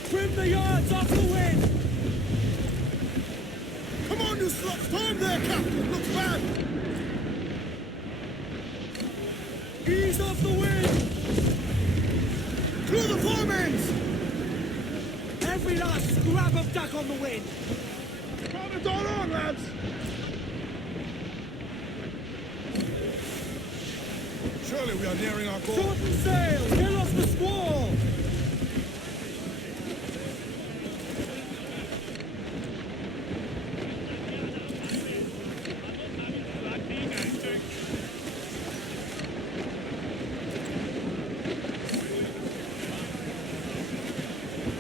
Trim the yards off the wind! Come on, you sluts! Storm there, Captain! Looks bad! Ease off the wind! Clear the foremans! Every last scrap of duck on the wind! Got it all on, lads! Surely we are nearing our goal. Shorten sail! Get off the squall!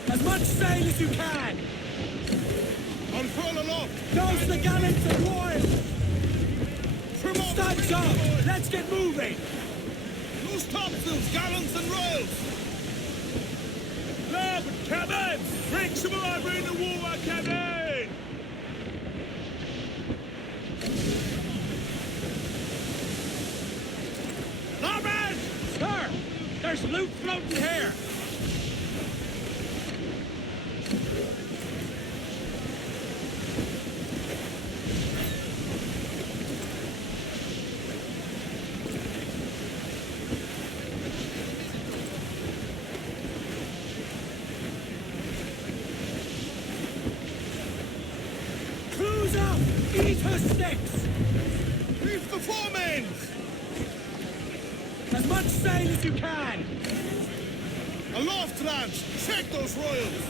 As much sail as you can! On furl aloft! Douse the gallants and royals! Stands up! Let's get moving! Loose topsails, gallants and royals! Larboard, cabin! Bring some more, bring the war, cabin! Larboard! Sir! There's loot floating here! Cruise up! Eat her sticks! Reef the foremains! As much sail as you can! Aloft, lads! Check those royals!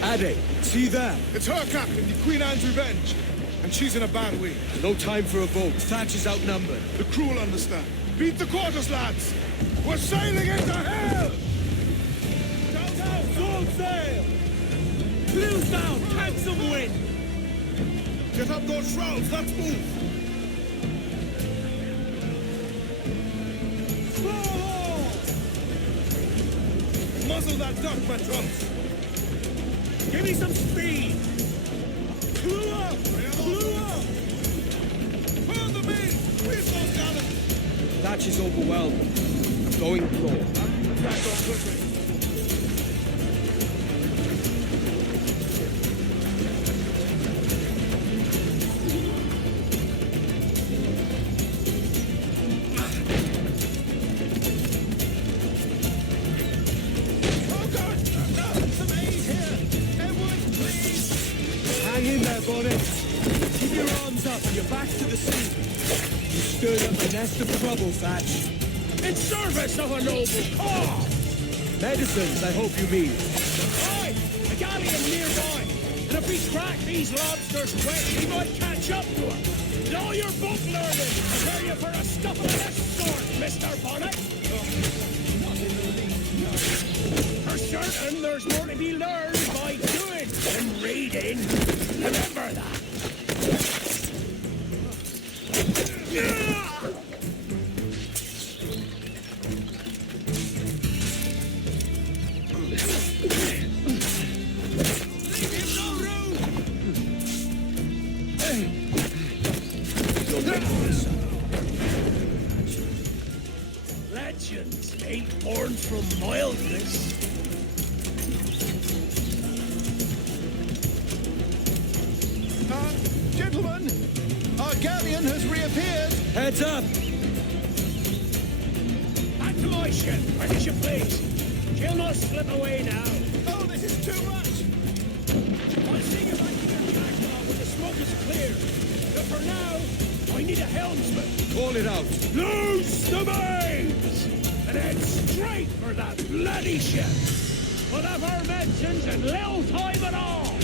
Ade, see there? It's her, Captain, the Queen Anne's Revenge. And she's in a bad way. No time for a vote. Thatch is outnumbered. The crew will understand. Beat the quarters, lads! We're sailing into hell! Down, full sail! Clews down, catch some wind! Get up those shrouds, let's move! Muzzle that duck, Bertrams! Give me some speed! Clew up! Clew up! Furl the main! Squeeze those gallants! Thatch is overwhelmed. I'm going floor. Back on quickly! Hang in there, Bonnet. Keep your arms up and your back to the sea. You stirred up a nest of trouble, Thatch. In service of a noble cause! Medicines, I hope you mean. Aye, a galleon nearby. And if we crack these lobsters quick, we might catch up to her. And all your book learning, prepare you for a stuff of this sort, Mr. Bonnet. For certain, there's more to be learned by doing than reading. Remember that. Legends ain't born from mildness. Gentlemen, our galleon has reappeared. Heads up! Back to my ship, as you please. She'll not slip away now. Oh, this is too much. I'll see you back to your jackpot when the smoke is clear. But for now, I need a helmsman. Call it out. Loose the mains! And head straight for that bloody ship. We'll have our medicines in little time at all.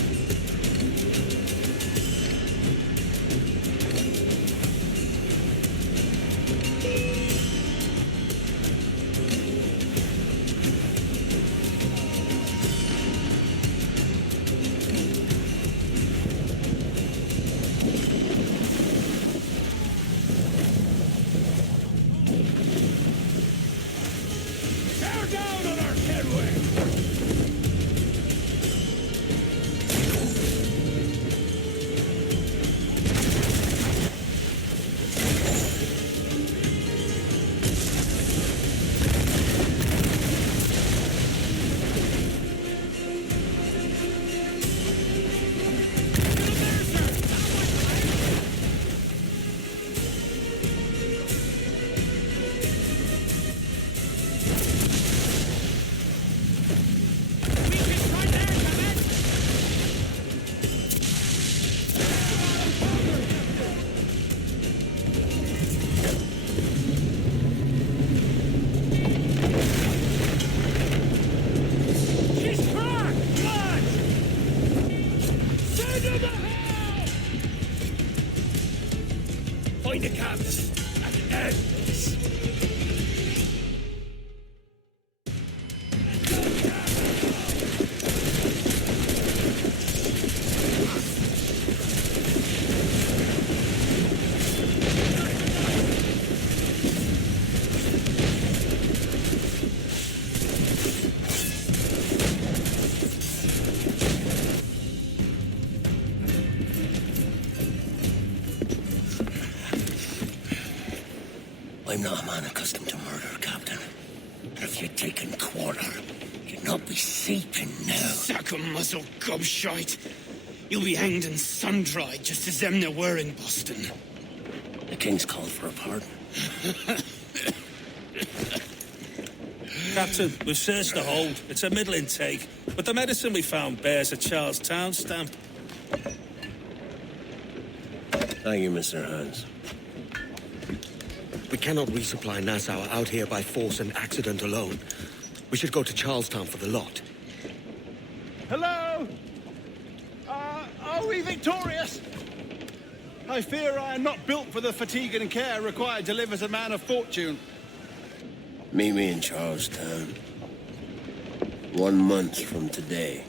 Tear down on our headway! mendicants and ends. I'm not a man accustomed to murder, Captain. But if you'd taken quarter, you'd not be sleeping now. Sack a muzzle, gobshite. You'll be hanged and sun-dried just as them there were in Boston. The King's called for a pardon. Captain, we've searched the hold. It's a middling take, but the medicine we found bears a Charlestown stamp. Thank you, Mr. Hans. We cannot resupply Nassau out here by force and accident alone. We should go to Charlestown for the lot. Hello? Are we victorious? I fear I am not built for the fatigue and care required to live as a man of fortune. Meet me in Charlestown. 1 month from today.